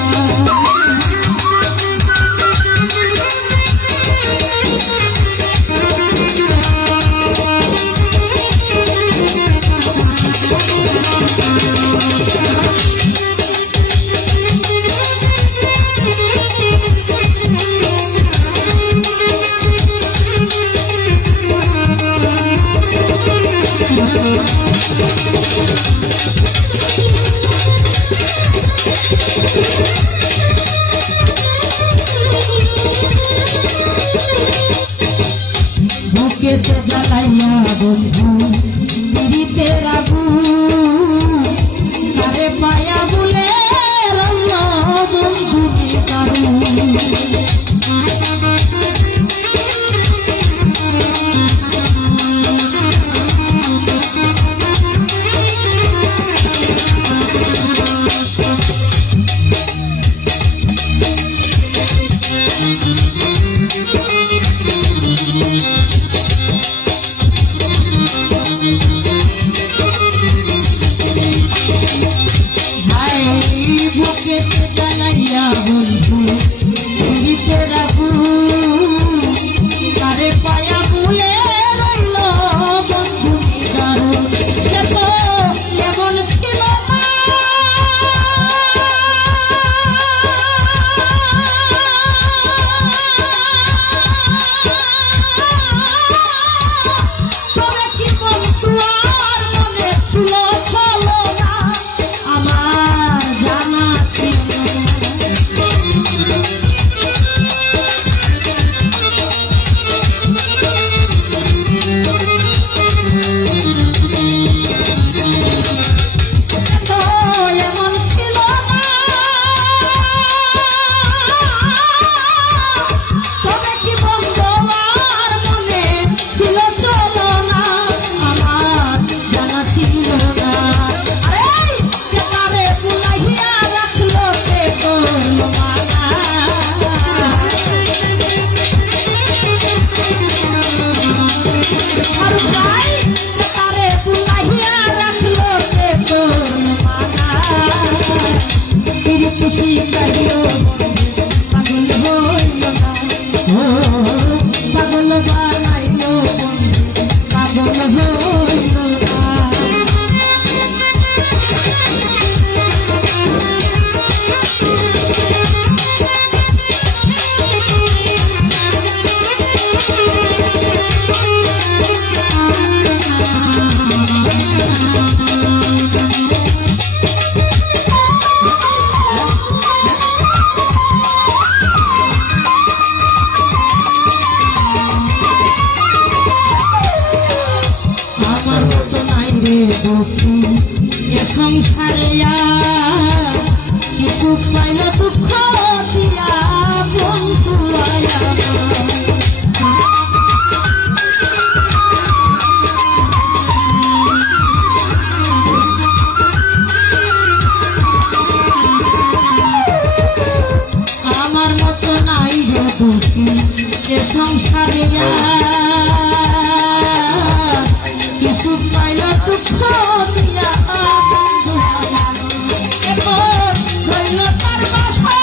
বুকে তো জ্বালাইয়া বন্ধু পিড়িতের আগুন তারে পায়া বলে রইল বন্ধু নিদারুণ বুকে জানাইয়া বন্ধু পিড়িতের আগুন তারে পায়া বলে রইল বন্ধু নিদারুণ সে তো এমন ছিল না তবে কি বন্ধু আর মনে ছিল চলো না আমার জানা ছিল তো এমন ছিল না তবে কি বন্ধু আর মনে ছিল চলো না আমার জানা ছিল না আরে কেতারে বুলাইয়া রাখলো সে করল মানা আর ভাই কেতারে বুলাইয়া রাখলো সে করল মানা প্রীতি শিখাইল পাগল হইল না পাগল বানাইল পাগল হইল না আমার মতো নাই রে দুঃখী এ সংসারে আর কিছু পাইল দুঃখ দিয়া বন্ধু আয়া আমার মতো নাই রে দুঃখী এ সংসারে আর কিছু পাইল দুঃখ দিয়া বন্ধু আয়া এখন রইল তার বাসা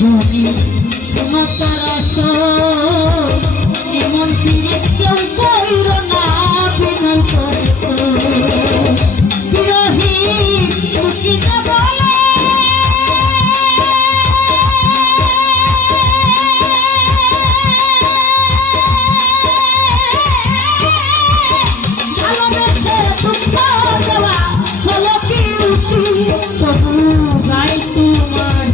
রজনী সুমতার এমন তীরে কেউ কইর না বিনয় করে বিরহী মুখিতে বলে ভালোবেসে দুঃখ দেওয়া হলো কি উচিত তবু গাই তোমার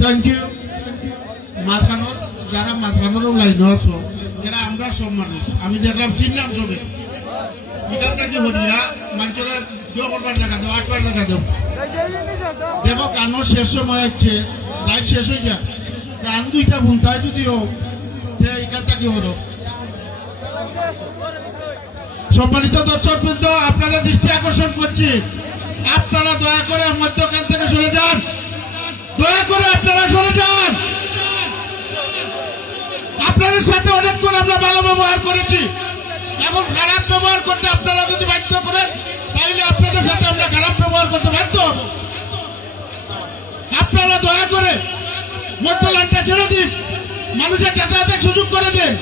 থ্যাংক ইউ মাঝখানোর যারা মাঝখানোরও লাইন আছো এরা আমরা সব মানুষ আমি দেখলাম চিনলাম সবে এখান থেকে হরিয়া মানুষের জোর করবার দেখা দেবো 8 বার দেখা দেবো দেখো গানোর শেষ সময় হচ্ছে রাইট শেষ হয়ে যায় গান 2টা ভুনতায় যদিও এখান থেকে হলো সম্মানিত দর্শকবৃন্দ আপনারা দৃষ্টি আকর্ষণ করছি আপনারা দয়া করে মধ্যখান থেকে সরে যান দয়া করে আপনারা সরে যান আপনাদের সাথে অনেকক্ষণ আমরা ভালো ব্যবহার করেছি এখন খারাপ ব্যবহার করতে আপনারা যদি বাধ্য করেন তাহলে আপনাদের সাথে আমরা খারাপ ব্যবহার করতে বাধ্য হব আপনারা দয়া করে মধ্য লাইনটা ছেড়ে দিন মানুষের যাতায়াতের সুযোগ করে দেন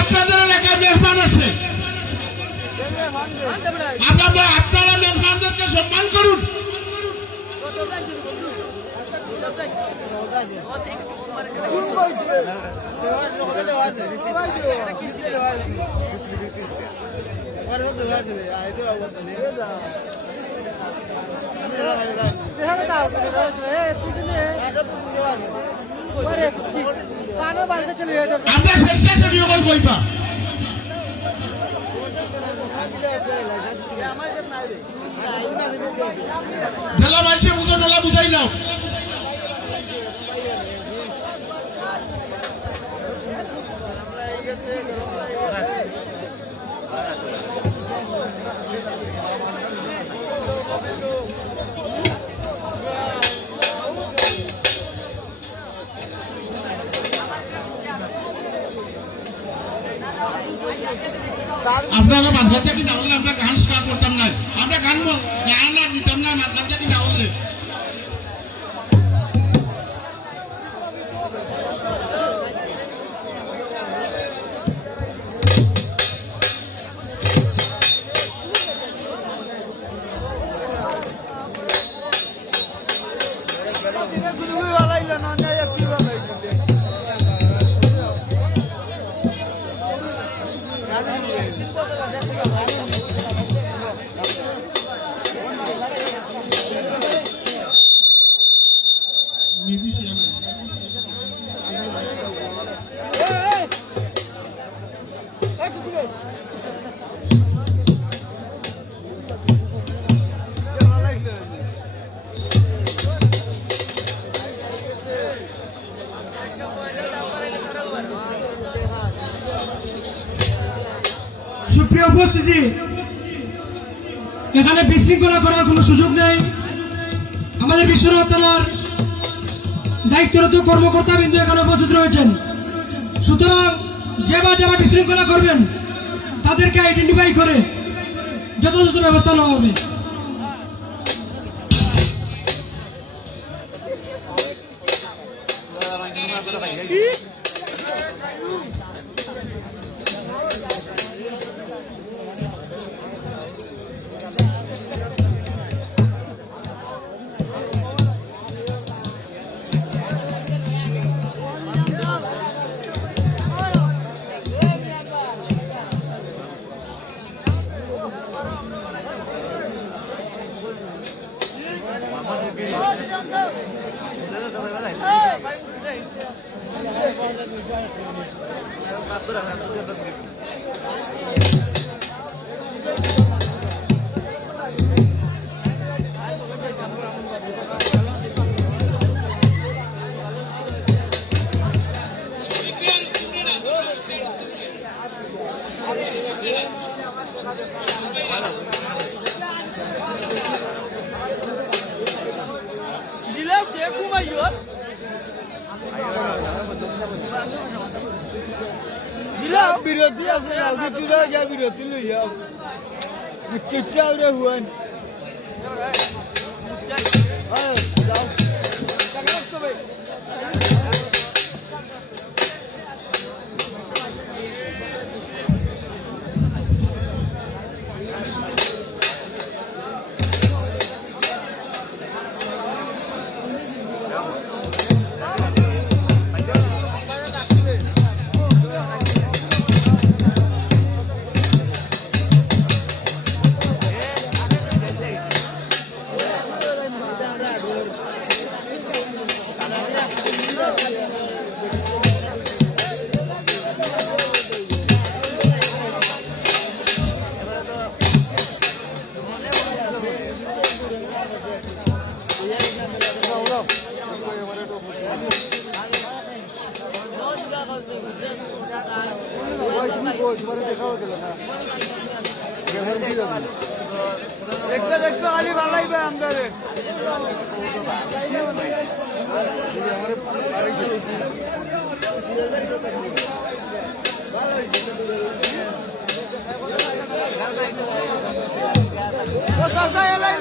আপনাদের এলাকায় মেহমান আছে আপনারা মেহমানদেরকে সম্মান করুন আমরা স্বেচ্ছাসেবী কইবা জেলা মানছে বুঝো টোলা বুঝাই নাও আপনারা মাঝখান থেকে না হলে আমরা গান স্টার্ট করতাম না আমরা গান আর দিতাম না মাঝখান থেকে না হলে সুপ্রিয় উপস্থিতি, এখানে বিশৃঙ্খলা করার কোনো সুযোগ নেই। আমাদের বিশ্বনাথ থানার দায়িত্বরত কর্মকর্তা বিন্দু এখানে উপস্থিত রয়েছেন। সুতরাং যারা বিশৃঙ্খলা করবেন তাদেরকে আইডেন্টিফাই করে যথাযথ ব্যবস্থা নেওয়া হবে। বিরতি আছে বিরতি লইয়া হুয়ান দেখতে দেখতে খালি ভালো লাগবে আমাদের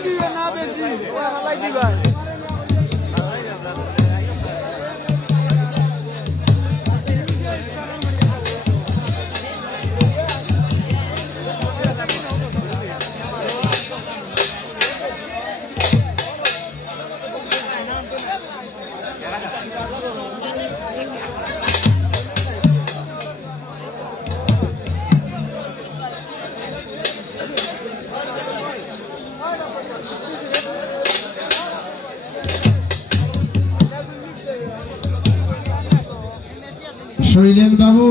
দিবে না বেশি দিবা শৈলেন বাবু,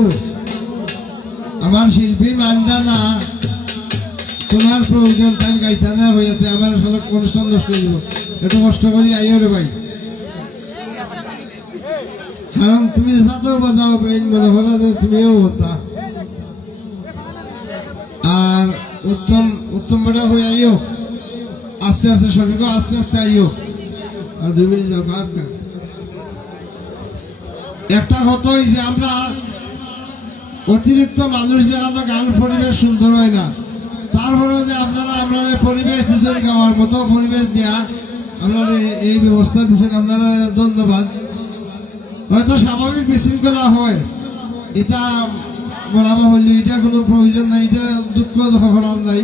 আমার শিল্পী মানটা না, তোমার প্রয়োজন তাই গাইতে না হইয়াছে, আমার আসলে অনুষ্ঠান নষ্ট হয়ে যাব। একটু কষ্ট করি আইও রে ভাই, কারণ তুমি সাথেও বাজাও পেন মনে হলো যে তুমিও বলতা। আর উত্তম বেটা হয়ে আইও, আস্তে আস্তে সঠিক আস্তে আস্তে আইও। আর 2 মিনিট যাও কার একটা কথা হয়েছে, আমরা অতিরিক্ত মানুষ যেখানে গান পরিবেশ সুন্দর হয় না, তারপরেও যে আপনারা আপনার পরিবেশ দিচ্ছেন, গাওয়ার মতো পরিবেশ দেওয়া আপনারা এই ব্যবস্থা দিচ্ছেন, আপনারা ধন্যবাদ। হয়তো স্বাভাবিক বিশৃঙ্খলা হয়, এটা বলা হইলে এটা কোনো প্রয়োজন নাই, এটা দুঃখ করার নাই,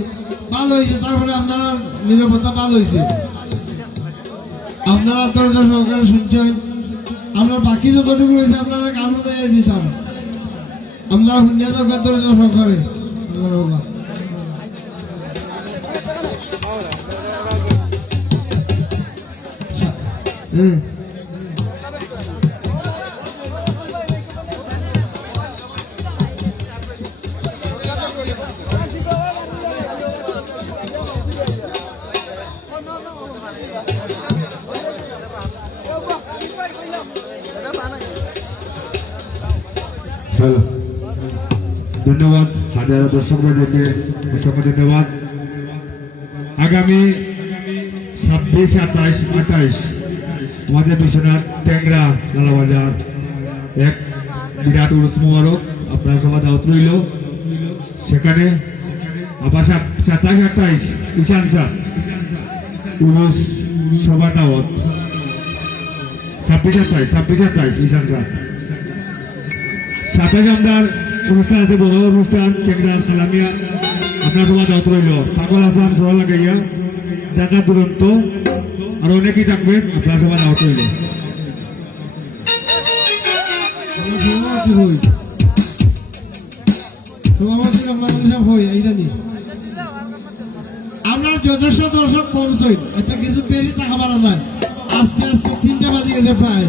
ভালো হয়েছে। তারপরে আপনারা নিরাপত্তা ভালো হয়েছে, আপনারা দরজা সহকারে শুনছেন। আমরা বাকি যতটুকু রয়েছে আপনারা গান বাজাইয়া দিতাম, আপনারা শুনিয়া দরকার দরজা সহকারে। হ্যালো, ধন্যবাদ। আর যারা দর্শক ভাইদেরকে অসংখ্য ধন্যবাদ। আগামী 26, 27, 28 আমাদের বিশ্বনাথ ট্যাংরা লালাবাজার এক বিরাট উরুস মুবারক, আপনার সবার দাওয়াত রইল। সেখানে আবার 27, 28 ঈশান শাহ উরুস সভা দাওয়াত, 26, 28 ঈশান শাহ। 27 আপনার অনুষ্ঠান আছে, বড় অনুষ্ঠান ট্যাংরা সালামিয়া, আপনার সবার দাওয়াত রইল। পাগল আসাম সভা লাগাইয়া ঢাকা দুরন্ত আর অনেকেই থাকবেন, আপনার সবার দাওয়াত রইল। আপনার যথেষ্ট দর্শক কমছই, এটা কিছু বেশি টাকা বাড়া নাই। আস্তে আস্তে 3টা বাজে গেছে প্রায়।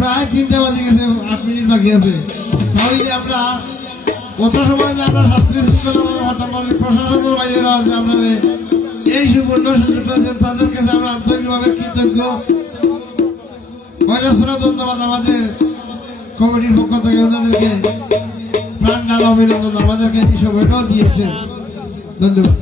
প্রায় 3টা বাজে গেছে, 8 মিনিট বাকি আছে। তাহলে আমরা কত সময় যে আমরা শাস্ত্রীয় প্রশাসনের বাইরে আছে, আপনারা এই সুবর্ণ সুযোগটা দিয়েছেন, তাদের কাছে আমরা আন্তরিকভাবে কৃতজ্ঞ। অজস্র ধন্যবাদ আমাদের কমিটির পক্ষ থেকে, ওনাদেরকে প্রাণ ঢালা অভিনন্দন, আমাদেরকে এই সময়টাও দিয়েছেন, ধন্যবাদ।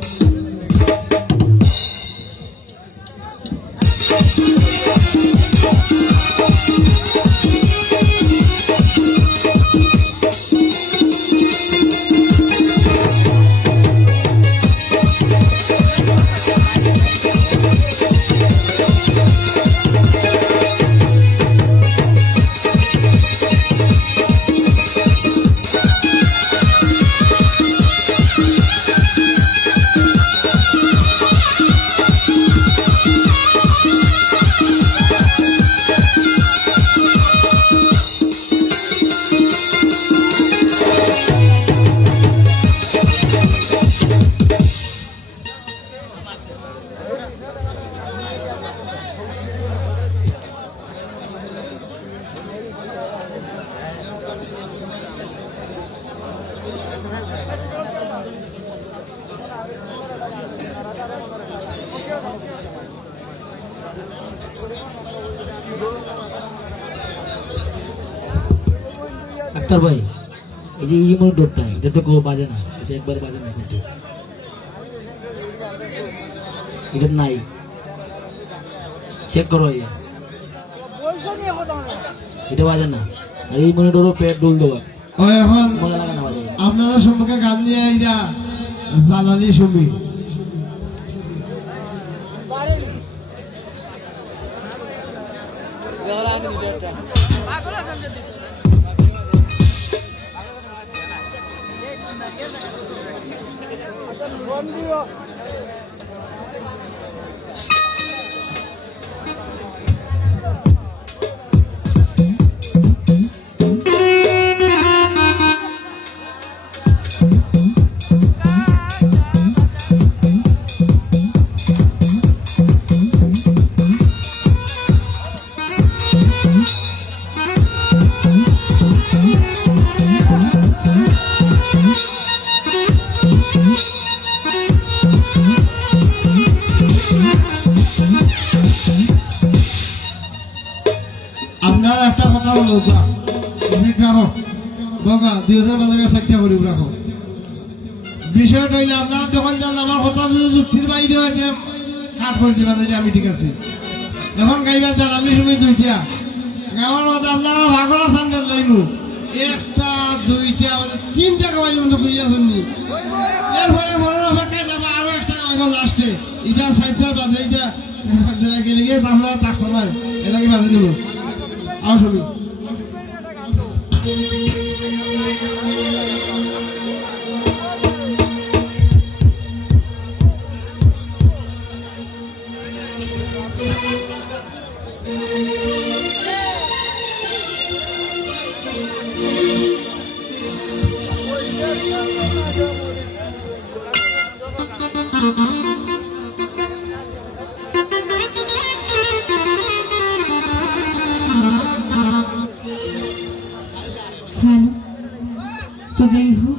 আক্তার ভাই, এই যে ইমোর ডোরটা, এটা তো কেউ বাজে না, এটা একবার বাজে না, কিন্তু এটা নাই, চেক করো। এটা বাজে না, আর এই মনিটরও পেট ডোল দেওয়া এখন মজা লাগে না বাজে। আপনাদের সম্পর্কে গান নিয়ে এটা জালালি সুমি আপনার একটা কথা বলবো, রাখো বগা 2000 করি রাখো। বিষয়টা হইলে আপনারা যখন জান আমার কথা যদি যুক্তির বাইরে হয়েছে কাট করে দিবা, আমি ঠিক আছে। এখন গাইবা জানালি সময় 2টা গাওয়ার মধ্যে আপনারা ভাগরা সান্ডেল লাইনু 1টা 2টা আমাদের 3টা গাওয়াই বন্ধ করে আসেন। এরপরে বড় অপেক্ষায় যাবে আরো একটা গাওয়া লাস্টে, এটা সাইডটার বাজে, এইটা গেলে গিয়ে আপনারা থাকতো না, এটাকে বাজে দিব। আর শুনি তো যাই হোক,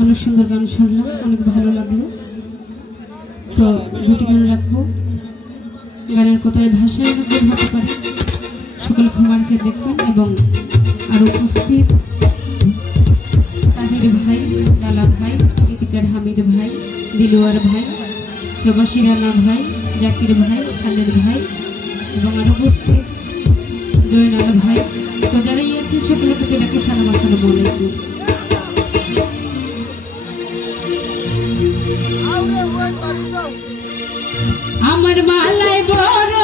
অনেক সুন্দর গান শুনলাম, অনেক ভালো লাগলো। তো 2টি গান রাখবো, গানের কথায় ভাষায় অনেক হতে পারে, সকলে ক্ষমার সে দেখবেন এবং আর উপস্থিত তাহির ভাই, লালা ভাই, ইতিকার হামিদ ভাই, দিলুয়ার ভাই, প্রবাসী রানা ভাই, জাকির ভাই, খালেদ ভাই এবং আর উপস্থিত জয়নাল ভাই। তো যারাই আছে সকলের প্রতি ডাকি সালাম, আসসালামু আলাইকুম। আমার মালাই বড়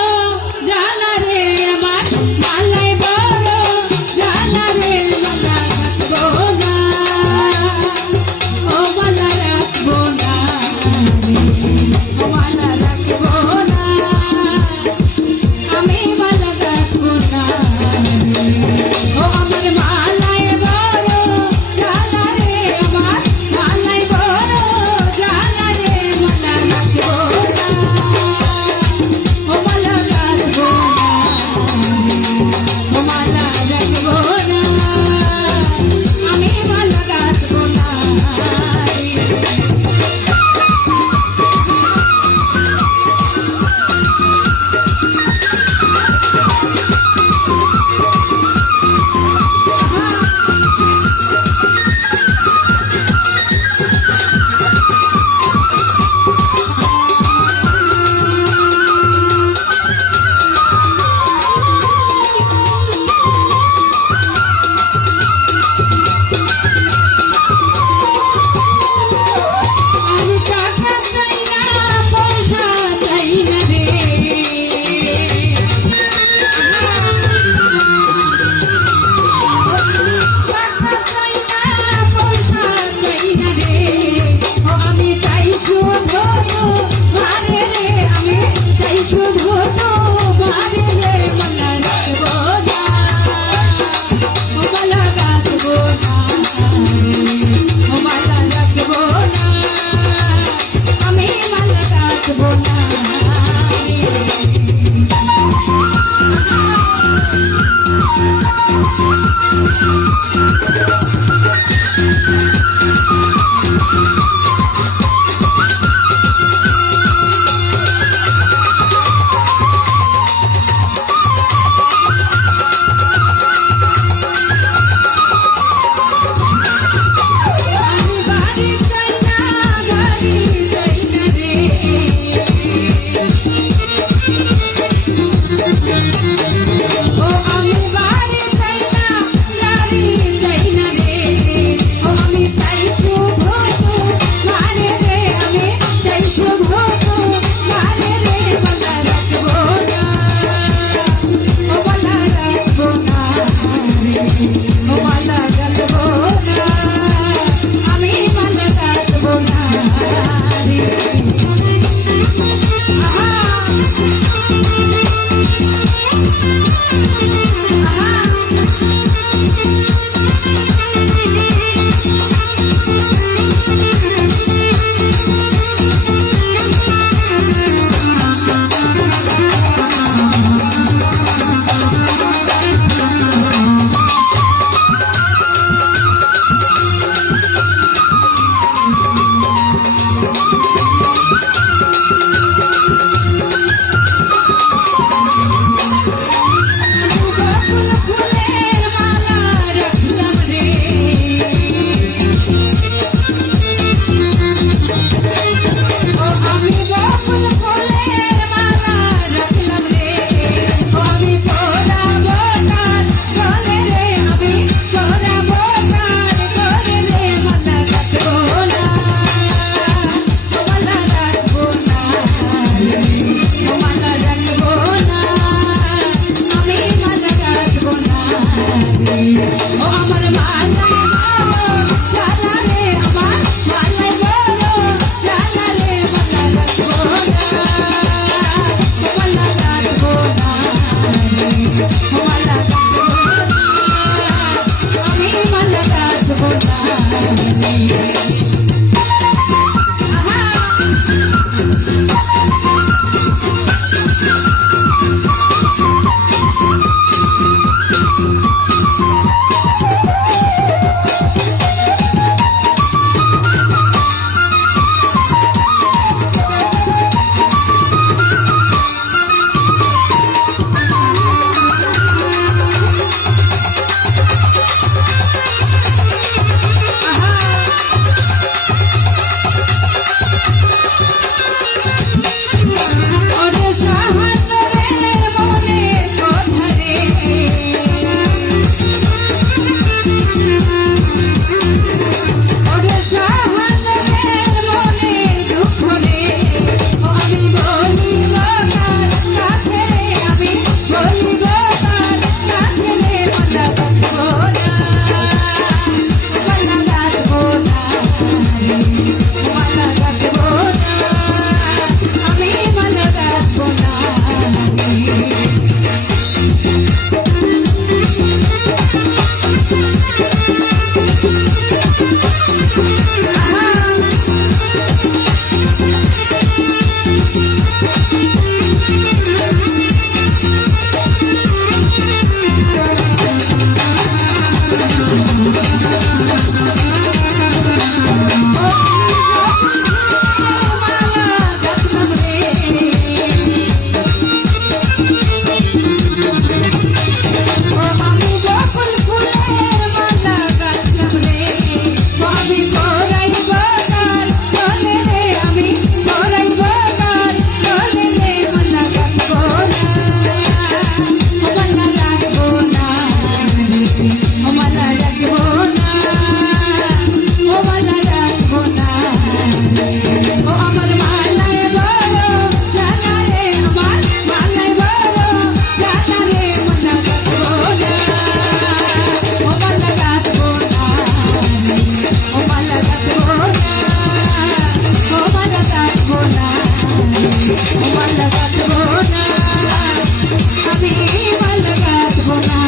জালা রে, আমার মালাই বড় জালা রে, মালা রাখবো না, ও মালা রাখবো না রে, ও মালা রাখবো না, আমি মালা রাখবো না রে, ও আমার মালাই বড় জালা রে, আমার মালাই বড় জালা রে, মালা রাখবো না, ও মালা গাঁথবো না, আমি মালা গাঁথবো না।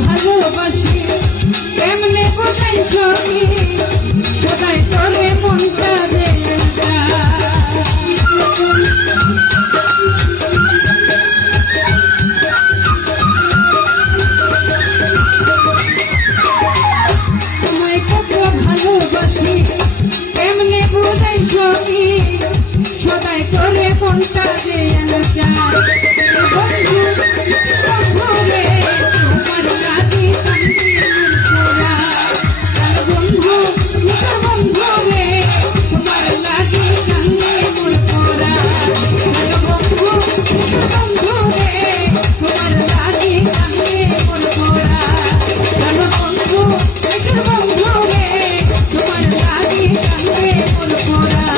ভালোবাসি এমনি বোঝাই সখী সদাই করে মনটা দেন তোমায় কত ভালোবাসি এমনি বোঝাই সখী সদাই করে মনটা দেন বন্ধু ঘরে তোমার লাগি কান্দি বন্ধু বন্ধু রে তোমার লাগি কান্দি মোর পরা বন্ধু বন্ধু রে তোমার লাগি কান্দি মোর পরা বন্ধু বন্ধু রে তোমার লাগি কান্দি মোর পরা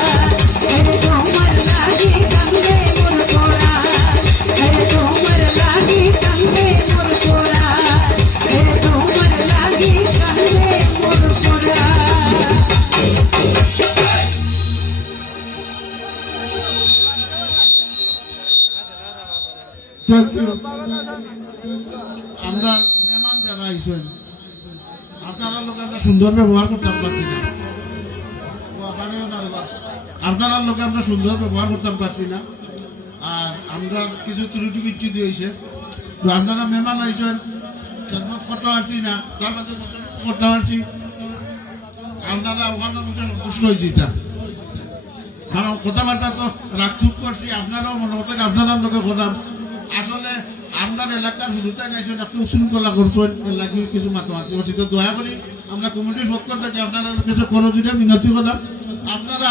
তোমার লাগি কান্দি মোর পরা তোমার লাগি কান্দে মোর পরা তোমার লাগি কান্দে মোর পরা আমরা মেহমান যারা আইসেন আপনারা লোক আমরা সুন্দর ব্যবহার করতাম পারছি না আপনারা লোকে আমরা সুন্দর ব্যবহার করতাম পারছি না আর আমরা কিছু ত্রুটি বিচ্যুতি হয়েছে তো আপনারা মেহমান আইসেন খেদমত করতে পারছি না তার মধ্যে করতে পারছি আপনারা ওখানে মুখে সন্তুষ্ট হয়েছি তা কারণ কথাবার্তা তো রাখচুপ করছি আপনারাও মনে হতেন আপনারা লোকে করলাম আসলে আপনার এলাকার শুরুতে গেছেন একটু উশৃঙ্খলা করছেন এলাকি কিছু মাতামাতি করছি তো দয়া করি আমরা কমিটির পক্ষ থেকে আপনারা কিছু করজুড়ে মিনতি করলাম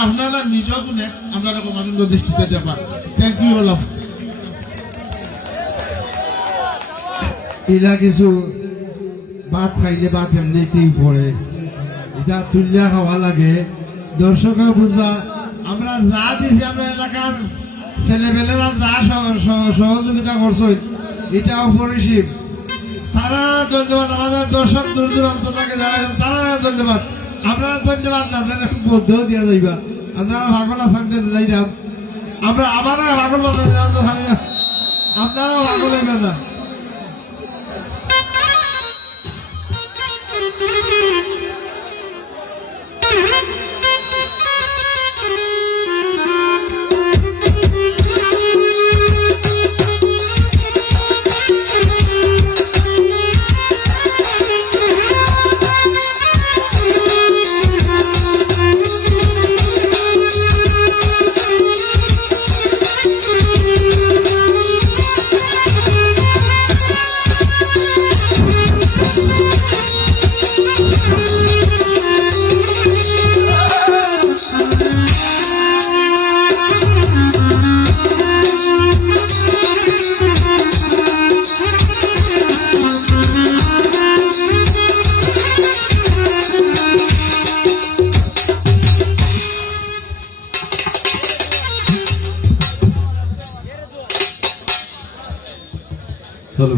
আপনারা নিজ গুণে আপনারা কমা সুন্দর দৃষ্টিতে দেবেন থ্যাংক ইউ অল অফ এলা কিছু ভাত খাইলে ভাত এমনিতেই পড়ে এটা তুলিয়া খাওয়া লাগে দর্শকে বুঝবা আমরা যা দিছি আমরা এলাকার ছেলেবেলেরা যা সহযোগিতা করছে এটা অপরিসীম তারা ধন্যবাদ আমাদের দর্শক দূর দূরান্ত থেকে যারা তারা ধন্যবাদ আপনারা ধন্যবাদ তাদের বদ্ধও দিয়া যাইবা আপনারা ভাগলা সঙ্গে যাইলাম আমরা আবারও ভাগল বলতে আপনারাও ভাগল হইবে না চলো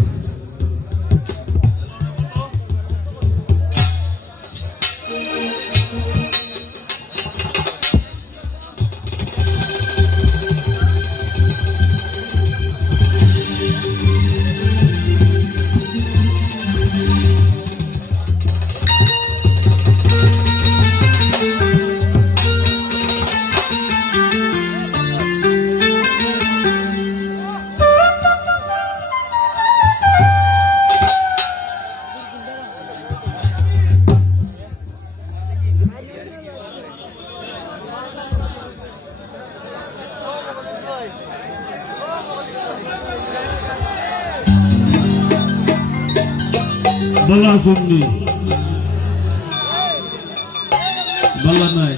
বলা শুননি বলা নাই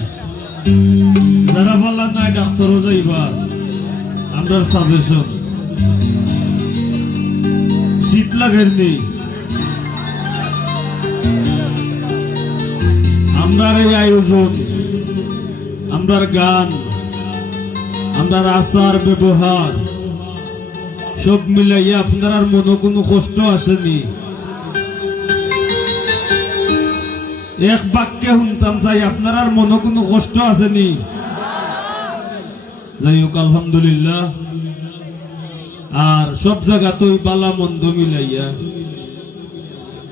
যারা বলা নাই ডাক্তারও যাইবা আমরা সাজেশন শীত লাগেনি আমরার এই আয়োজন আমরার গান আমরার আচার ব্যবহার সব মিলাইয়া আপনার আর মনে কোনো কষ্ট আসেনি এক বাক্যে শুনতাম চাই আপনার আর মনে কোনো কষ্ট আসেনি যাই হোক আলহামদুলিল্লাহ আর সব জায়গাতেই বালা মন্দ মিলাইয়া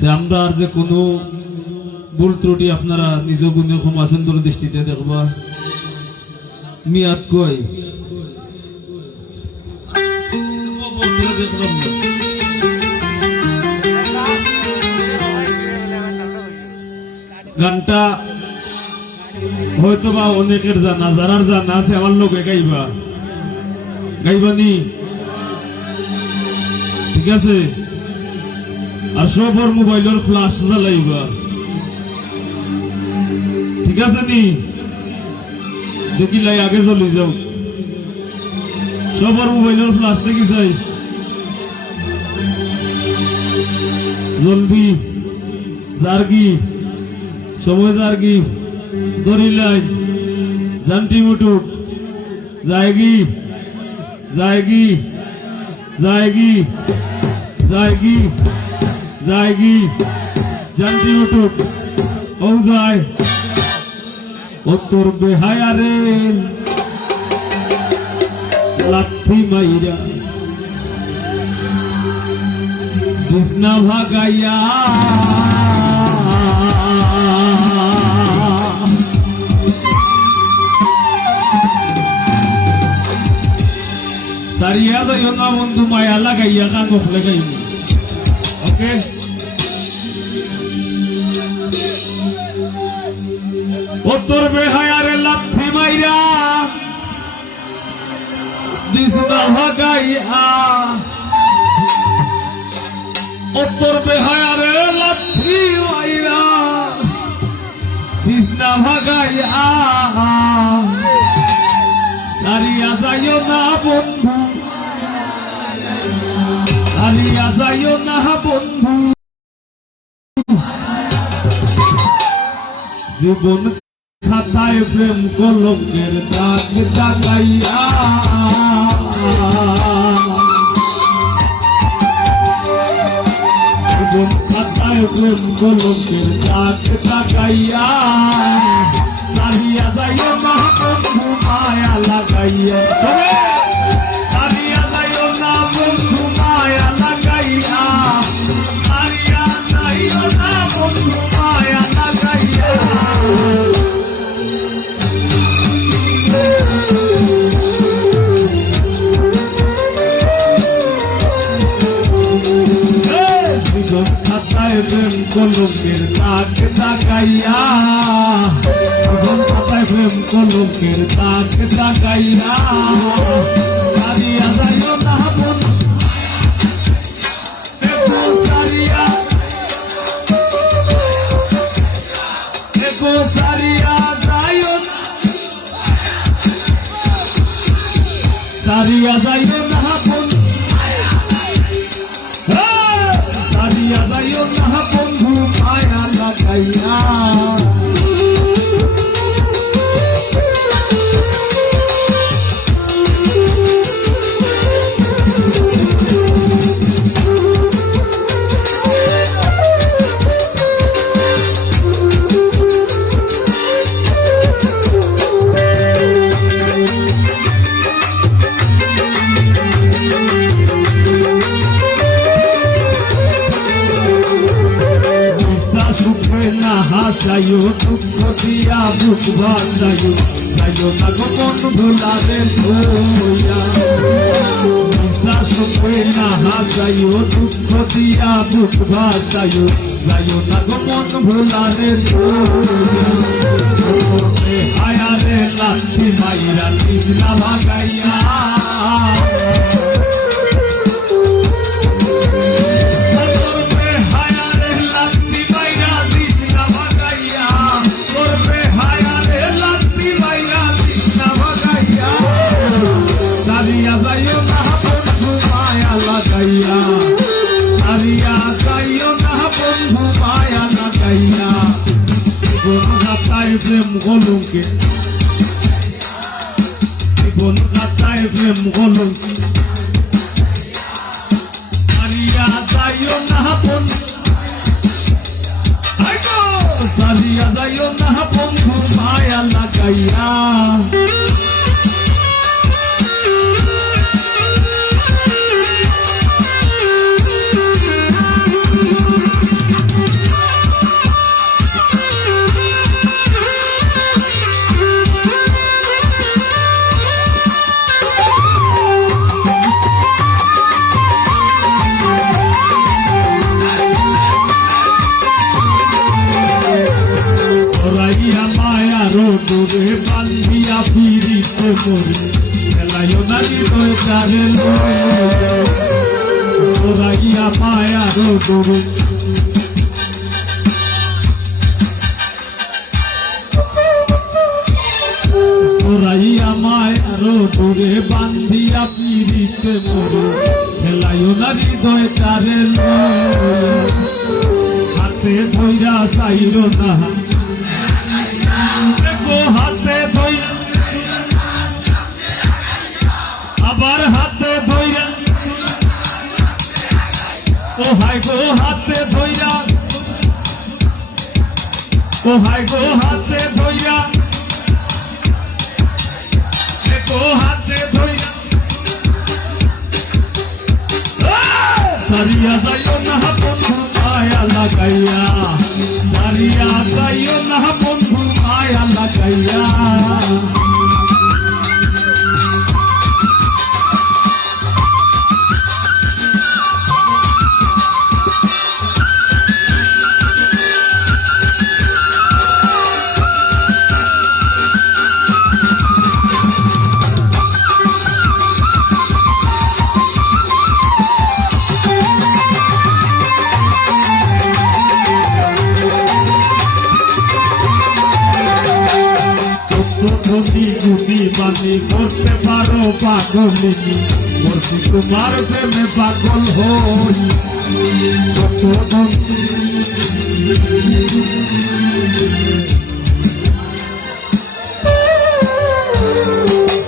আমরা আর যে কোনো ভুল ত্রুটি আপনারা নিজ গুণে ক্ষমা সুন্দর দৃষ্টিতে দেখবা মিয়াদ কই দেখলাম না গানটা হয়তো বা অনেকের জানা যারার জানা আছে আমার লোকে গাইবানি ঠিক আছে আর সবর মোবাইলের ফ্লাশ জ্বালাইবা ঠিক আছে নি দেখিলাই আগে চলে যাও সবর মোবাইলের ফ্লাশ দেখি যাই জলদি জার্গি সময় জার্গি দরিলাই জান্টি মুটুক जाएगी जाएगी जाएगी जाएगी जाएगी জান্টি মুটুক ও যায় ও তোর বেহায়া রে লাথি মাইরা বিছনা ভাগাইয়া সারিয়া যাইও না বন্ধু মায়া লাগাইয়া কান লাগাই ওকে ও তোর বেহায়ারে লাথি মাইরা বিছনা ভাগাইয়া ও তোর বেহায়ারে লাথি মাইরা বিছনা ভাগাইয়া সারিয়া যাইও না বন্ধু সারিয়া যাইও না বন্ধু জীবন খাতায় প্রেম কলঙ্কের দাগ দাগাইয়া জীবন খাতায় প্রেম কলঙ্কের দাগ দাগাইয়া সারিয়া যাইও না বন্ধু মায়া লাগাইয়া সারিয়া যাইও না বন্ধু মায়া লাগাইয়া সারিয়া যাইও না বন্ধু মায়া লাগাইয়া জীবন খাতায় প্রেম কলঙ্কের দাগ দাগাইয়া জীবন খাতায় প্রেম কলঙ্কের দাগ দাগাইয়া সারিয়া যাইও না বন্ধু সারিয়া সারিয়া যাইও না সারিয়া যাইও না বন্ধু সারিয়া যাইও না বন্ধু মায়া লাগাইয়া হাসাইও দুঃখ দিয়া বুক ভাসাইও যাইও না গোপন ভুলারে ধোয়া বিশ্বাস করে না হাসাইও দুঃখ দিয়া বুক ভাসাইও যাইও না গোপন ভুলারে ধোয়া হায়ারে লাথি মাইরা কৃষ্ণা ভাগাইয়া সারিয়া যাইও না বন্ধু মায়া লাগাইয়া সারিয়া যাইও না বন্ধু মায়া লাগাইয়া জীবন খাতায় প্রেম কলঙ্কে জীবন খাতায় প্রেম কলঙ্কে সারিয়া যাইও না বন্ধু সারিয়া যাইও না বন্ধু মায়া লাগাইয়া মরি খেলাইও না হৃদয় তারে তোরাইয়া মায়ার ডোরে তোরাইয়া মায়ার ডোরে বান্ধিয়া পিড়িতে মরি খেলাইও না হৃদয় তারে হাতে ধইরা চাইল না গো হাতে ধইরা আবার হাতে ধইরা ও হাই গো হাতে ধইরা ও হাই গো হাতে ধইরা গো হাতে ধইরা সারিয়া যাইও না বন্ধু মায়া লাগাইয়া সারিয়া যাইও না বন্ধু মায়া লাগাইয়া গুনি গুনি বানি করতে পারো পাগলিনী মূর্তি তোমার প্রেমে পাগল হই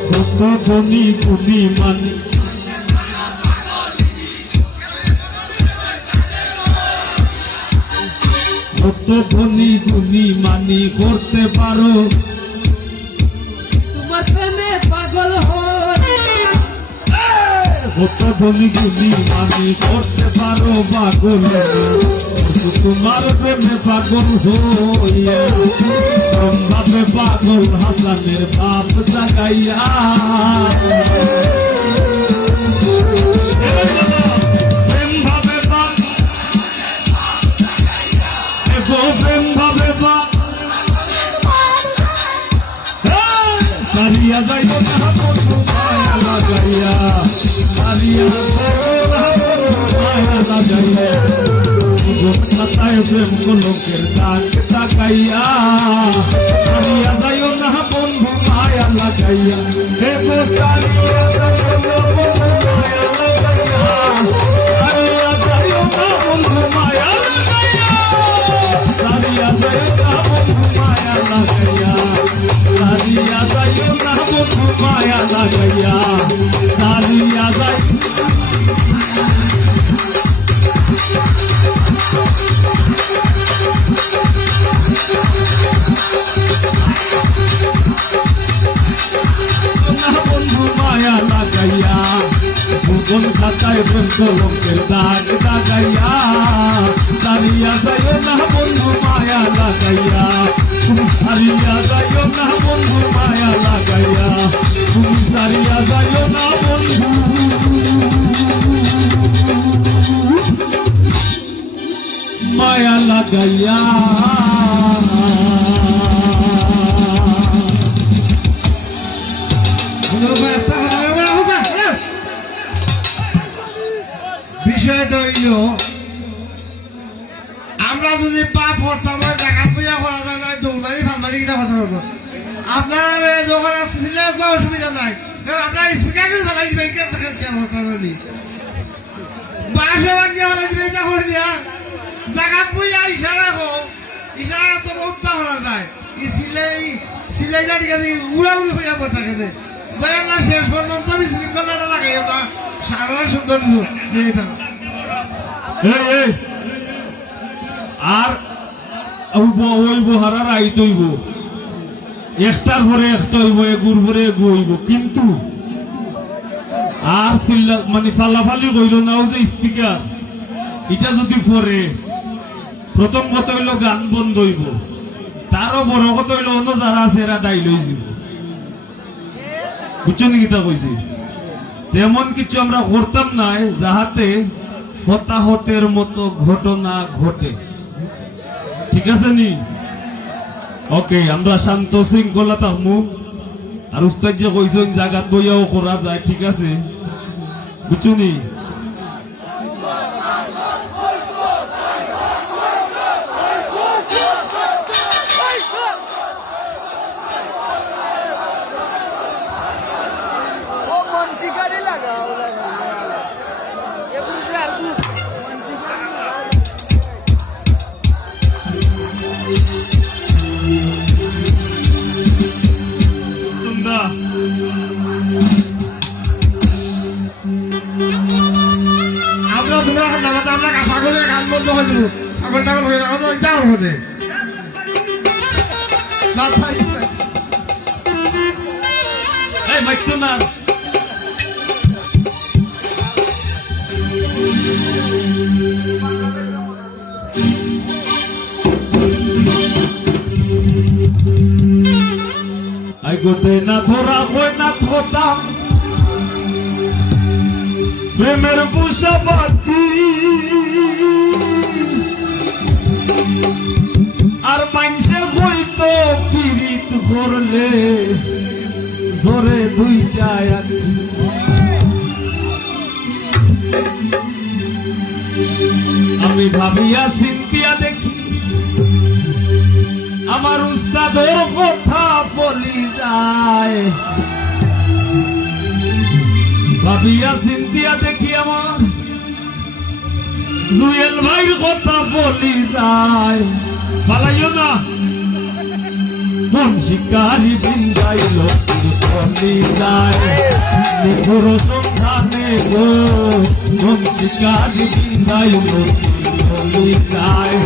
কত গুনি গুনি মানে কত গুনি গুনি মানি করতে পারো তোমার প্রেমে পাগল হই কত ধনী গুলি মানি করতে পারো পাগল তোমার প্রেমে পাগল হইয়া ভাবে পাগল হাসানের বাপ জাগাইয়া প্রেম ভাবে প্রেম ভাবে সারিয়া যাইব না বন্ধু মায়া লাগাইয়া সারিয়া মায়া লাগাইয়া খাতায় প্রেম লোকের দাগ তাকাইয়া সারিয়া যাইও না বন্ধু মায়া লাগাইয়া দেব সারিয়া যাইও না বন্ধু মায়া লাগাইয়া সারিয়া যাইও না বন্ধু মায়া লাগাইয়া সারিয়া যাইও না বন্ধু মায়া লাগাইয়া সারিয়া যাই বন্ধু মায়া লাগাইয়া ভুবন খাতায় প্রেম কলঙ্কের দাগ লাগাইয়া সারিয়া যাইও না বন্ধু মায়া লাগাইয়া তুমি সারিয়া যাইও না বন্ধু মায়া লাগাইয়া তুমি সারিয়া যাইও না বন্ধু মায়া লাগাইয়া বিষয়টা হইল আমরা যদি পাপ করতাম জায়গা পূজা করা যায় না দৌড়মারি ফালমারি কিনা করতে পারবো আপনারা যখন আসছিল অসুবিধা নাই আপনার স্পিকার ফেলাই দিবে বাসে বাগিয়ে ফেলাই দিবে এটা করে দিয়া জায়গাত পূজা ইশারা হোক ইশারা তো উঠতে করা যায় সিলাইটা ঠিক আছে উড়াউড়ি হইয়া পড়ে থাকে দয়া না শেষ পর্যন্ত বিশৃঙ্খলাটা লাগাই তা সারা সুন্দর আর ওইব হারার আইত হইব একটার পরে একটা হইব এগুর পরে এগু হইব কিন্তু আর চিল্লা মানে ফালাফালি কইল না যে স্পিকার এটা যদি পরে প্রথম কথা হইল গান বন্ধ হইব তারও বড় কথা হইল অন্য যারা আছে এরা দায়ী লই যাব বুঝছো নাকি তা কইছি তেমন কিছু আমরা করতাম না যাহাতে হতাহতের মতো ঘটনা ঘটে ঠিক আছে নি ওকে আমরা শান্ত শৃঙ্খলা থাকবো আর উস্তাদ যে কইছেন জাগাত বইয়াও করা যায়, ঠিক আছে, বুঝুনি? ও মনসিকারি লাগাও তোমরা আমরা তোমরা নামাতে আমরা পাগলের গান বন্ধ করে দেবো, পাগল টাগল হয়ে যাবো যাও হতে এই মাইতো না, আই গোটে না ধরা হয় না ধরতাম প্রেমের বুসাবাতি, আর মাইনসে হইতো পীড়িত করলে জোরে দুই যায় আখি। আমি ভাবিয়া চিন্তিয়া দেখি আমার উস্তাদের কথা বলি যায়, ভাবিয়া চিন্তিয়া দেখি আমার জুয়েল ভাইয়ের কথা বলি যায়। পালাইও না, মন শিকারি বিন্দাইল বলি যায়, নিখুর সন্ধানে গো মন শিকারি বিন্দাইল বলি যায়।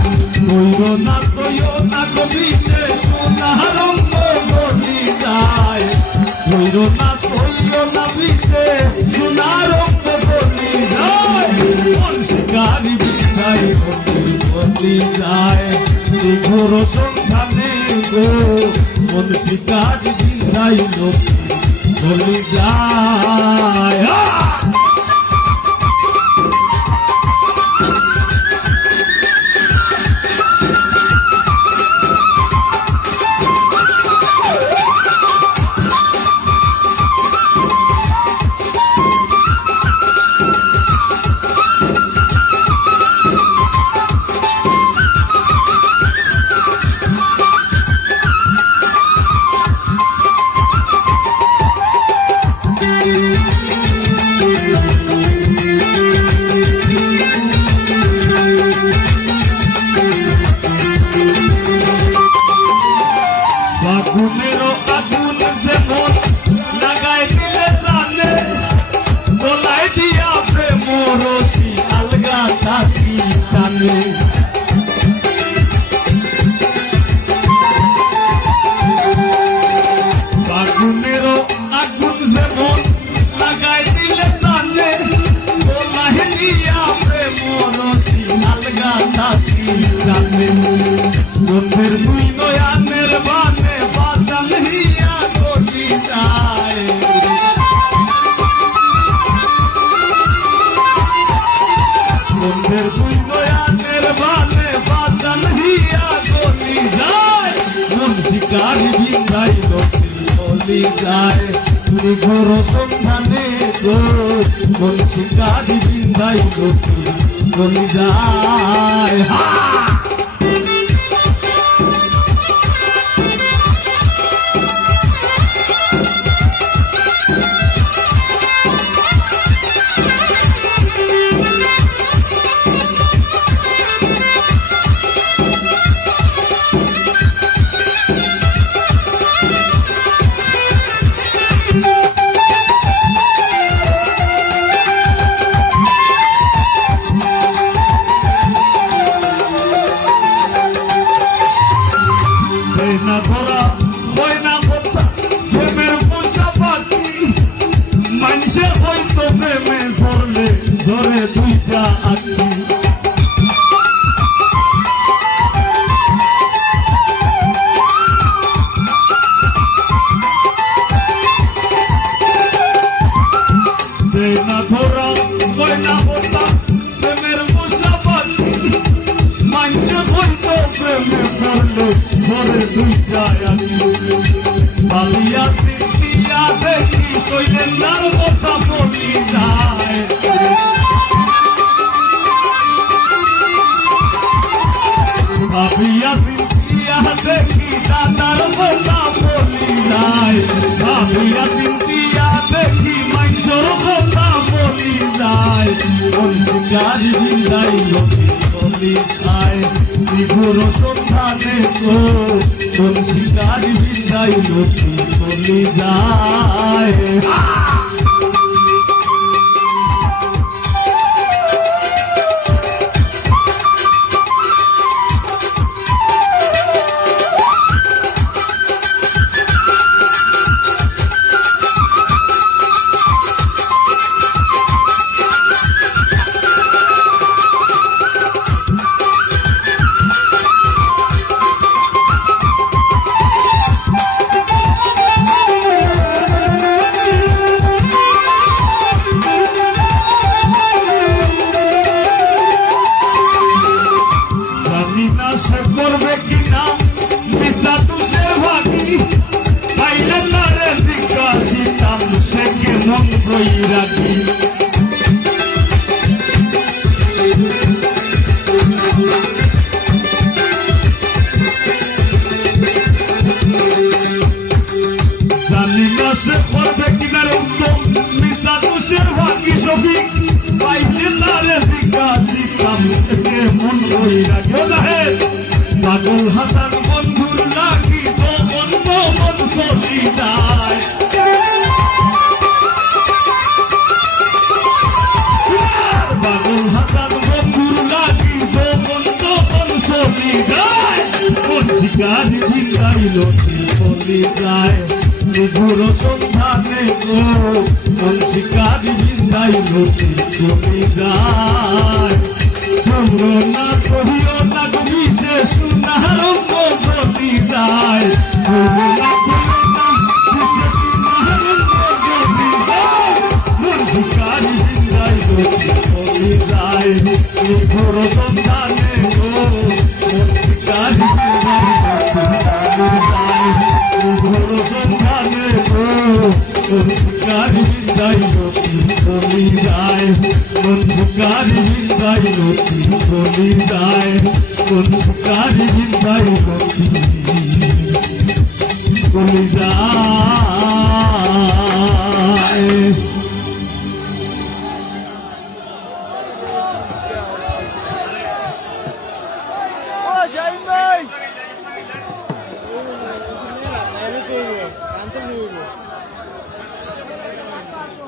কইর না কইও না কবিতে সোনারঙ্গ বলি যায়, কইর না কইও না বিতে সোনারঙ্গ বলি যায়। মন শিকারি বিন্দাইল বলি যায়, নিখুর সন্ধানে গো মন শিকারি বিন্দাইল বলি যায়। আগুনেরও আগুন যেমন লাগাই দিলে জানে, দোলাই দিয়া প্রেমরসি আলগা থাকি টানে। আগুনেরও আগুন যেমন লাগাই দিলে জানে, দোলাই দিয়া প্রেমরসি আলগা থাকি টানে। বন্ধের দুই নয়ানের বানে বাজান হিয়া গতি যায়, বন্ধের দুই নয়ানের বানে বাজান হিয়া গতি যায়। মন শিকারি বিন্দাই গতি বলি যায়, নিঘোর সন্ধানে গো মন শিকারি বিন্দাই গতি বলি যায়। না ধরা হয় না কথা প্রেমের পোষাপাতি, মানুষে হয়তো প্রেমে ধরলে ধরে দুইটা আঁকি। না ধরা হয় না কথা প্রেমের পোষাপাতি, মানুষে হয়তো প্রেমে ধরলে ধরে দুইটা আঁকি। ভাবিয়া চিন্তিয়া ভাবিয়া চিন্তিয়া দেখি দাদার কথা বলি যায় ভাবিয়া চিন্তিয়া দেখি মানুষের কথা বলি যায় কোন শিকারি বিদায় বলি যায় বিপুর সন্ধানে কোন শিকারি বিদায় বলি যায় করবে কিনা মিশা তুষের ভাগি পাইলে তারে জিজ্ঞাসিতাম সে কেমন বই রাখি জানি না সে করবে কিনা উত্তম মিশা তুষের ভাগি সফিক পাইলে তারে জিজ্ঞাসিতাম সে কেমন বই রাখি ও জাহেদ পাগল হাসান বন্ধুর লাগি যৌবন যৌবন চলি যায় পাগল হাসান বন্ধুর লাগি যৌবন যৌবন চলি যায় কোন শিকারি বিদাইল চলি যায় নিভুর সন্ধানে কোন শিকারি বিদাইল চলি যায় তোমরা না কহিও না বিশে সুনারঙ্গ যদি যায় তোমরা না কহিও না বিশে সুনারঙ্গ যদি যায় মন শিকারি বিদায় চলি যায় নিভুর সন্ধানে মন শিকারি বিদায় চলি যায় নিভুর সন্ধানে মন শিকারি বিদায় চলি যায় মন শিকারি বিদায় চলি যায় মন শিকারি বিদায় চলি যায় ও শাহিন ভাই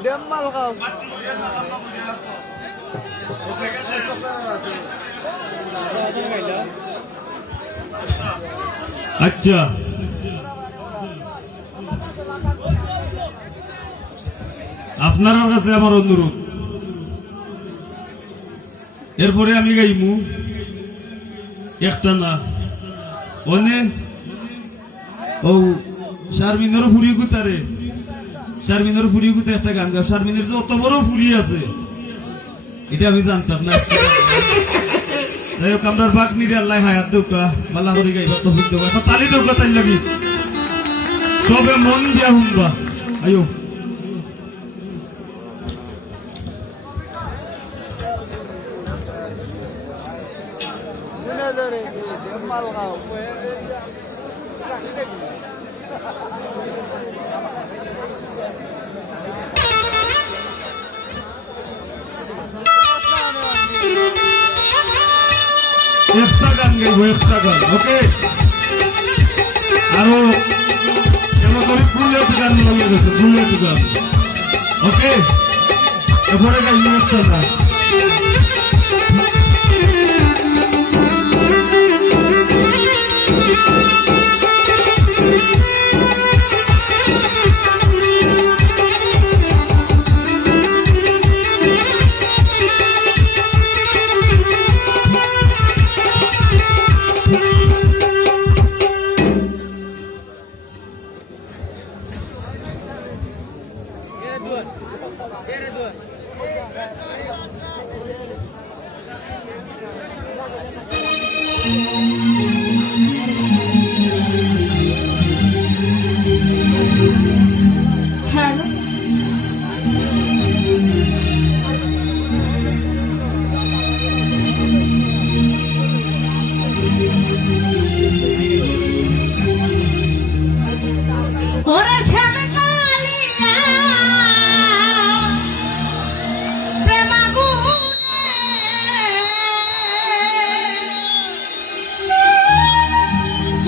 ডেম্মাল খাও আচ্ছা আপনার কাছে আমার অনুরোধ এরপরে আমি গাইমু একটা না অনেক ও শারমিনের ফুরি গুতারে শারমিনের ফুরি গুতে একটা গান গাও শারমিনের যে অত বড় ফুরি আছে এটা আমি জানতাম না যাই হোক আমরা বাঘ নিরে আল্লাহ হায়াত দৌকা মাল্লা করে গাইবা তো হুক দেবো এখন তালি দৌকা তাই লাগি সবে মন দিয়া শুনবা আয়ো ডেম্মাল খাও একটা গান গাইবো একটা গান ওকে আরো এমন করে ফুলের গান লাগিয়ে গেছে ফুলের গান ওকে এরপরে গাইবো একটা গান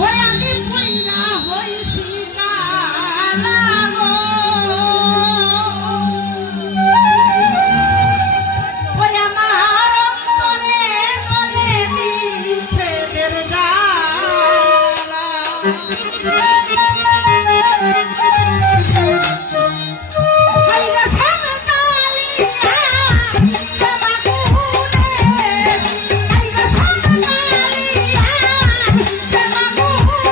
ওই আমি পয়না হইছি কালা গো ওই আমার অন্তরে গলে বিচ্ছেদের জ্বালা হাইগা সামকালিয়া জামাগুনে হাইগা সামকালিয়া জামাগুনে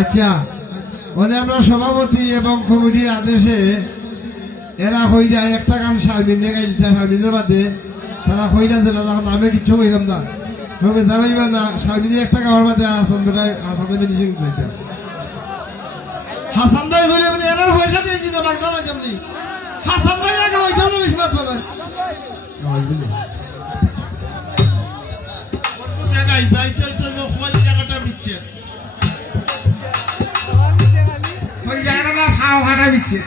আচ্ছা, মানে আমরা সভাপতি এবং কমিটির আদেশে এরা হয়ে যায় একটা গান সারবিন্দে গাইলতা, সারবিন্দের বাদে তারা হয়ে যাচ্ছে না, তখন আমি কিচ্ছু হইলাম না, হবে তারা হইবা না সারবিন্দে একটা গাওয়ার বাদে আসন বেটায় হাসান নিজে গাইতাম। হাসান ভাই হইলে মানে এনার পয়সা দিয়ে দিতে পারতো না, যেমনি হাসান ভাই গাওয়াইতাম না বেশি মাত বলে জায়গায় বাইটাই তো ফল জায়গাটা দিচ্ছে ওই জায়গাটা ফাও হাঁটা দিচ্ছে।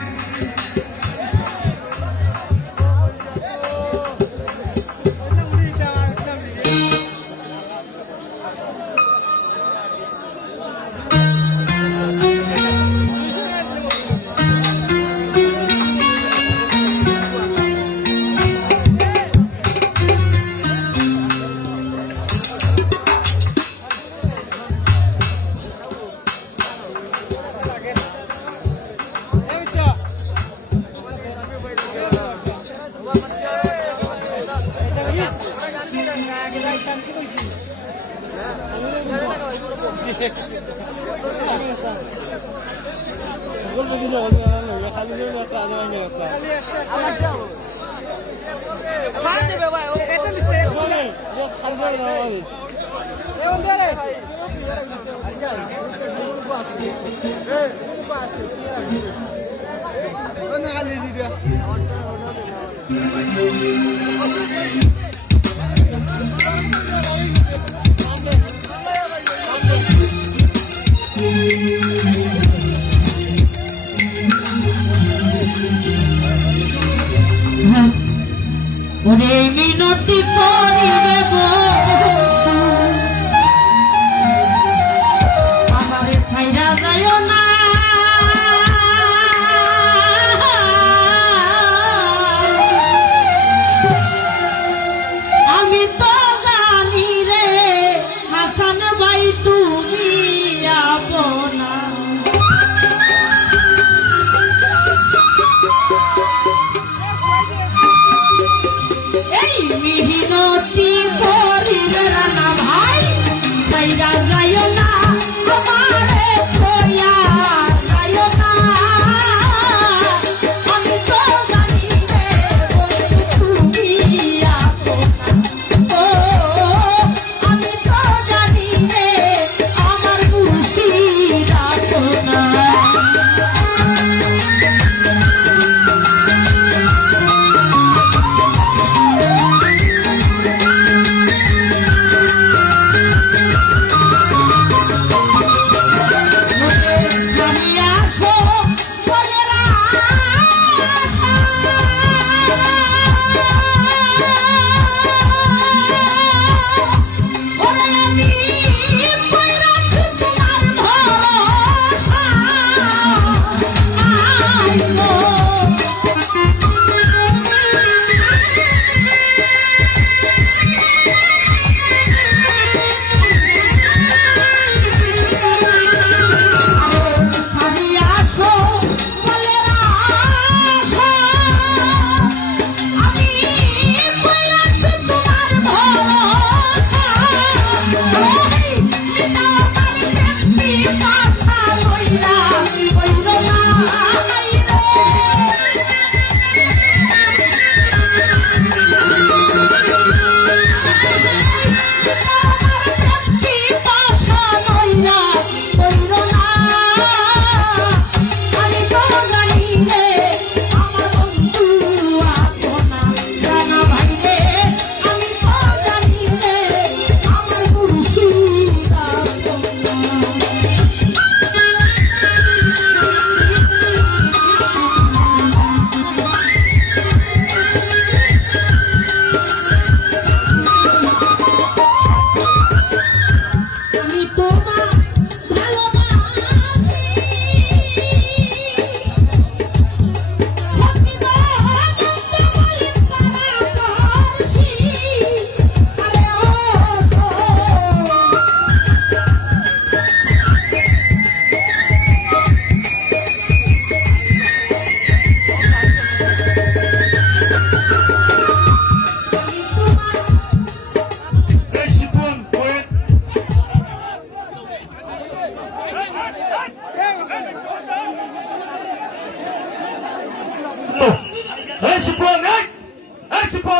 ওরে মিনতি করিবে আমারে ছাইরা যায় না, আমি তো জানি রে হাসান ভাই তুমি আপনা। এই মিহিনতি করিবে না ভাই, ছাইরা যায় না আমারে ছইয়া যায় না, আমি তো জানি রে তুমি আপনা। ও আমি তো জানি রে আমার মুর্শিদ আপনা।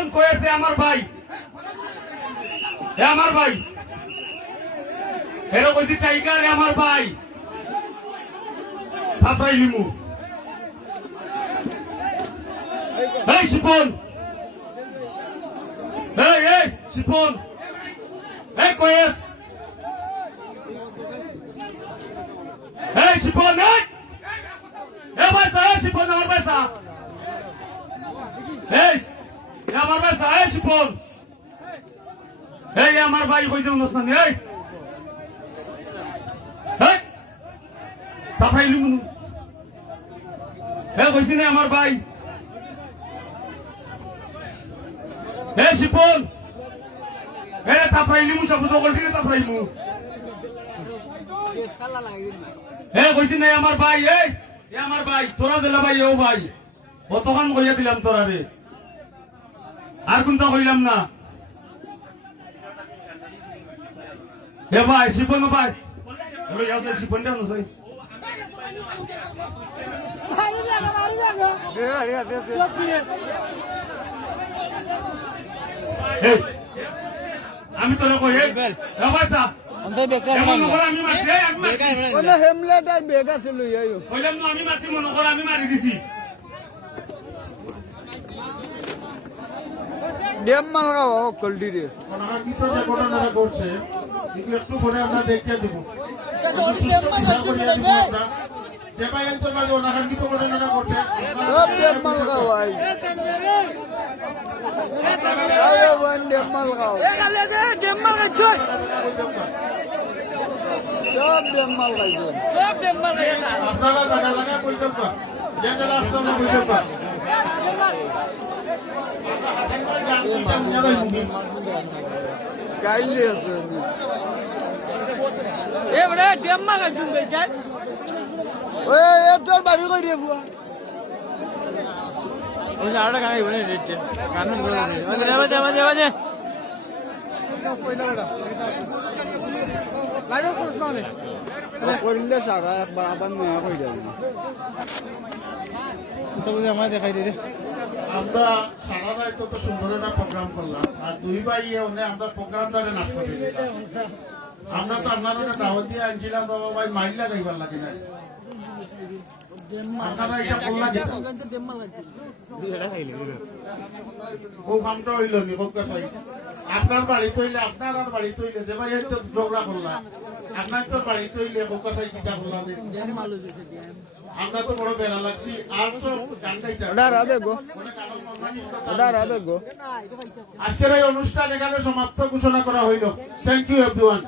শিপন কয়েছে আমার ভাই এ আমার ভাই এরও কইছি টাইগার এ আমার ভাই থাপড়াই লিমু এই শিপন এই শিপন এই কয়েস এই শিপন এই পয়সা এই শিপন আমার পয়সা এই আমার পয়সা এই শিপন এই আমার ভাই কই দেন না এই তাপাই লিমু এই কইছি না আমার ভাই এই শিপন এই তাপাই লিমু সব তো কইছি না তাপাই লিমু এই কইছি না আমার ভাই এই আমার ভাই তোরা দিলা ভাই ও ভাই অতখান কইয়া দিলাম তোরা রে আর কোনটা কইলাম না এ ভাই শিপন ভাই ওই যাও তো শিপন দাও না সই আমি তোরা কই এই পয়সা এমন করে আমি মারছি আমি মারছি ওনা হেমলেট আর বেগ আছে লই আইও কইলাম না আমি মারছি মনে করে আমি মারি দিছি ডেম মালগাও কলডি রে অনাকাঙ্ক্ষিত যে ঘটনাটা ঘটছে কিন্তু একটু পরে আমরা দেখতে দেবো যে ভাই অঞ্চল বাড়ি অনাকাঙ্ক্ষিত ঘটনাটা ঘটছে সব ডেম মালগাও ভাই আরে ওয়ান ডেম মালগাও এ গালে যে ডেম মালগাইছো সব ডেম মালগাইছো সব ডেম মালগাইছো আপনারা জায়গা লাগা কইতেন না যেটা রাস্তা না কইতেন না গাইলে আছে এ বড় ডেম মালগাইছো বেচার ওই এ তোর বাড়ি কই রে বুয়া ওই আড়া গাই বনে রেটে কানুন বলে বাজে বাজে বাজে লাইভ কোর্স মানে করলে সারা একবার আবার নয়া কই দেব তো বুঝে আমার দেখাই দে আমরা সারা রাত তো সুন্দর একটা প্রোগ্রাম করলাম আর দুই ভাই ওনে আমরা প্রোগ্রামটা নষ্ট করে দিলাম আমরা তো আপনারা দাওয়াত দিয়ে আনছিলাম বাবা ভাই মাইল লাগাইবার লাগে না আপনারা এটা করলা ও কামটা হইল নি হোক কাছাই আপনার বাড়ি তৈলে আপনার আর বাড়ি তৈলে যে ভাই তো ঝগড়া করলাম আপনার তো বাড়ি তৈলে হোক কাছাই কিটা করলাম আমরা তো বড় বেলা লাগছি আর তো গানটাইটা আজকের এই অনুষ্ঠান এখানে সমাপ্ত ঘোষণা করা হইল থ্যাংক ইউ এভরিওয়ান